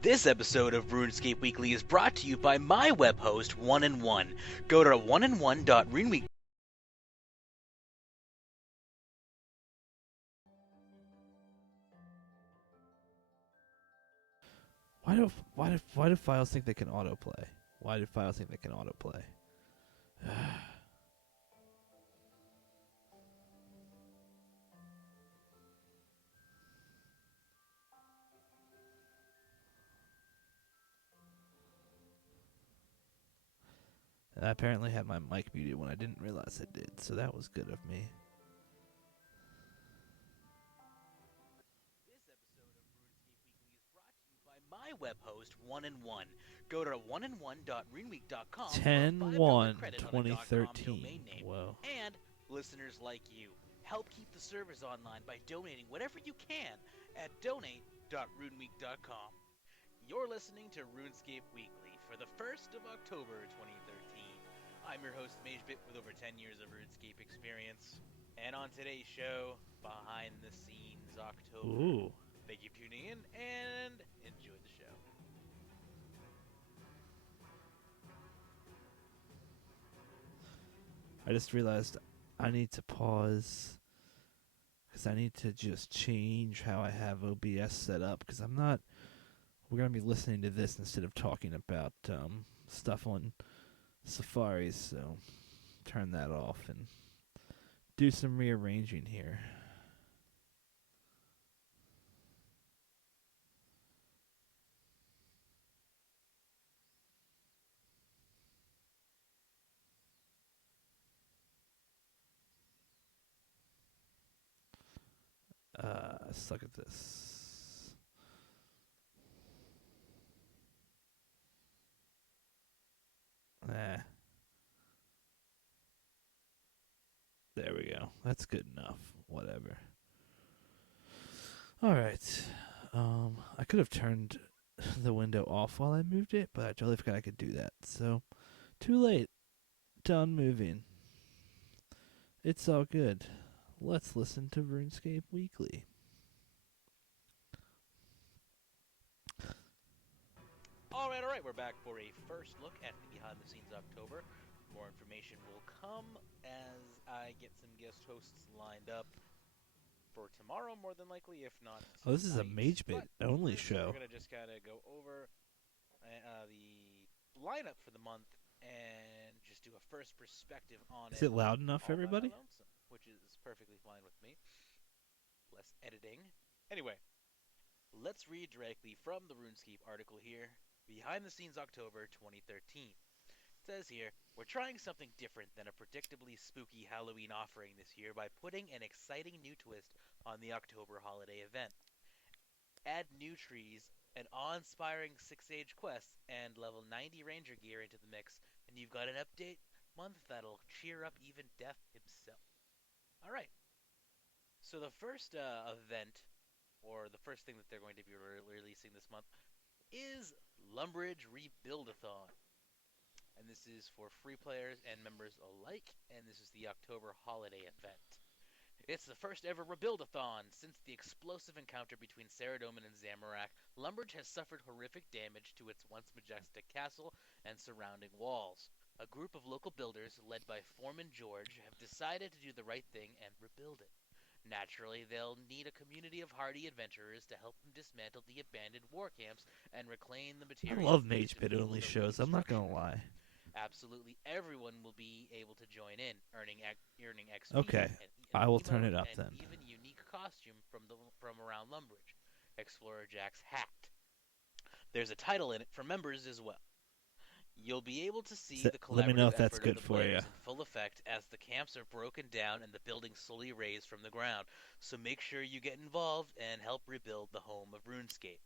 This episode of RuneScape Weekly is brought to you by my web host, 1&1. Go to 1&1.runeweek. Why do files think they can autoplay? Why do files think they can autoplay? I apparently had my mic muted when I didn't realize I did, so that was good of me. This episode of RuneScape Weekly is brought to you by my web host, 1&1. Go to 1&1.runeweek.com for a $5 credit on a .com domain name. Whoa. And listeners like you, help keep the servers online by donating whatever you can at donate.runeweek.com. You're listening to RuneScape Weekly for the 1st of October 2013. I'm your host, MageBit, with over 10 years of RuneScape experience. And on today's show, Behind the Scenes October. Ooh. Thank you for tuning in and enjoy the show. I just realized I need to pause because I need to just change how I have OBS set up because we're going to be listening to this instead of talking about stuff on Safari, so turn that off and do some rearranging here. Suck at this. There we go. That's good enough. Whatever. Alright. I could have turned the window off while I moved it, but I totally forgot I could do that. So, too late. Done moving. It's all good. Let's listen to RuneScape Weekly. Alright, we're back for a first look at the Behind the Scenes October. More information will come as I get some guest hosts lined up for tomorrow, more than likely, if not tonight. Oh, this is a MageBit only show. We're going to just kind of go over the lineup for the month and just do a first perspective on it. Is it loud enough for everybody? Which is perfectly fine with me. Less editing. Anyway, let's read directly from the RuneScape article here. Behind the Scenes October 2013. It says here, we're trying something different than a predictably spooky Halloween offering this year by putting an exciting new twist on the October holiday event. Add new trees, an awe-inspiring 6-age quest, and level 90 ranger gear into the mix, and you've got an update month that'll cheer up even Death himself. Alright, so the first event, or the first thing that they're going to be releasing this month, is Lumbridge Rebuild-a-thon. And this is for free players and members alike, and this is the October holiday event. It's the first ever Rebuild-a-thon. Since the explosive encounter between Saradomin and Zamorak, Lumbridge has suffered horrific damage to its once majestic castle and surrounding walls. A group of local builders, led by Foreman George, have decided to do the right thing and rebuild it. Naturally, they'll need a community of hardy adventurers to help them dismantle the abandoned war camps and reclaim the materials. I love MageBit only shows, I'm not gonna lie. Absolutely everyone will be able to join in, earning XP. Okay, I will turn it up then. Even unique costume from around Lumbridge, Explorer Jack's hat. There's a title in it for members as well. You'll be able to see the collaborative let me know if that's effort good of the for you. players in full effect as the camps are broken down and the buildings slowly raised from the ground. So make sure you get involved and help rebuild the home of RuneScape.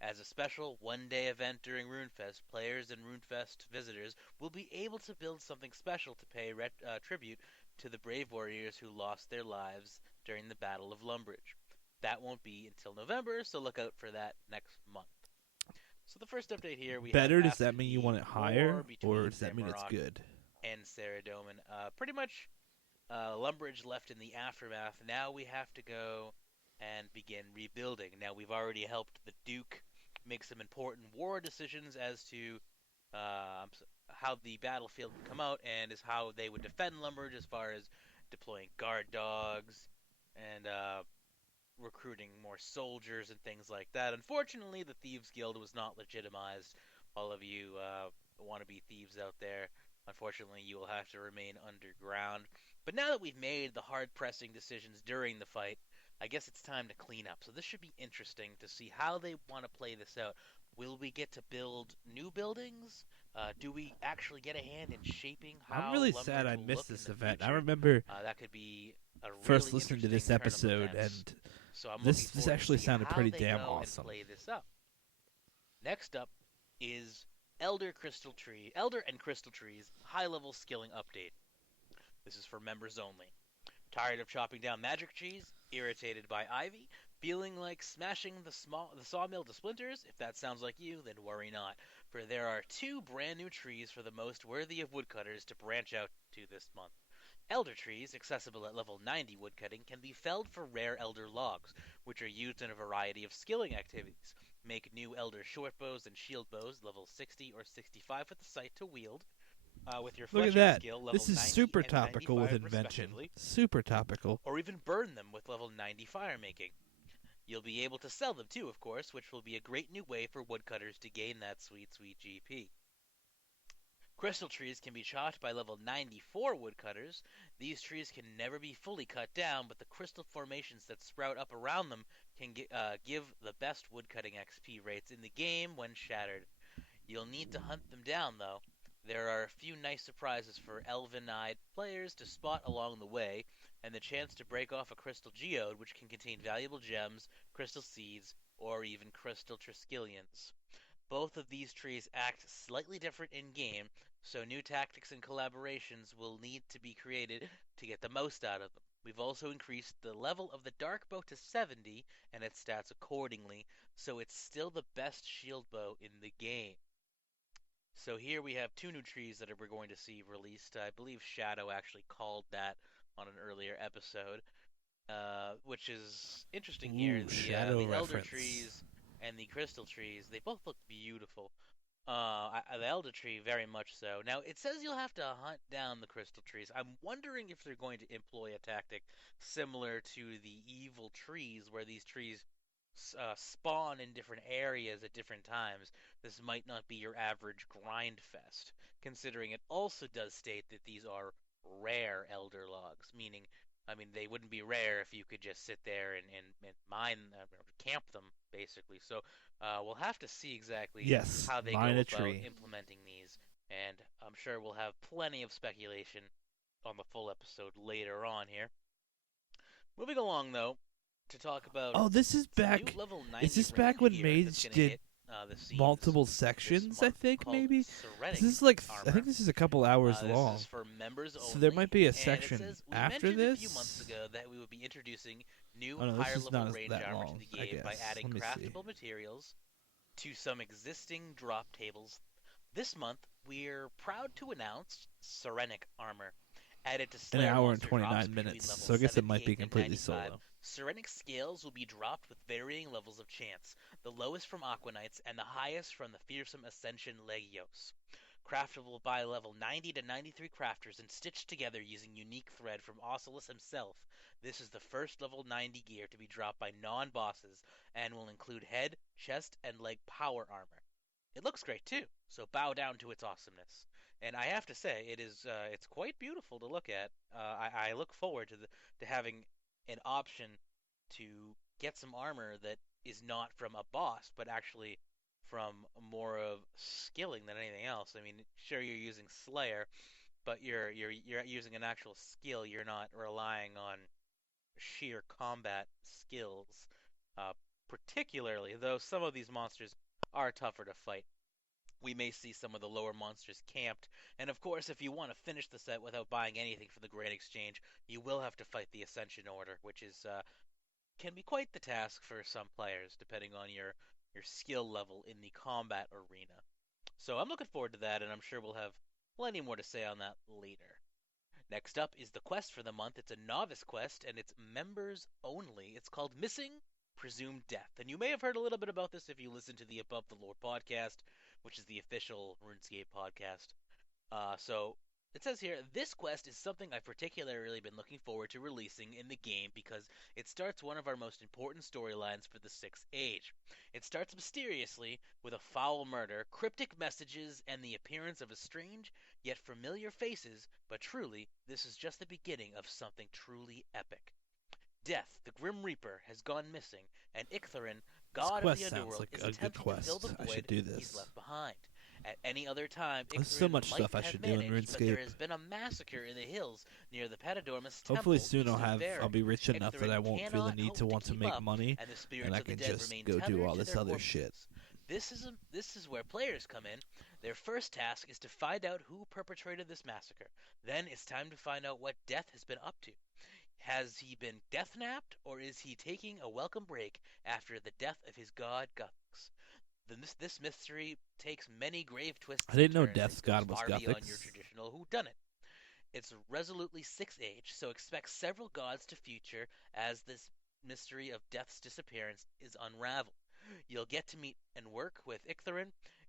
As a special one-day event during RuneFest, players and RuneFest visitors will be able to build something special to pay tribute to the brave warriors who lost their lives during the Battle of Lumbridge. That won't be until November, so look out for that next month. So the first update here we Better, have does that mean you want it higher, or does that mean it's Zamorak good? and Saradomin. Pretty much Lumbridge left in the aftermath. Now we have to go and begin rebuilding. Now we've already helped the Duke make some important war decisions as to how the battlefield would come out and as how they would defend Lumbridge as far as deploying guard dogs and recruiting more soldiers and things like that. Unfortunately, the Thieves Guild was not legitimized. All of you wannabe thieves out there, unfortunately, you will have to remain underground. But now that we've made the hard-pressing decisions during the fight, I guess it's time to clean up. So this should be interesting to see how they want to play this out. Will we get to build new buildings? Do we actually get a hand in shaping I'm how really sad Lumbridge I will missed look in this the event. I future? remember That could be a first really listening to this interesting turn of episode, events. and So I'm looking this forward actually to see sounded how pretty they damn go awesome. and play this up. Next up is Elder and Crystal Trees high-level skilling update. This is for members only. Tired of chopping down magic trees? Irritated by ivy? Feeling like smashing the sawmill to splinters? If that sounds like you, then worry not, for there are 2 brand new trees for the most worthy of woodcutters to branch out to this month. Elder trees, accessible at level 90 woodcutting, can be felled for rare elder logs, which are used in a variety of skilling activities. Make new elder shortbows and shield bows, level 60 or 65 with the sight to wield, with your Look at fletching that. skill, level This is 90 super and topical with 95 Invention. respectively, Super topical. or even burn them with level 90 fire making. You'll be able to sell them too, of course, which will be a great new way for woodcutters to gain that sweet, sweet GP. Crystal trees can be chopped by level 94 woodcutters. These trees can never be fully cut down, but the crystal formations that sprout up around them can give the best woodcutting XP rates in the game when shattered. You'll need to hunt them down, though. There are a few nice surprises for elven-eyed players to spot along the way, and the chance to break off a crystal geode, which can contain valuable gems, crystal seeds, or even crystal triskelions. Both of these trees act slightly different in-game, so new tactics and collaborations will need to be created to get the most out of them. We've also increased the level of the dark bow to 70 and its stats accordingly, so it's still the best shield bow in the game. So here we have 2 new trees that we're going to see released. I believe Shadow actually called that on an earlier episode, which is interesting here. Ooh, Shadow The Elder reference. trees and the Crystal trees, they both look beautiful. The Elder tree, very much so. Now, it says you'll have to hunt down the Crystal trees. I'm wondering if they're going to employ a tactic similar to the evil trees, where these trees spawn in different areas at different times. This might not be your average grind fest, considering it also does state that these are rare elder logs, meaning, I mean, they wouldn't be rare if you could just sit there and mine, camp them, basically. So we'll have to see exactly Yes, how they mine go a about tree. implementing these, and I'm sure we'll have plenty of speculation on the full episode later on here. Moving along, though, to talk about Oh, this is some new back. level 90 Is this back range when gear that's Mage going to did hit the scenes multiple this sections? I month, think called maybe. Serenic This is like I armor. think this is a couple hours This long. is for members only. So there might be a and section it says, we after mentioned this. a few months ago that we would be introducing new Oh no, this higher is level not range that armor long. to the I game by guess. adding Let me see. craftable materials to some existing drop tables. This month, we're proud to announce Serenic armor. Added to An Slayer hour and monster drops 29 between minutes. levels So I guess it might be 78 and completely 95. solo. Serenic scales will be dropped with varying levels of chance, the lowest from Aquanites and the highest from the fearsome Ascension Legios. Craftable by level 90 to 93 crafters and stitched together using unique thread from Ocelus himself. This is the first level 90 gear to be dropped by non-bosses and will include head, chest, and leg power armor. It looks great too, so bow down to its awesomeness. And I have to say, it's quite beautiful to look at. I look forward to having an option to get some armor that is not from a boss, but actually from more of skilling than anything else. I mean, sure you're using Slayer, but you're using an actual skill. You're not relying on sheer combat skills. Particularly, though some of these monsters are tougher to fight. We may see some of the lower monsters camped, and of course, if you want to finish the set without buying anything for the Great Exchange, you will have to fight the Ascension Order, which is can be quite the task for some players, depending on your skill level in the combat arena. So I'm looking forward to that, and I'm sure we'll have plenty more to say on that later. Next up is the quest for the month. It's a novice quest, and it's members only. It's called Missing presumed death. And you may have heard a little bit about this if you listen to the Above the Lore podcast, which is the official RuneScape podcast. So it says here, this quest is something I've particularly been looking forward to releasing in the game because it starts one of our most important storylines for the 6th Age. It starts mysteriously with a foul murder, cryptic messages, and the appearance of a strange yet familiar faces, but truly, this is just the beginning of something truly epic. Death, the Grim Reaper, has gone missing, and Ictharin, This god of quest the sounds underworld, like is a good attempting to fill quest. the I should void do he's this. left behind. At any other time, There's so Ictharin much might stuff I have should do in managed, but there RuneScape. has been a massacre in the hills near the Patadormus Hopefully temple soon east of I'll be Varen. rich enough that I Ictharin won't feel the cannot need hope to want to keep make up, money, and the and spirits I of the can dead just remain go do tethered all to this their other shit. corpses. This is where players come in. Their first task is to find out who perpetrated this massacre. Then it's time to find out what Death has been up to. Has he been death-napped, or is he taking a welcome break after the death of his god Guthix? This mystery takes many grave twists I didn't and know turns Death's and goes god was far beyond your Guthix. traditional whodunit. It's resolutely 6th Age, so expect several gods to feature as this mystery of Death's disappearance is unraveled. You'll get to meet and work with Ictharin,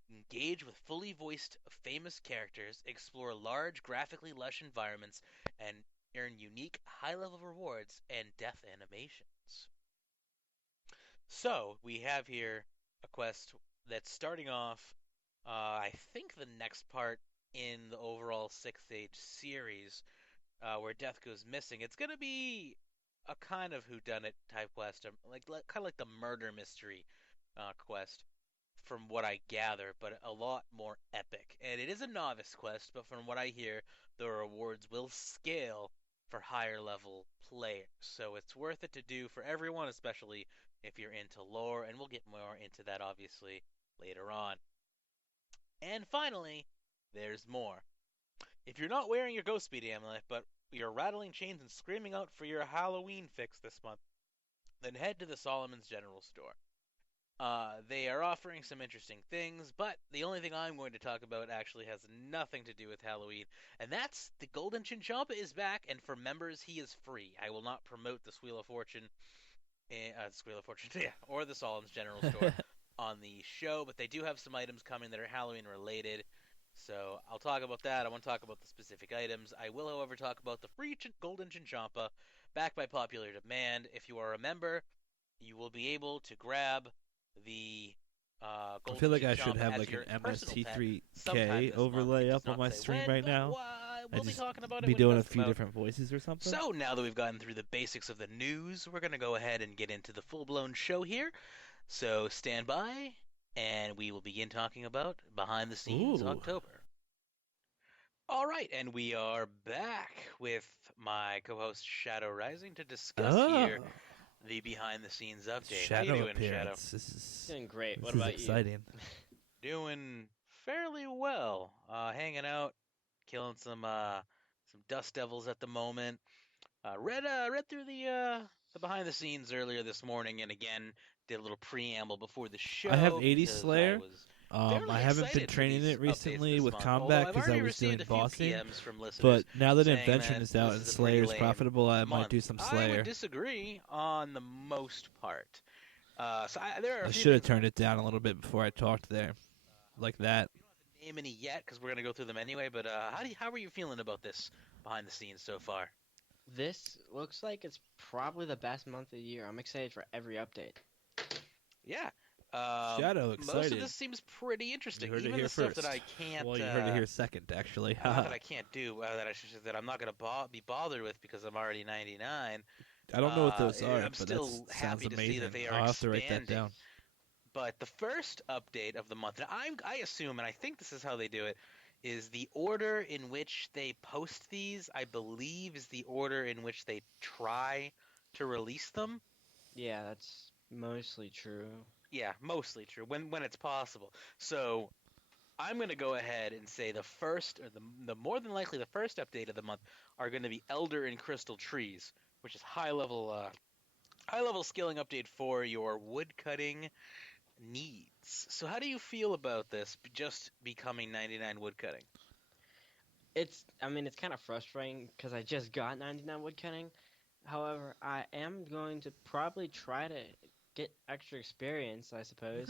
engage with fully voiced famous characters, explore large, graphically lush environments, and earn unique, high-level rewards and death animations. So, we have here a quest that's starting off, I think the next part in the overall 6th Age series, where Death goes missing. It's going to be a kind of whodunit type quest, kind of like the murder mystery quest, from what I gather, but a lot more epic. And it is a novice quest, but from what I hear, the rewards will scale for higher level players. So it's worth it to do for everyone, especially if you're into lore, and we'll get more into that obviously later on. And finally, there's more. If you're not wearing your Ghost Speed amulet, but you're rattling chains and screaming out for your Halloween fix this month, then head to the Solomon's General Store. They are offering some interesting things, but the only thing I'm going to talk about actually has nothing to do with Halloween, and that's the Golden Chinchompa is back, and for members, he is free. I will not promote the Squeal of Fortune, yeah, or the Solomon's General Store on the show, but they do have some items coming that are Halloween related. So I'll talk about that. I won't talk about the specific items. I will, however, talk about the free Golden Chinchompa, backed by popular demand. If you are a member, you will be able to grab the I Golden feel like I should Chinchompa have as like your an personal pet sometime MST3K this month. overlay It does up on not my say stream when, right but now. we'll I be just talking about it be when it doing a does come few out. different voices or something. So now that we've gotten through the basics of the news, we're going to go ahead and get into the full-blown show here. So stand by, and we will begin talking about Behind the Scenes Ooh. October. All right, and we are back with my co-host Shadow Rising to discuss here the behind-the-scenes update. How you Shadow doing, Shadow? appearance. This is Doing great. What this is about exciting. Doing fairly well. Hanging out, killing some dust devils at the moment. Read through the behind the scenes earlier this morning, and again did a little preamble before the show. I have 80 because Slayer. I was fairly I haven't been excited for training these it recently updates this with month, combat although I've because I already was doing received a few bossing. PMs from listeners But now that saying Invention that is out this and is a pretty Slayer's lame profitable, I might month. do some I Slayer. would disagree on the most part. There are a I few should have things turned it down a little bit before I talked there, like that. We don't have to name any yet because we're gonna go through them anyway. But how are you feeling about this behind the scenes so far? This looks like it's probably the best month of the year. I'm excited for every update. Yeah. Shadow, Most excited. of this seems pretty interesting. You heard it Even here the stuff first. that I can't. Well, you heard it here second, actually. Not that I can't do. That I'm not gonna be bothered with because I'm already 99. I don't know what those are, I'm but still that sounds happy to amazing. see that they are I'll have to write that expanding. down. But the first update of the month, and I assume, and I think this is how they do it, is the order in which they post these. I believe is the order in which they try to release them. Yeah, that's mostly true. Yeah, mostly true when it's possible. So I'm going to go ahead and say the first, or the more than likely the first update of the month are going to be Elder and Crystal Trees, which is high level skilling update for your wood cutting needs. So how do you feel about this just becoming 99 wood cutting? It's kind of frustrating because I just got 99 woodcutting. However, I am going to probably try to get extra experience, I suppose,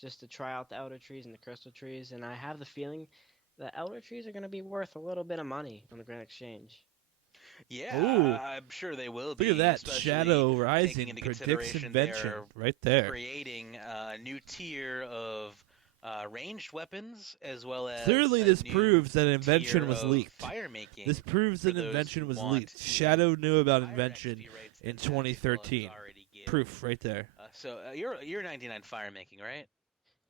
just to try out the elder trees and the crystal trees. And I have the feeling that elder trees are going to be worth a little bit of money on the Grand Exchange. Yeah, Ooh, I'm sure they will look at be, that. especially Shadow taking Rising into predicts consideration invention they're right there. creating a new tier of ranged weapons as well as Clearly, a this new proves that tier invention was of leaked. fire making This proves for that those who invention was want leaked. even Shadow knew about higher invention XP rates in than magic lugs 2013. already give. Proof right there. So you're 99 fire making, right?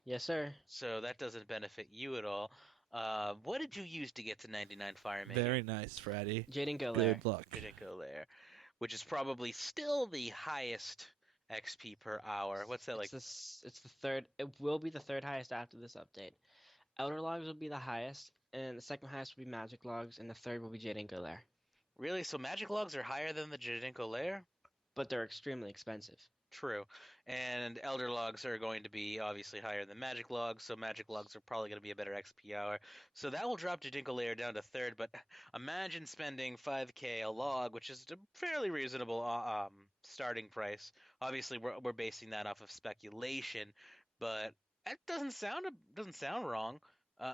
Yes, sir. So that doesn't benefit you at all. What did you use to get to 99 fire making? Very nice, Fratty. Jaden Golair. Good luck. Didn't go there, which is probably still the highest XP per hour. What's that like? It's the third. It will be the third highest after this update. Elder logs will be the highest, and the second highest will be magic logs, and the third will be Jaden Golair. Really? So magic logs are higher than the Jadinko layer? But they're extremely expensive. True. And Elder Logs are going to be obviously higher than Magic Logs, so Magic Logs are probably going to be a better XP hour. So that will drop Jadinkle Layer down to third, but imagine spending 5k a log, which is a fairly reasonable starting price. Obviously, we're basing that off of speculation, but that doesn't sound wrong.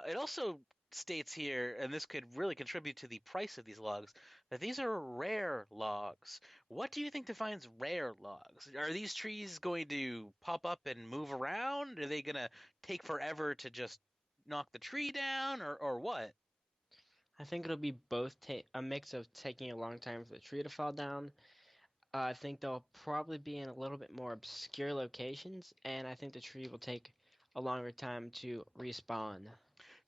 It also states here, and this could really contribute to the price of these logs, that these are rare logs. What do you think defines rare logs? Are these trees going to pop up and move around? Are they going to take forever to just knock the tree down, or what? I think it'll be both a mix of taking a long time for the tree to fall down. I think they'll probably be in a little bit more obscure locations, and I think the tree will take a longer time to respawn.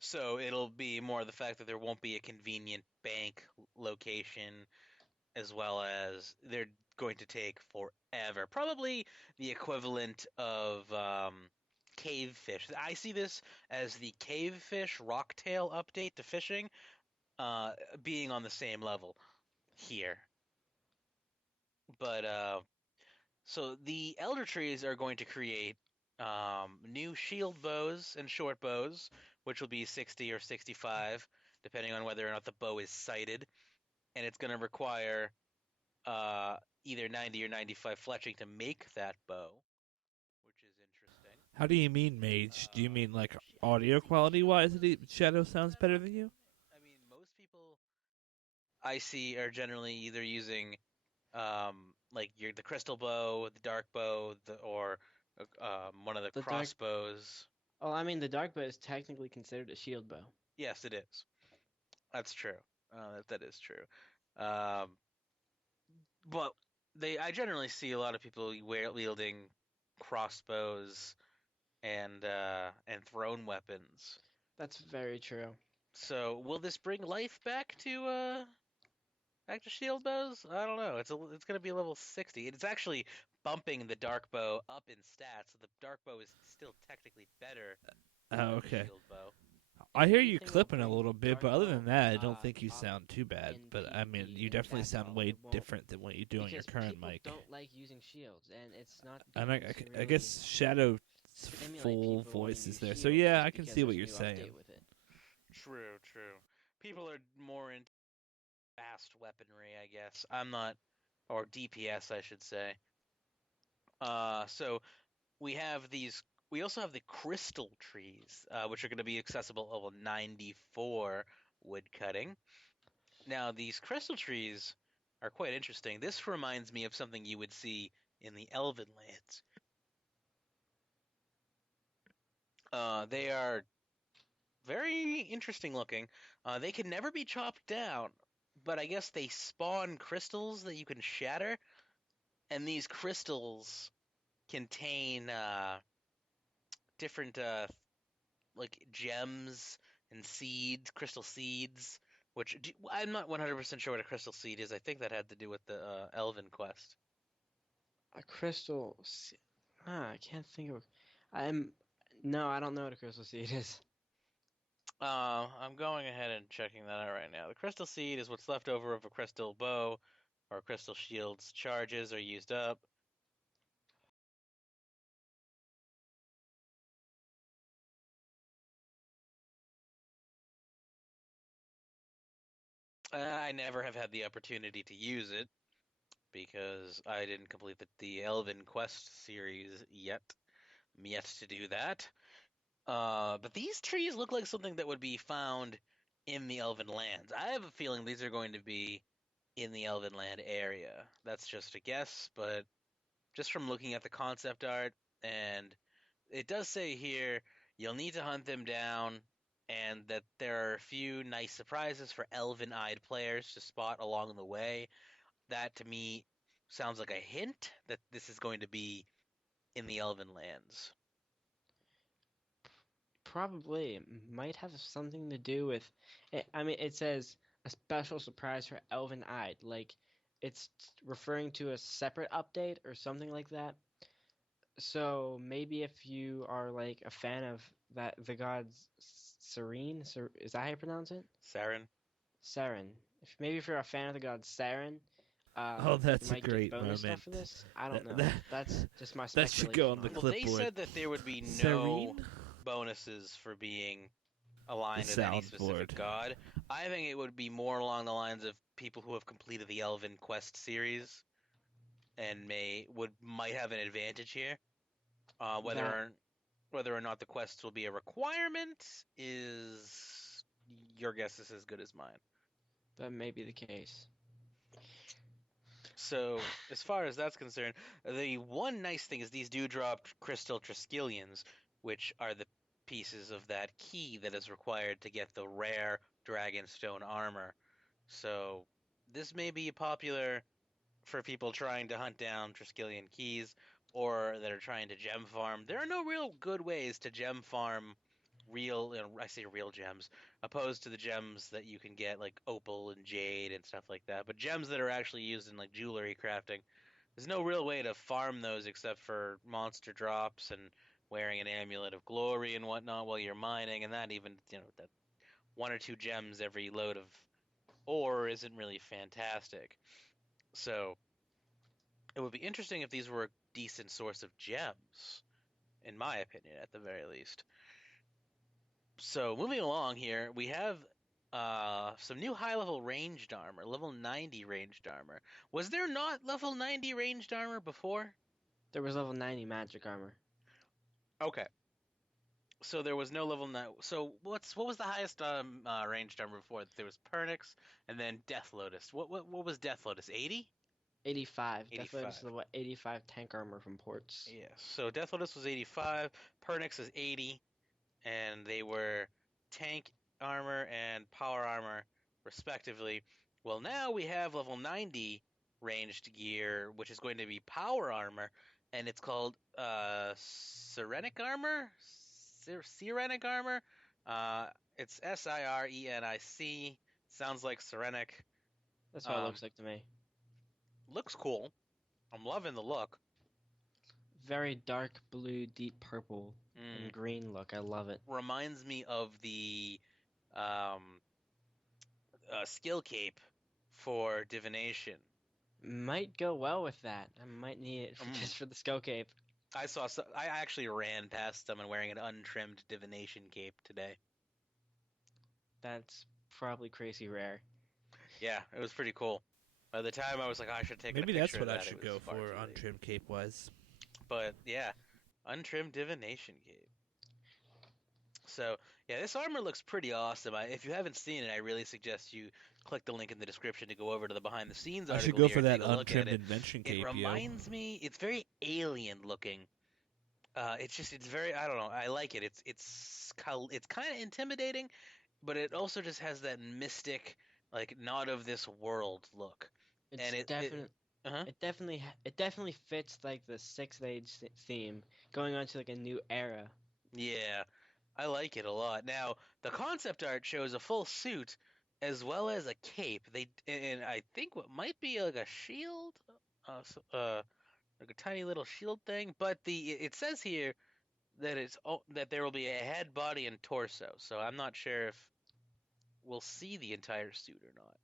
So it'll be more the fact that there won't be a convenient bank location, as well as they're going to take forever. Probably the equivalent of cave fish. I see this as the cave fish rocktail update to fishing, uh, being on the same level here. But so the elder trees are going to create new shield bows and short bows, which will be 60 or 65, depending on whether or not the bow is sighted, and it's going to require uh, either 90 or 95 fletching to make that bow, which is interesting. How do you mean, Mage? Do you mean like audio quality wise that Shadow sounds better than you? I mean, most people I see are generally either using like the crystal bow, the dark bow, or one of the The dark. crossbows. Oh, I mean, the dark bow is technically considered a shield bow. Yes, it is. That's true. That is true. Um, but I generally see a lot of people wielding crossbows and thrown weapons. That's very true. So will this bring life back to shield bows? I don't know. It's gonna be level 60. It's actually bumping the dark bow up in stats, so the dark bow is still technically better than the Okay. shield bow. I hear Do you you think they'll clipping a bring little bit, dark but other bow than that, I don't think you up sound too bad. in But I mean, PvP you and definitely that's sound all? way It won't different than what you do on your because current people mic. don't like using shields, and it's not And going to I really guess Shadow's stimulate full people wanting voice to is use there, so shields yeah, just I can because see there's what a you're new saying. update with it. True, true. People are more into fast weaponry, I guess. I'm not, or DPS, I should say. So we have these. We also have the crystal trees, which are going to be accessible at level 94 wood cutting. Now, these crystal trees are quite interesting. This reminds me of something you would see in the Elven lands. They are very interesting looking. They can never be chopped down, but I guess they spawn crystals that you can shatter, and these crystals contain different like gems and seeds, crystal seeds. I'm not 100% sure what a crystal seed is. I think that had to do with the Elven quest. A crystal. I can't think of. I'm. No, I don't know what a crystal seed is. I'm going ahead and checking that out right now. The crystal seed is what's left over of a crystal bow or crystal shield's charges are used up. I never have had the opportunity to use it. because I didn't complete the Elven Quest series yet. I'm yet to do that. But these trees look like something that would be found in the Elven lands. I have a feeling these are going to be in the Elven land area. That's just a guess, but just from looking at the concept art, and it does say here you'll need to hunt them down, and that there are a few nice surprises for elven-eyed players to spot along the way. That to me sounds like a hint that this is going to be in the Elven lands. Probably it might have something to do with. I mean, it says a special surprise for Elven Eyed. Like, it's referring to a separate update or something like that. So maybe if you are like a fan of that, the god Serene, is that how you pronounce it? Saren? Saren. If you're a fan of the god Saren, Oh, you that's a might get great bonus stuff moment. for this. I don't That know. that, That's just my that should go speculation on the on it. Well, they clipboard. said that there would be no Serene, bonuses for being the aligned with any specific soundboard. god. I think it would be more along the lines of people who have completed the Elven Quest series and might have an advantage here. Uh, whether That or whether or not the quests will be a requirement is your guess is as good as mine. that may be the case. So, as far as that's concerned, the one nice thing is these do drop crystal Triskelions, which are the pieces of that key that is required to get the rare Dragonstone armor. So, this may be popular for people trying to hunt down Triskelion keys or that are trying to gem farm. There are no real good ways to gem farm real, I say real gems, opposed to the gems that you can get like opal and jade and stuff like that. But gems that are actually used in like jewelry crafting, there's no real way to farm those except for monster drops and wearing an amulet of glory and whatnot while you're mining, and that even that one or two gems every load of ore isn't really fantastic. So it would be interesting if these were a decent source of gems, in my opinion, at the very least. So moving along here, we have some new high-level ranged armor, level 90 ranged armor. Was there not level 90 ranged armor before? There was level 90 magic armor. Okay, so there was no level 9. So what was the highest ranged armor before? There was Pernix and then Death Lotus. What was Death Lotus? 80? 85. Definitely 85. just level 85 tank armor from ports. Yeah. So Death Lotus was 85. Pernix is 80. And they were tank armor and power armor, respectively. Well, now we have level 90 ranged gear, which is going to be power armor, and it's called Sirenic armor. Sirenic armor. It's Sirenic. Sounds like Sirenic. That's what it looks like to me. Looks cool. I'm loving the look. Very dark blue, deep purple, and green look. I love it. Reminds me of the um, skill cape for divination. Might go well with that. I might need it just for the skill cape. I actually ran past someone wearing an untrimmed divination cape today. That's probably crazy rare. Yeah, it was pretty cool. By the time I was like, I should take a Maybe picture that's of what that. I should go for, untrimmed cape wise. But yeah, untrimmed divination cape. So yeah, this armor looks pretty awesome. If you haven't seen it, I really suggest you click the link in the description to go over to the behind the scenes I article. should go here for and that take a look at untrimmed invention cape. It reminds me. It's very alien looking. It's very, I don't know. I like it. It's kind of intimidating, but it also just has that mystic, like not of this world look. It's And it definitely fits like the Sixth Age theme, going on to like a new era. Yeah, I like it a lot. Now, the concept art shows a full suit as well as a cape. And I think what might be like a shield, like a tiny little shield thing. But it says here that that there will be a head, body, and torso. So I'm not sure if we'll see the entire suit or not.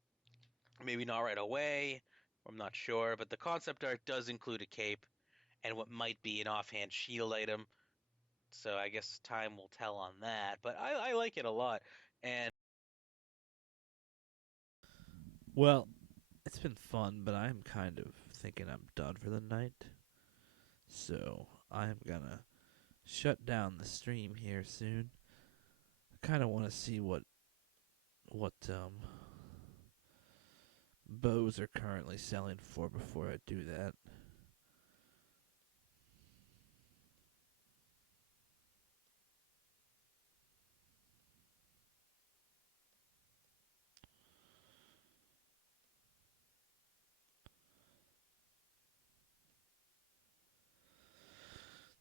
Maybe not right away. I'm not sure, but the concept art does include a cape and what might be an offhand shield item. So I guess time will tell on that. But I like it a lot. And Well, it's been fun, but I'm kind of thinking I'm done for the night. So I'm gonna shut down the stream here soon. I kind of want to see what bows are currently selling for before I do that.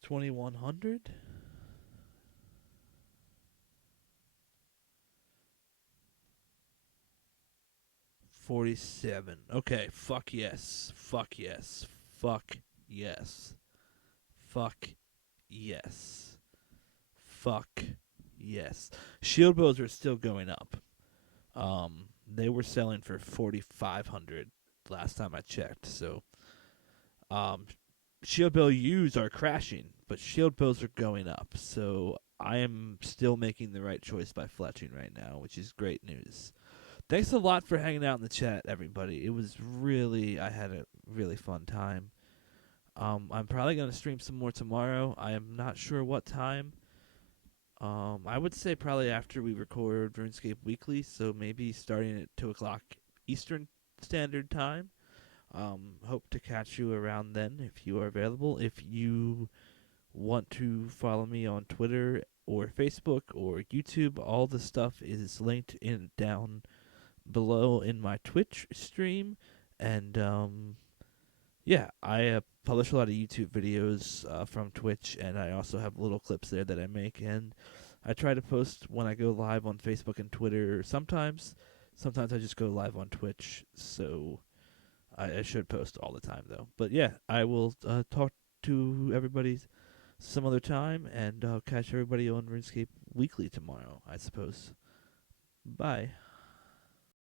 $2,100. 47. Okay, fuck yes. Fuck yes. Fuck yes. Fuck yes. Fuck yes. Shield bows are still going up. They were selling for 4,500 last time I checked. So, shield bow U's are crashing, but shield bows are going up. So I am still making the right choice by fletching right now, which is great news. Thanks a lot for hanging out in the chat, everybody. It was I had a really fun time. I'm probably going to stream some more tomorrow. I am not sure what time. I would say probably after we record RuneScape Weekly, so maybe starting at 2 o'clock Eastern Standard Time. Hope to catch you around then if you are available. If you want to follow me on Twitter or Facebook or YouTube, all the stuff is linked in down below in my Twitch stream. And yeah, I publish a lot of YouTube videos from Twitch, and I also have little clips there that I make, and I try to post when I go live on Facebook and Twitter. Sometimes I just go live on Twitch, so I should post all the time though. But yeah, I will talk to everybody some other time, and I'll catch everybody on RuneScape Weekly tomorrow, I suppose. Bye.